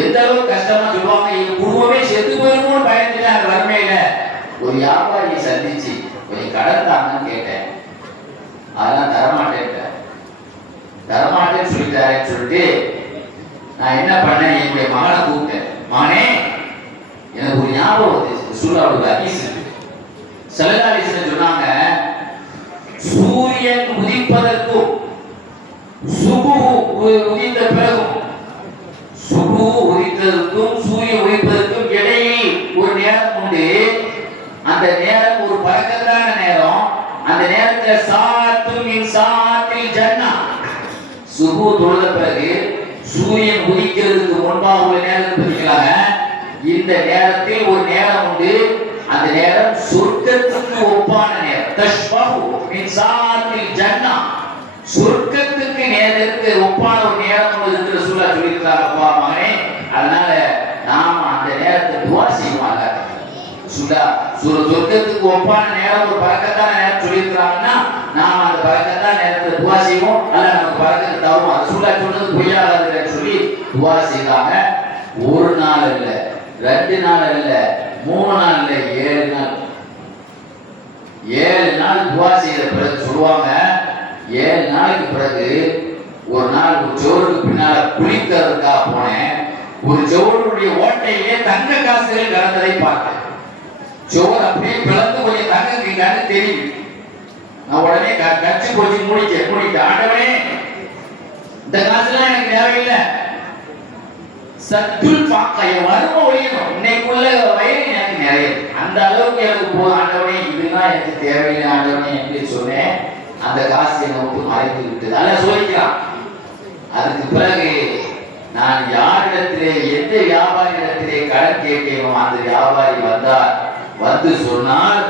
எந்த அளவுக்கு கஷ்டமா சொல்லுவாங்க, என் குடும்பமே செத்து போயிருமோன்னு பயந்துட்டாங்க வறுமையில. ஒரு வியாபாரியை சந்திச்சு கொஞ்சம் கடன் தாங்கன்னு கேட்டேன். அதெல்லாம் தரமாட்டேன்னு சொல்லிட்டாருன்னு சொல்லிட்டு நான் என்ன பண்ணேன், என்னுடைய மகனை கூப்பிட்டேன். மகனே, எனக்கு ஒரு ஞாபகம் வந்து சூழலுக்கு ஹதீஸ் ஸல்லல்லாஹு அலைஹி வஸல்லம் சொன்னாங்க, சூரியன் உதிப்பதற்கும் சுபுஹ் உதித்த பிறகும், சுபுஹ் உதித்ததற்கும் சூரியன் உதிப்பதற்கும் இடையில் ஒரு நேரம் உண்டு. அந்த நேரம் ஒரு பரக்கத்தான நேரம். அந்த நேரத்துல சாஅத்தும் மின் சாஅத்தில் ஜன்னா, சுபுஹ் தொழுத பிறகு சூரியன் உதிக்கிறதுக்கு முன்பாக உள்ள நேரத்தை பத்திக்கலாங்க. இந்த நேரத்தில் ஒரு நேரம் உண்டு. அந்த நேரம் சொர்க்கத்துக்கு ஒப்பான நேரம். தஷ்பஹு மின் சாஅத்தில் ஜன்னா, சொர்க்கத்துக்கு நேரத்துக்கு ஒப்பான ஒரு நேரம் ஒன்று ரசூலுல்லாஹ் சொல்லியிருக்காங்கப்பா மகனே. அதனால நாம அந்த நேரத்தை துஆ செய்வாங்க. சொர்க்கத்துக்கு ஒப்பான நேரம் ஒரு பரக்கத்தான நேரம் சொல்லியிருக்கிறாங்கன்னா நாம அந்த பரக்கத்தான நேரத்தை துஆ செய்வோம். அல்லாஹ் நமக்கு பரக்கத்தை தரும். ரசூலுல்லாஹ் சொன்னது பொய்யாகாதுன்னு சொல்லி துஆ செய்தாங்க. ஒரு நாள் இல்ல, 2 நாள் இல்ல, 3 நாள் இல்ல, 7 நாள். 7 நாள் துஆ செய்த பிறகு சொல்லுவாங்க, 7 நாளுக்கு பிறகு ஒரு நாள் ஒரு சோறுக்கு பின்னால குளிக்கிறதுக்காக போனேன். ஒரு சோறுடைய ஓட்டையிலே தங்க காசுகள் கலந்ததை பார்த்தேன். சோறு அப்படியே பிளந்து கொஞ்சம் தங்க கிட்டான்னு தெரியும். நான் உடனே கட்சி போச்சு மூடிட்டேன். ஆண்டவனே, இந்த காசுலாம் எனக்கு தேவையில்லை, சத்துல் பாக்கைய வறுமை ஒழியணும், இன்னைக்குள்ள வயது எனக்கு நிறைய, அந்த அளவுக்கு எனக்கு போதும் ஆண்டவனே, இதுதான் எனக்கு தேவையில்லை ஆண்டவனே என்று சொன்னேன். அந்த காசு என்னை விட்டு மறைந்து விட்டது. அல்ல சோதிக்கிறான். அதுக்கு பிறகு நான் யாரிடத்திலே எந்த வியாபாரியிடத்திலே கடன் கேட்டேனோ அந்த வியாபாரி வந்தார். வந்து சொன்னால்,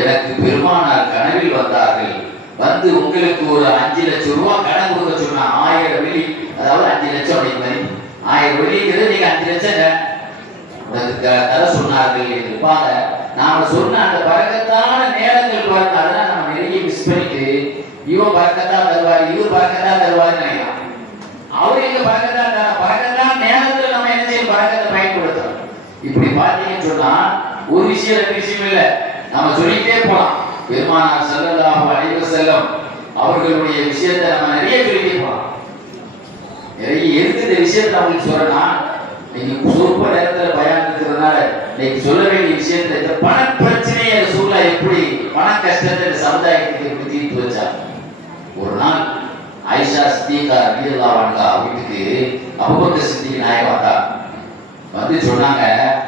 எனக்கு பெருமானார் கனவில் வந்தார்கள், வந்து உங்களுக்கு ஒரு 5 லட்சம் ரூபாய் கடன் கொடுக்க சொன்னா 1000 வெள்ளி, அதாவது 5 லட்சம் அப்படி மாதிரி 1000 வெள்ளிங்கிறது நீங்க 5 லட்சம் தர சொன்னார்கள் இருப்பாங்க. நாம சொன்ன அந்த பறக்கத்தான நேரங்கள் பாருங்க, அதெல்லாம் நம்ம நிறைய மிஸ் பண்ணிட்டு இவன் பறக்கத்தா தருவார், இவர் பறக்கத்தா தருவார்னு நினைக்கலாம். அவர் எங்க பறக்கத்தான் நேரத்தில் நம்ம என்ன செய்யணும், பறக்கத்தை பயன்படுத்தணும். இப்படி பார்த்தீங்கன்னு சொன்னா ஒரு விஷயம் 2 விஷயம் இல்லை, நம்ம சொல்லிட்டே போலாம். பெருமானார் ஸல்லல்லாஹு அலைஹி வஸல்லம் அவர்களுடைய விஷயத்தை நம்ம நிறைய சொல்லிட்டே போலாம். நிறைய எதுக்கு இந்த விஷயத்தை அவங்களுக்கு சொல்றேன்னா, இன்னைக்கு சொற்ப நேரத்துல பயான் இருக்கிறதுனால இன்னைக்கு சொல்ல வேண்டிய விஷயத்துல இந்த பண பிரச்சனையை சூழல எப்படி பண கஷ்டத்தை இந்த சமுதாயத்துக்கு எப்படி தீர்த்து வச்சாங்க. ஒரு நாள் ஆயிஷா சித்திகா ரலியல்லாஹு அன்ஹா வீட்டுக்கு அபூபக்கர் சித்திக் நாயகம் வந்தார். வந்து சொன்னாங்க,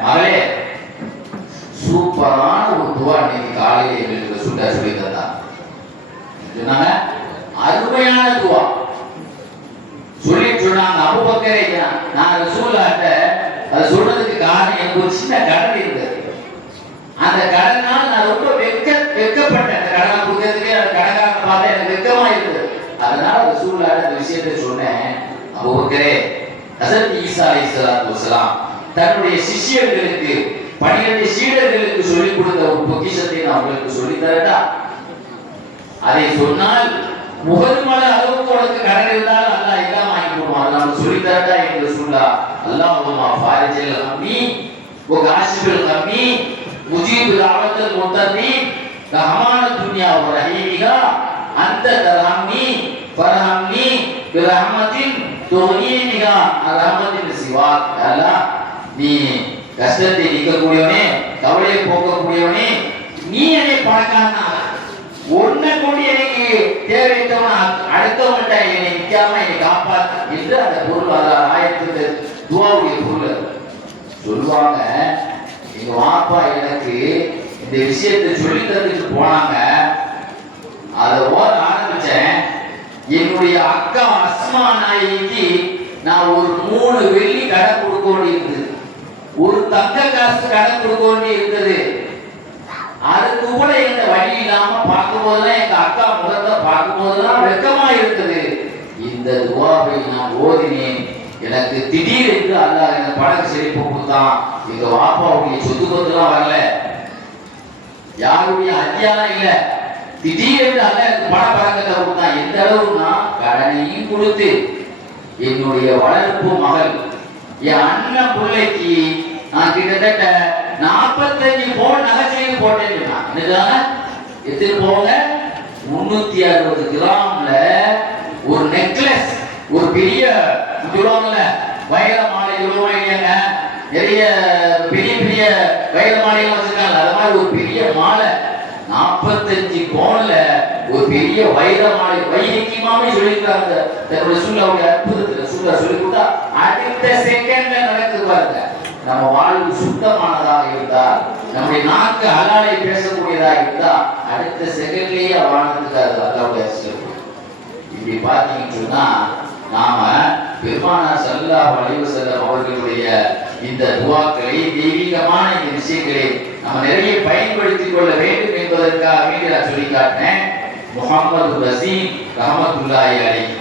மகளே சூப்பரான ஒரு துவா இன்னைக்கு காலையில எங்களுக்கு சொல்லி தந்தா. சொன்னாங்க அருமையான துவா சொல்லி சொன்னாங்க. அபூபக்கரே, நான் ரசூலுல்லாஹ்ட்ட அது சொல்றதுக்கு காரணம் எனக்கு ஒரு சின்ன கடன் இருந்தது. அந்த கடனால் நான் ரொம்ப வெட்கப்பட்டேன். அந்த கடனை கொடுக்கறதுக்கே அந்த கடன்காரனை பார்த்தா எனக்கு வெட்கமா இருந்தது. அதனால ரசூலுல்லாஹ்ட்ட இந்த விஷயத்தை சொன்னேன். அபூபக்கரே, ஹஸரத் ஈசா அலைஹிஸ்ஸலாத்து வஸலாம் தன்னுடைய சிஷ்யர்களுக்கு 12 சீடர்களுக்கு சொல்லிக் கொடுத்த ஒரு பொக்கிஷத்தை நான் உங்களுக்கு சொல்லித் தரட்டா? அதை சொன்னால் முகதுமலை அளவுக்கு உனக்கு கடன் இருந்தால் அல்லாஹ் இல்லாம ஆக்கி போடுவான். நம்ம சொல்லி தரட்டா என்று சொல்லா. அல்லாஹும்மா ஃபாரிஜில் ஹம்மி வ காஷிபில் ஹம்மி முஜீபு தஅவத்தல் முத்ததி ரஹமான துன்யா வ ரஹீமிகா அந்த தரஹமி ஃபரஹமி பிரஹமத்தின் துஹீமிகா ரஹமத்தின் சிவா. அல்லாஹ் நீ கஷ்டத்தை நீக்கக்கூடியவனே, கவலையை போக்கக்கூடியவனே, நீ என்னை பணக்காரனா ஒன்ன கொண்டு எனக்கு தேவைத்தவன அடுத்தவன்கிட்ட என்னை நிற்காம என்னை காப்பாற்று என்று அந்த பொருள் ஆயத்துக்கு துவாவுடைய பொருள் சொல்லுவாங்க. எங்க வாப்பா எனக்கு இந்த விஷயத்தை சொல்லி தந்துட்டு போனாங்க. அதை ஓத ஆரம்பிச்சேன். என்னுடைய அக்கா அஸ்மா நாயகிக்கு நான் ஒரு 3 வெள்ளி கடன் கொடுக்க வேண்டியிருந்தது, ஒரு தங்க காசு கடன் கொடுக்க வேண்டியிருந்தது. அதுக்கு கூட எந்த வழி இல்லாம பார்க்கும்போதுதான் எங்க அக்கா முகத்தை பார்க்கும்போதுதான் வெட்கமா இருக்குது. இந்த துவாவை நான் ஓதினேன். எனக்கு திடீரென்று அல்லாஹ் எனக்கு பண செழிப்பு கொடுத்தான். எங்க வாப்பாவுடைய சொத்து பத்துலாம் வரல, யாருடைய அத்தியாரம் இல்ல. திடீரென்று அல்லாஹ் எனக்கு பண பறக்கத்தை கொடுத்தான். எந்த அளவுனா கடனையும் கொடுத்து என்னுடைய வளர்ப்பு மகள் என் அண்ணன் பிள்ளைக்கு நான் கிட்டத்தட்ட 45 பவுன் நகை செய்து போட்டேன். எத்தனை போங்க 360 கிராம்ல ஒரு நெக்லஸ், ஒரு பெரிய சொல்லுவாங்கல்ல வைர மாலை சொல்லுவாங்க, நிறைய பெரிய பெரிய வைர மாலைகள் வச்சிருக்காங்க. அது மாதிரி ஒரு பெரிய மாலை 45 பவுன்ல ஒரு பெரிய வைர மாலை வைத்தியமாவே சொல்லியிருக்காங்க. தன்னுடைய சூழ்நிலை அற்புதத்துல சூழ்நிலை சொல்லி கொடுத்தா அடுத்த செகண்ட்ல நடக்குது பாருங்க. நம்ம வாழ்வு சுத்தமானதாக இருந்தால், நம்முடைய நாக்கு ஹலாலை பேசக்கூடியதாக இருந்தால் அடுத்த செகண்ட்லயே வாழ்றதுக்கு அது அல்லாஹ்வுடைய அருள். இப்படி பார்த்தீங்கன்னு சொன்னா நாம பெருமானார் ஸல்லல்லாஹு அலைஹி வஸல்லம் அவர்களுடைய இந்த துஆக்களை, தெய்வீகமான இந்த விஷயங்களை நம்ம நிறைய பயன்படுத்திக் கொள்ள வேண்டும் என்பதற்காக வேண்டி நான் சொல்லி காட்டினேன். முஹம்மது ரஸீம் ரஹ்மத்துல்லாஹி அலைஹி,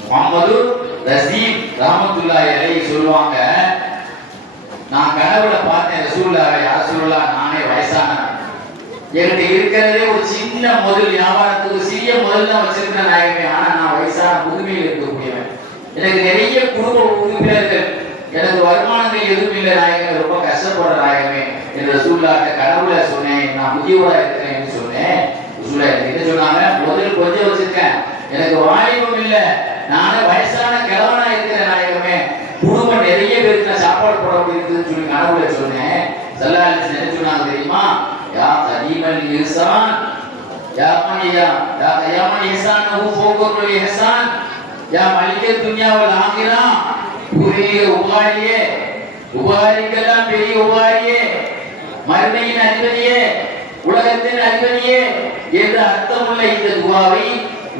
முஹம்மது ரஸீம் ரஹ்மத்துல்லாஹி அலைஹி சொல்லுவாங்க, நான் கனவுல பார்த்தேன் ரசூலுல்லாஹி ரசூலுல்லாஹ் நானே வயசானவன், என்கிட்ட இருக்கிறதே ஒரு சின்ன முதல் வியாபாரத்துக்கு சிறிய முதல் தான் வச்சிருக்கேன் நாயகமே. ஆனா நான் வயசான முதுமையில் இருக்கக்கூடியவன், எனக்கு நிறைய குடும்ப உறுப்பினர்கள், எனக்கு வருமானங்கள் எதுவும் இல்லை நாயகமே, ரொம்ப கஷ்டப்படுற நாயகமே என்று ரசூலுல்லாஹ்ட்ட கனவுல சொன்னேன். நான் முதியவரா இருக்கிறேன் என்று சொன்னேன். ரசூலுல்லாஹ் என்ன சொன்னாங்க, முதல் கொஞ்சம் வச்சிருக்கேன், எனக்கு வாலிபம் இல்லை, நானே வயசான கிழவனா இருக்கிற நாயகமே, குடும்பம் நிறைய பேருக்கு நான் சாப்பாடு போட முடியுதுன்னு சொல்லி கனவுல சொன்னேன். ஸல்லல்லாஹு அலைஹி வஸல்லம் என்ன சொன்னாங்க தெரியுமா, யா கரீமல் இஹ்சான் யா மன் இஹ்சானஹு ஃபௌகல் இஹ்சான் யா மலிகத் துன்யா வல் ஆகிரா, பெரிய உபாரியே, உபாரிக்கெல்லாம் பெரிய உபாரியே, மறுமையின் அதிபதியே, உலகத்தின் அதிபதியே என்று அர்த்தமுள்ள இந்த துஆவை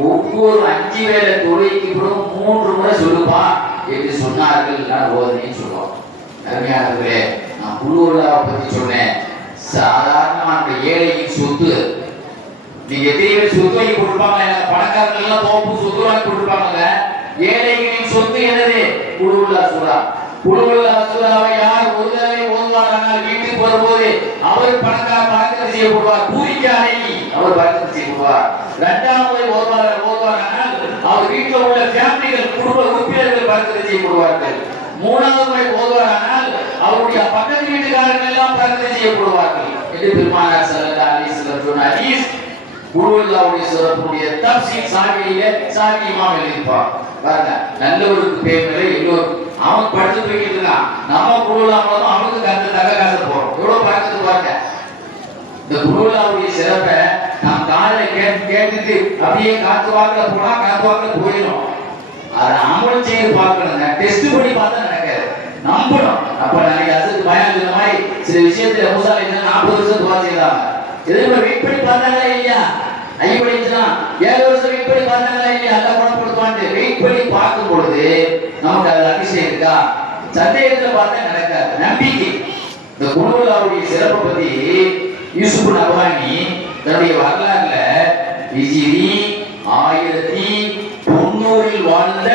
ஒவ்வொரு 5 வேளை தொழுகைக்கு பிறகு 3 முறை சொல்லுப்பா என்று சொன்னார்கள். நான் ஓதுனேன்னு சொல்லுவோம். அருமையானவர்களே, நான் குழுவுலாவை பற்றி சொன்னேன். சாதாரணமான ஏழையின் சொத்து நீங்க எத்தனை பேர் சொத்து வாங்கி கொடுப்பாங்க, பணக்காரர்கள் எல்லாம் தோப்பு சொத்து வாங்கி கொடுப்பாங்க. ஏழைகளின் சொத்து என்னது? குழுவுல்லா சூரா. குழுவுல்லா சூராவை யார் ஒரு தடவை ஓதுவாரானால் வீட்டுக்கு வரும்போது அவர் பணக்கார செய்யப்படுவார். பூரிக்காரை அவர் பறக்கத்து செய்யப்படுவார். இரண்டாம் முறை ஓதுவாரானால் அவர் வீட்டில் உள்ள ஃபேமிலிகள் குடும்ப உறுப்பினர்கள் பறக்கத்து செய்யப்படுவார்கள். மூணாவது முறை ஓதுவாரானால் அவருடைய பக்கத்து வீட்டுக்காரர்கள் எல்லாம் பறக்கத்து செய்யப்படுவார்கள் என்று பெருமானார் ஸல்லல்லாஹு அலைஹி வஸல்லம் சொன்ன ஹதீஸ். குழுவுல்லாவுடைய சிறப்புடைய தப்சீர் சாகியிலே சாகி இமாம் எழுதிப்பார். பாருங்க, நல்லவருக்கு பேர்களை எல்லோரும் அவன் படிச்சு போய்கிட்டு இருக்கான். நம்ம குழுவுல்லா மூலமா அவனுக்கு கருத்து தக காச போறோம். எவ்வளவு பறக்கத்து பாருங்க. இந்த குழுவுல்லாவுடைய சிறப்பை நாம் காலையில கேட்டுட்டு அப்படியே காத்து வாக்கில் போனா காத்து வாக்கில் போயிடும். அதை அமல் செய்து பார்க்கணுங்க. டெஸ்ட் பண்ணி பார்த்தா நடக்காது. நம்பணும். அப்ப நாளைக்கு அதுக்கு பயம் இந்த மாதிரி சில விஷயத்துல மூசாலை 40 வருஷம் துவா செய்தாங்க. எதிர்ப்பு வெயிட் பண்ணி பார்த்தாங்களா இல்லையா? ஐயப்படிச்சுனா 7 வருஷம் வெயிட் பண்ணி பார்த்தாங்களா இல்லையா? அதை குணப்படுத்துவான்ட்டு வெயிட் பண்ணி பார்க்கும் பொழுது நமக்கு அது அதிசயம் இருக்கா? சந்தேகத்துல பார்த்தா நடக்காது. நம்பிக்கை. இந்த குழுவுல்லாவுடைய சிறப்பை பத்தி யூசுப் நபவானி தன்னுடைய வரலாறுல ஹிஜ்ரி 1090 வாழ்ந்த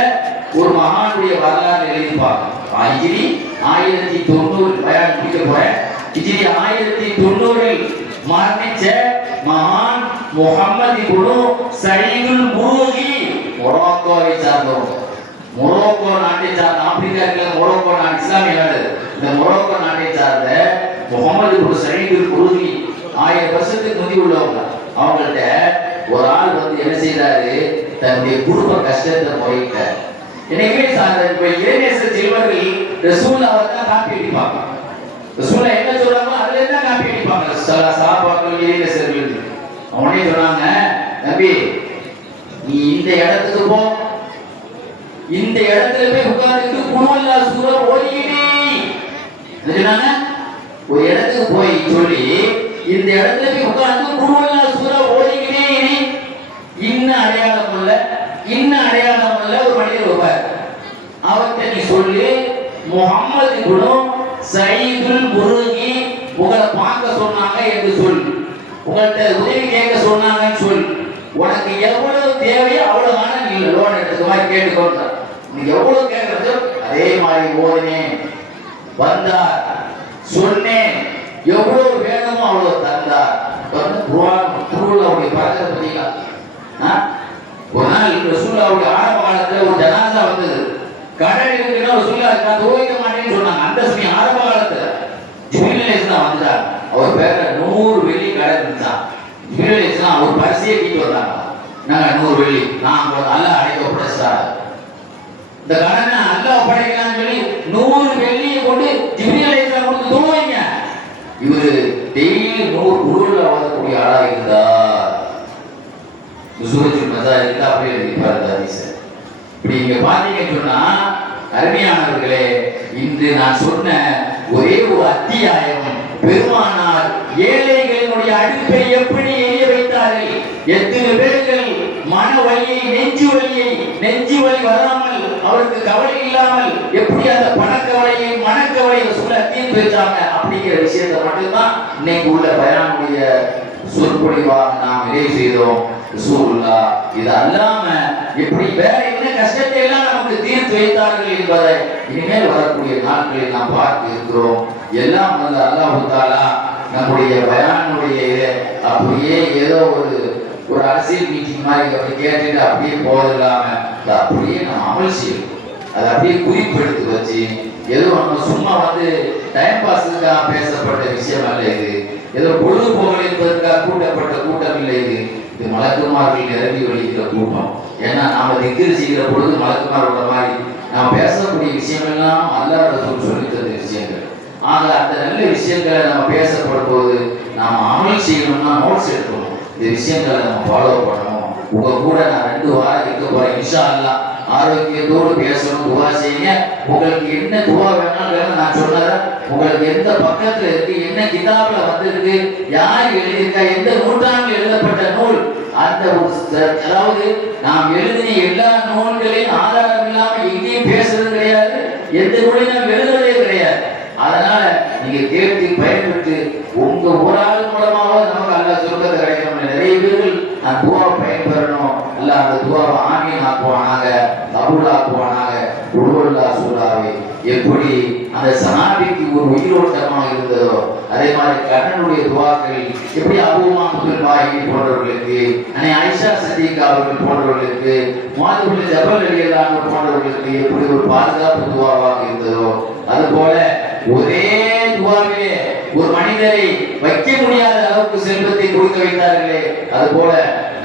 ஒரு மகானுடைய வரலாறு எழுதிப்பாங்க. ஹிஜ்ரி 1090 பயான் முடிக்க போறேன். ஹிஜ்ரி 1090 மரணிச்ச மகான் முஹம்மது இப்னு சயீதுல் முரூகி மொரோக்கோவை சார்ந்தவர். மொரோக்கோ நாட்டை சார்ந்த ஆப்பிரிக்கா இருக்கிற மொரோக்கோ நாடு இஸ்லாமிய நாடு. இந்த மொரோக்கோ நாட்டை சார்ந்த முஹம்மது இப்னு சயீதுல் முரூகி 1000 வருஷத்துக்கு முந்தி உள்ளவங்க. அவங்கள்ட்ட ஒரு ஆள் வந்து என்ன செய்யறாரு? தன்னுடைய குடும்ப கஷ்டத்தை முறையிட்டார். எனவே இளைஞர் செல்வர்கள் ரசூலுல்லாஹ் தான் காப்பி அடிப்பாங்க. ரசூலுல்லாஹ் என்ன சொல்றாங்களோ அதுல என்ன காப்பி அடிப்பாங்க. சஹாபாக்கள் இளைஞர் செல்வர்கள் அவனே சொன்னாங்க, நபி நீ இந்த இடத்துக்கு போ, இந்த இடத்துல போய் உட்கார்ந்துட்டு குழுவுல்லா சூரா ஓதிக்கிட்டே சொன்னாங்க. ஒரு இடத்துக்கு போய் சொல்லி இந்த இடத்துல போய் உட்கார்ந்து குழுவுல்லா சூரா ஓதிக்கிட்டே இன்னும் அடையாளம் உள்ள ஒரு மனிதர் வருவார். அவர்கிட்ட நீ சொல்லி முஹம்மது இப்னு சயீதுல் முரூகி உங்களை பார்க்க சொன்னாங்க என்று சொல். உங்கள்கிட்ட உதவி கேட்க சொன்னாங்கன்னு சொல். உனக்கு எவ்வளவு தேவையோ அவ்வளவுதான நீ லோன் எடுத்துக்க மாதிரி கேட்டுக்கொண்ட. நீ எவ்வளவு கேட்கறது அதே மாதிரி ஓதினேன், வந்தார், சொன்னேன், எவ்வளவு வேணுமோ அவ்வளவு தந்தார். குருவுல்லாவுடைய பறக்கத்தை பார்த்தீங்களா? ஒரு நாள் ரசூலுல்லாஹ்வுடைய ஆரம்ப காலத்துல ஒரு ஜனாசா வந்தது. கடன் இருக்குன்னா ரசூலுல்லாஹ் நான் துவைக்க மாட்டேன்னு சொன்னாங்க. அந்த சமயம் ஆரம்ப காலத்துல ஜிப்ரீல் அலைஹிஸ்ஸலாம் வந்தார். அவர் பேர்ல 100 வெள்ளி கடன் இருந்தான். ஜிப்ரீல் அலைஹிஸ்ஸலாம் ஒரு பரிசையை கீட்டு வந்தாங்க. நாங்க 100 வெள்ளி நான் அல்லாஹ் அடைக்க படைச்சார். இந்த கடனை அல்லாஹ் படைக்கலாம்னு சொல்லி 100 வெள்ளியை கொண்டு ஜிப்ரீல் அலைஹிஸ்ஸலாம் கொடுத்து துவைங்க. இவரு டெய்லி 100 குழுவுல்லா ஓதக்கூடிய ஆளா இருந்தார். சூரத்துல் மஸாஜித் அப்படியே எழுதிப்பாரு ஹதீஸ். இப்படி நீங்க பாத்தீங்கன்னு சொன்னா அருமையானவர்களே, இன்று நான் சொன்ன ஒரே ஒரு அத்தியாயம் பெருமானார் ஏழைகளினுடைய அடுப்பை எப்படி எரிய வைத்தார்கள், எத்தனை பேர்கள் மன வலியை நெஞ்சு வலி வராமல் அவருக்கு கவலை இல்லாமல் எப்படி அந்த பணக்கவலையை மனக்கவலையை சொல்ல தீர்த்து வச்சாங்க அப்படிங்கிற விஷயத்தை மட்டும்தான் இன்னைக்கு உள்ள பயானுடைய சொற்பொழிவாக நாம் நிறைவு செய்தோம். ரசூலுல்லாஹ் இது அல்லாம எப்படி வேற என்ன கஷ்டத்தை எல்லாம் நமக்கு தீர்த்து வைத்தார்கள் என்பதை இனிமேல் வரக்கூடிய நாட்களில் நாம் பார்த்து இருக்கிறோம். எல்லாம் வந்து அல்லாஹ் தஆலா நம்முடைய பயானுடைய அப்படியே ஏதோ ஒரு அரசியல் மீட்டிங் மாதிரி அப்படி கேட்டுட்டு அப்படியே போதில்லாம அப்படியே நம்ம அமல் செய்யணும். அதை அப்படியே குறிப்பெடுத்து வச்சு ஏதோ நம்ம சும்மா வந்து டைம் பாஸுக்காக பேசப்பட்ட விஷயம் அல்ல இது. ஏதோ பொழுதுபோகல் என்பதற்காக கூட்டப்பட்ட கூட்டம் இல்லை இது. இது மலக்குமார்கள் நிரம்பி வழிகிற கூட்டம். ஏன்னா நாம திக்ர் செய்கிற பொழுது மலக்குமாரோட மாதிரி நாம் பேசக்கூடிய விஷயம் எல்லாம் அல்லாஹ் ரசூல் சொல்லி தந்த விஷயங்கள். ஆக அந்த நல்ல விஷயங்களை நம்ம பேசப்படும் போது நாம் அமல் செய்யணும்னா நோட்ஸ் எடுக்கணும். இந்த விஷயங்களை நம்ம ஃபாலோ பண்ணணும். உங்க கூட நான் 2 வாரம் இருக்க போறேன். இன்ஷா அல்லாஹ் ஆரோக்கியத்தோடு பேசணும். துவா செய்யுங்க. உங்களுக்கு என்ன துவா வேணாலும் நான் சொன்னதை உங்களுக்கு எந்த பக்கத்துல இருக்கு, என்ன கிதாப்ல வந்திருக்கு, யார் எழுதியிருக்கா, எந்த நூற்றாண்டில் எழுதப்பட்ட நூல், அந்த அதாவது நாம் எழுதின எல்லா நூல்களையும் ஆதாரம் இல்லாம எங்கேயும் பேசுறது கிடையாது, எந்த நூலையும் நாம் எழுதுறதே கிடையாது. அதனால நீங்க கேட்டு பயன்பெற்று உங்க ஒரு ஆள் மூலமாக நமக்கு அல்ல சொர்க்கத்தை கிடைக்கணும். நிறைய பேர்கள் நாபிக்கு ஒரு உயிரோட்டமாக இருந்ததோ அதே மாதிரி கண்ணனுடைய துவாக்கள் எப்படி அபூமா முதல் வாகி போன்றவர்களுக்கு ஆயிஷா சதீகா அவர்கள் போன்றவர்களுக்கு முஆத் ஜபல் ரலியல்லாஹு அன்ஹு போன்றவர்களுக்கு எப்படி ஒரு பாதுகாப்பு துவாவாக இருந்ததோ அதுபோல ஒரே துவாவிலே ஒரு மனிதரை வைக்க முடியாத அளவுக்கு செல்வத்தை கொடுக்க வைத்தார்களே அதுபோல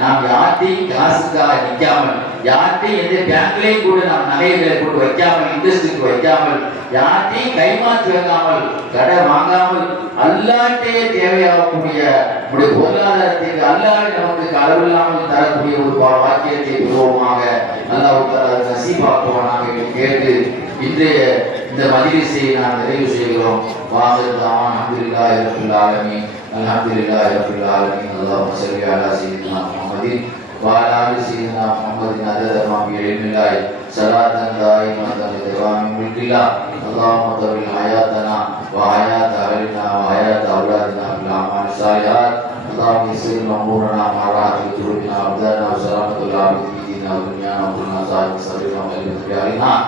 நாம் யார்ட்டையும் காசுக்காக நிற்காமல் யார்ட்டையும் எந்த பேங்க்லையும் கூட நாம் நகைகளை போட்டு வைக்காமல் இன்ட்ரெஸ்டுக்கு வைக்காமல் யார்ட்டையும் கைமாற்றி வைக்காமல் கடை வாங்காமல் அல்லாட்டே தேவையாகக்கூடிய நம்முடைய பொருளாதாரத்திற்கு அல்லாஹ் நமக்கு அளவில்லாமல் தரக்கூடிய ஒரு வாக்கியத்தை பெறுவோமாக அல்லாஹ் நசீபாக்குவானாக கேட்டு இன்றைய இந்த மஜ்லிஸை நாம் நிறைவு செய்கிறோம். வாஹிருதான் அல்ஹம்துலில்லாஹி ரப்பில் ஆலமீன் அல்ஹம்துலில்லாஹி ரப்பில் ஆலமீன் அல்லாஹும்ம ஸல்லி அலா சய்யிதினா முஹம்மதின் வ அலா ஆலி சய்யிதினா முஹம்மதின் அதத மா ஃபி இல்மில்லாஹி ஸலாத்தன் தாயிமத்தன் லிதவாமி முல்கில்லாஹ் அல்லாஹும்ம தவில் ஹயாத்தனா வ ஹயாத் அஹலினா வ ஹயாத் அவுலாதினா பில் அமால் ஸாலிஹாத் அல்லாஹும்ம யஸ்ஸிர் அமூரனா மராஹில் துருபினா அப்தானா வ ஸலாமத்துல் ஆபிதீனா வ துன்யானா வ குல்னா ஸாஹிப் ஸல்லல்லாஹு அலைஹி வ ஸல்லம்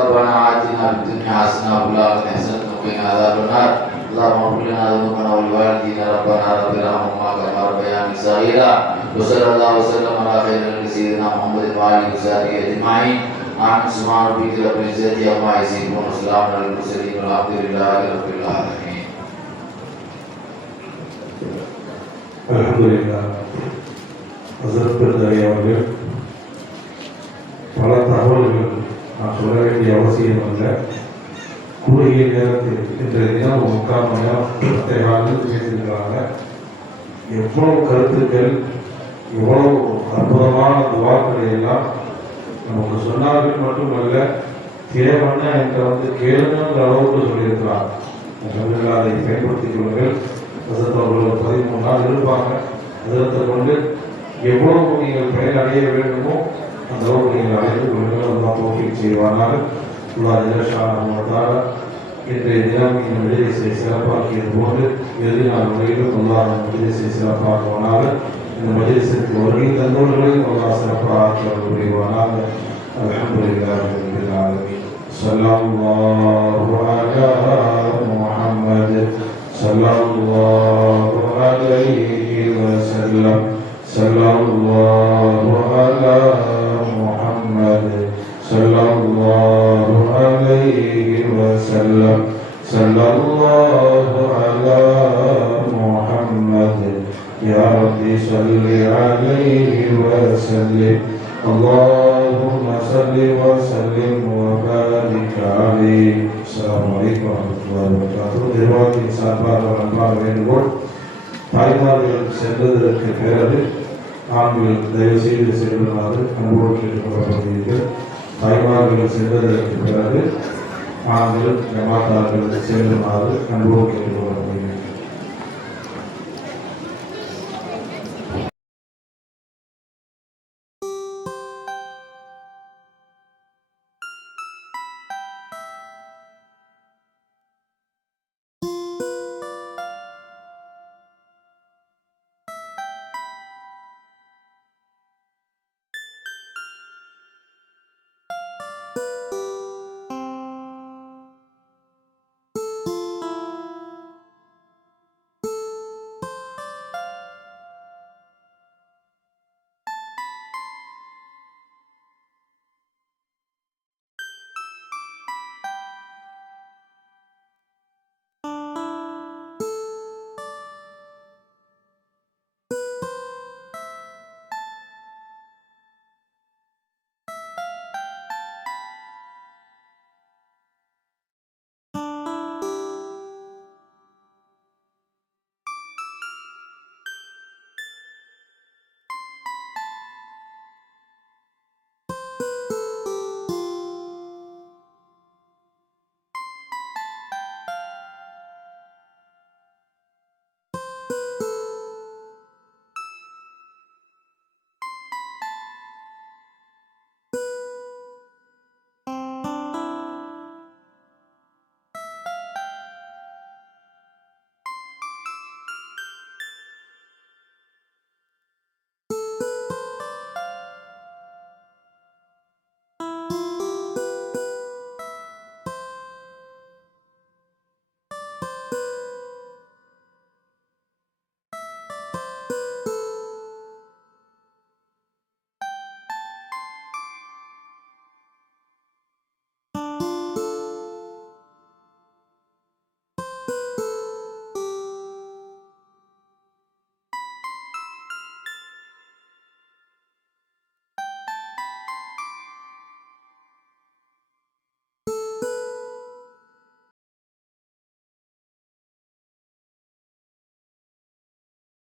ربنا آتنا في الدنيا حسنة وفي الآخرة حسنة وقنا عذاب النار اللهم اغفر لنا ذنوبنا ولوالدينا ربنا رب ارحمهما كما ربياني صغيرا وصلى الله وسلم على خير سيدنا محمد وآله وصحبه أجمعين آمين سبحان ربك رب العزة عما يصفون وسلام على المرسلين والحمد لله رب العالمين. அல்ஹம்துலில்லாஹ். ஹஸரத் பெருந்தகை அவர்கள் பல தகவல்கள் நான் சொல்ல வேண்டிய அவசியம் அல்ல. குறுகிய நேரத்தில் இன்றைய தினம் 3/4 மணி நேரம் பேசியிருக்கிறாங்க. எவ்வளவு கருத்துக்கள் எவ்வளவு அற்புதமான துவாக்களை எல்லாம் நமக்கு சொன்னார்கள் மட்டுமல்ல தேவன்னா என்கிட்ட கேளுங்கிற அளவுக்கு சொல்லியிருக்கிறார். அதை பயன்படுத்திக் கொள்ளுங்கள். அவர்கள் 13 நாள் இருப்பாங்க. அதற்கு கொண்டு எவ்வளவு நீங்கள் பயனடைய வேண்டுமோ அந்த அளவுக்கு நீங்கள் அடைந்து கொள்ளுங்கள். அதெல்லாம் தௌஃபீக் செய்வார்கள். அல்லாஹ் ஜல்லஷானஹு இன்றைய தினம் இந்த மஜ்லிஸை சிறப்பாக்கியது போன்று இறுதி நாள் வரையிலும் அல்லாஹ் மஜ்லிஸை சிறப்பாக்குவானாக. இந்த மஜ்லிஸிற்கு வருகை தந்தவர்களையும் அல்லாஹ் சிறப்பாக புரிவானாக. அல்ஹம்துலில்லாஹி ரப்பில் ஆலமீன். ஸல்லல்லாஹு அலா முஹம்மத் ஸல்லல்லாஹு அலைஹி வஸல்லம் ஸல்லல்லாஹு அலா முஹம்மத் ஸல்லல்லாஹு அலைஹி வஸல்லம் ஸல்லல்லாஹு அலா முஹம்மத் யா ரப்பி ஸல்லி அலைஹி வஸல்லிம் அல்லாஹும்ம ஸல்லி வஸல்லிம் வபாரிக் அலைஹி. அஸ்ஸலாமு அலைக்கும் வரஹ்மத்துல்லாஹி வபரகாத்துஹு. நிர்வாகத்தின் சார்பாக அன்பான வேண்டுகோள், தாய்மார்கள் சென்றதற்கு பிறகு ஆண்கள் தயவு செய்து செல்லுமாறு அன்போடு கேட்டுக்கொள்ளப்படுகிறீர்கள். தாய்மார்கள் சென்றதற்கு பிறகு ஆண்கள் ஜமாத்தார்கள் செல்லுமாறு அன்போடு கேட்டுக்கொள்ளப்படுகிறீர்கள்.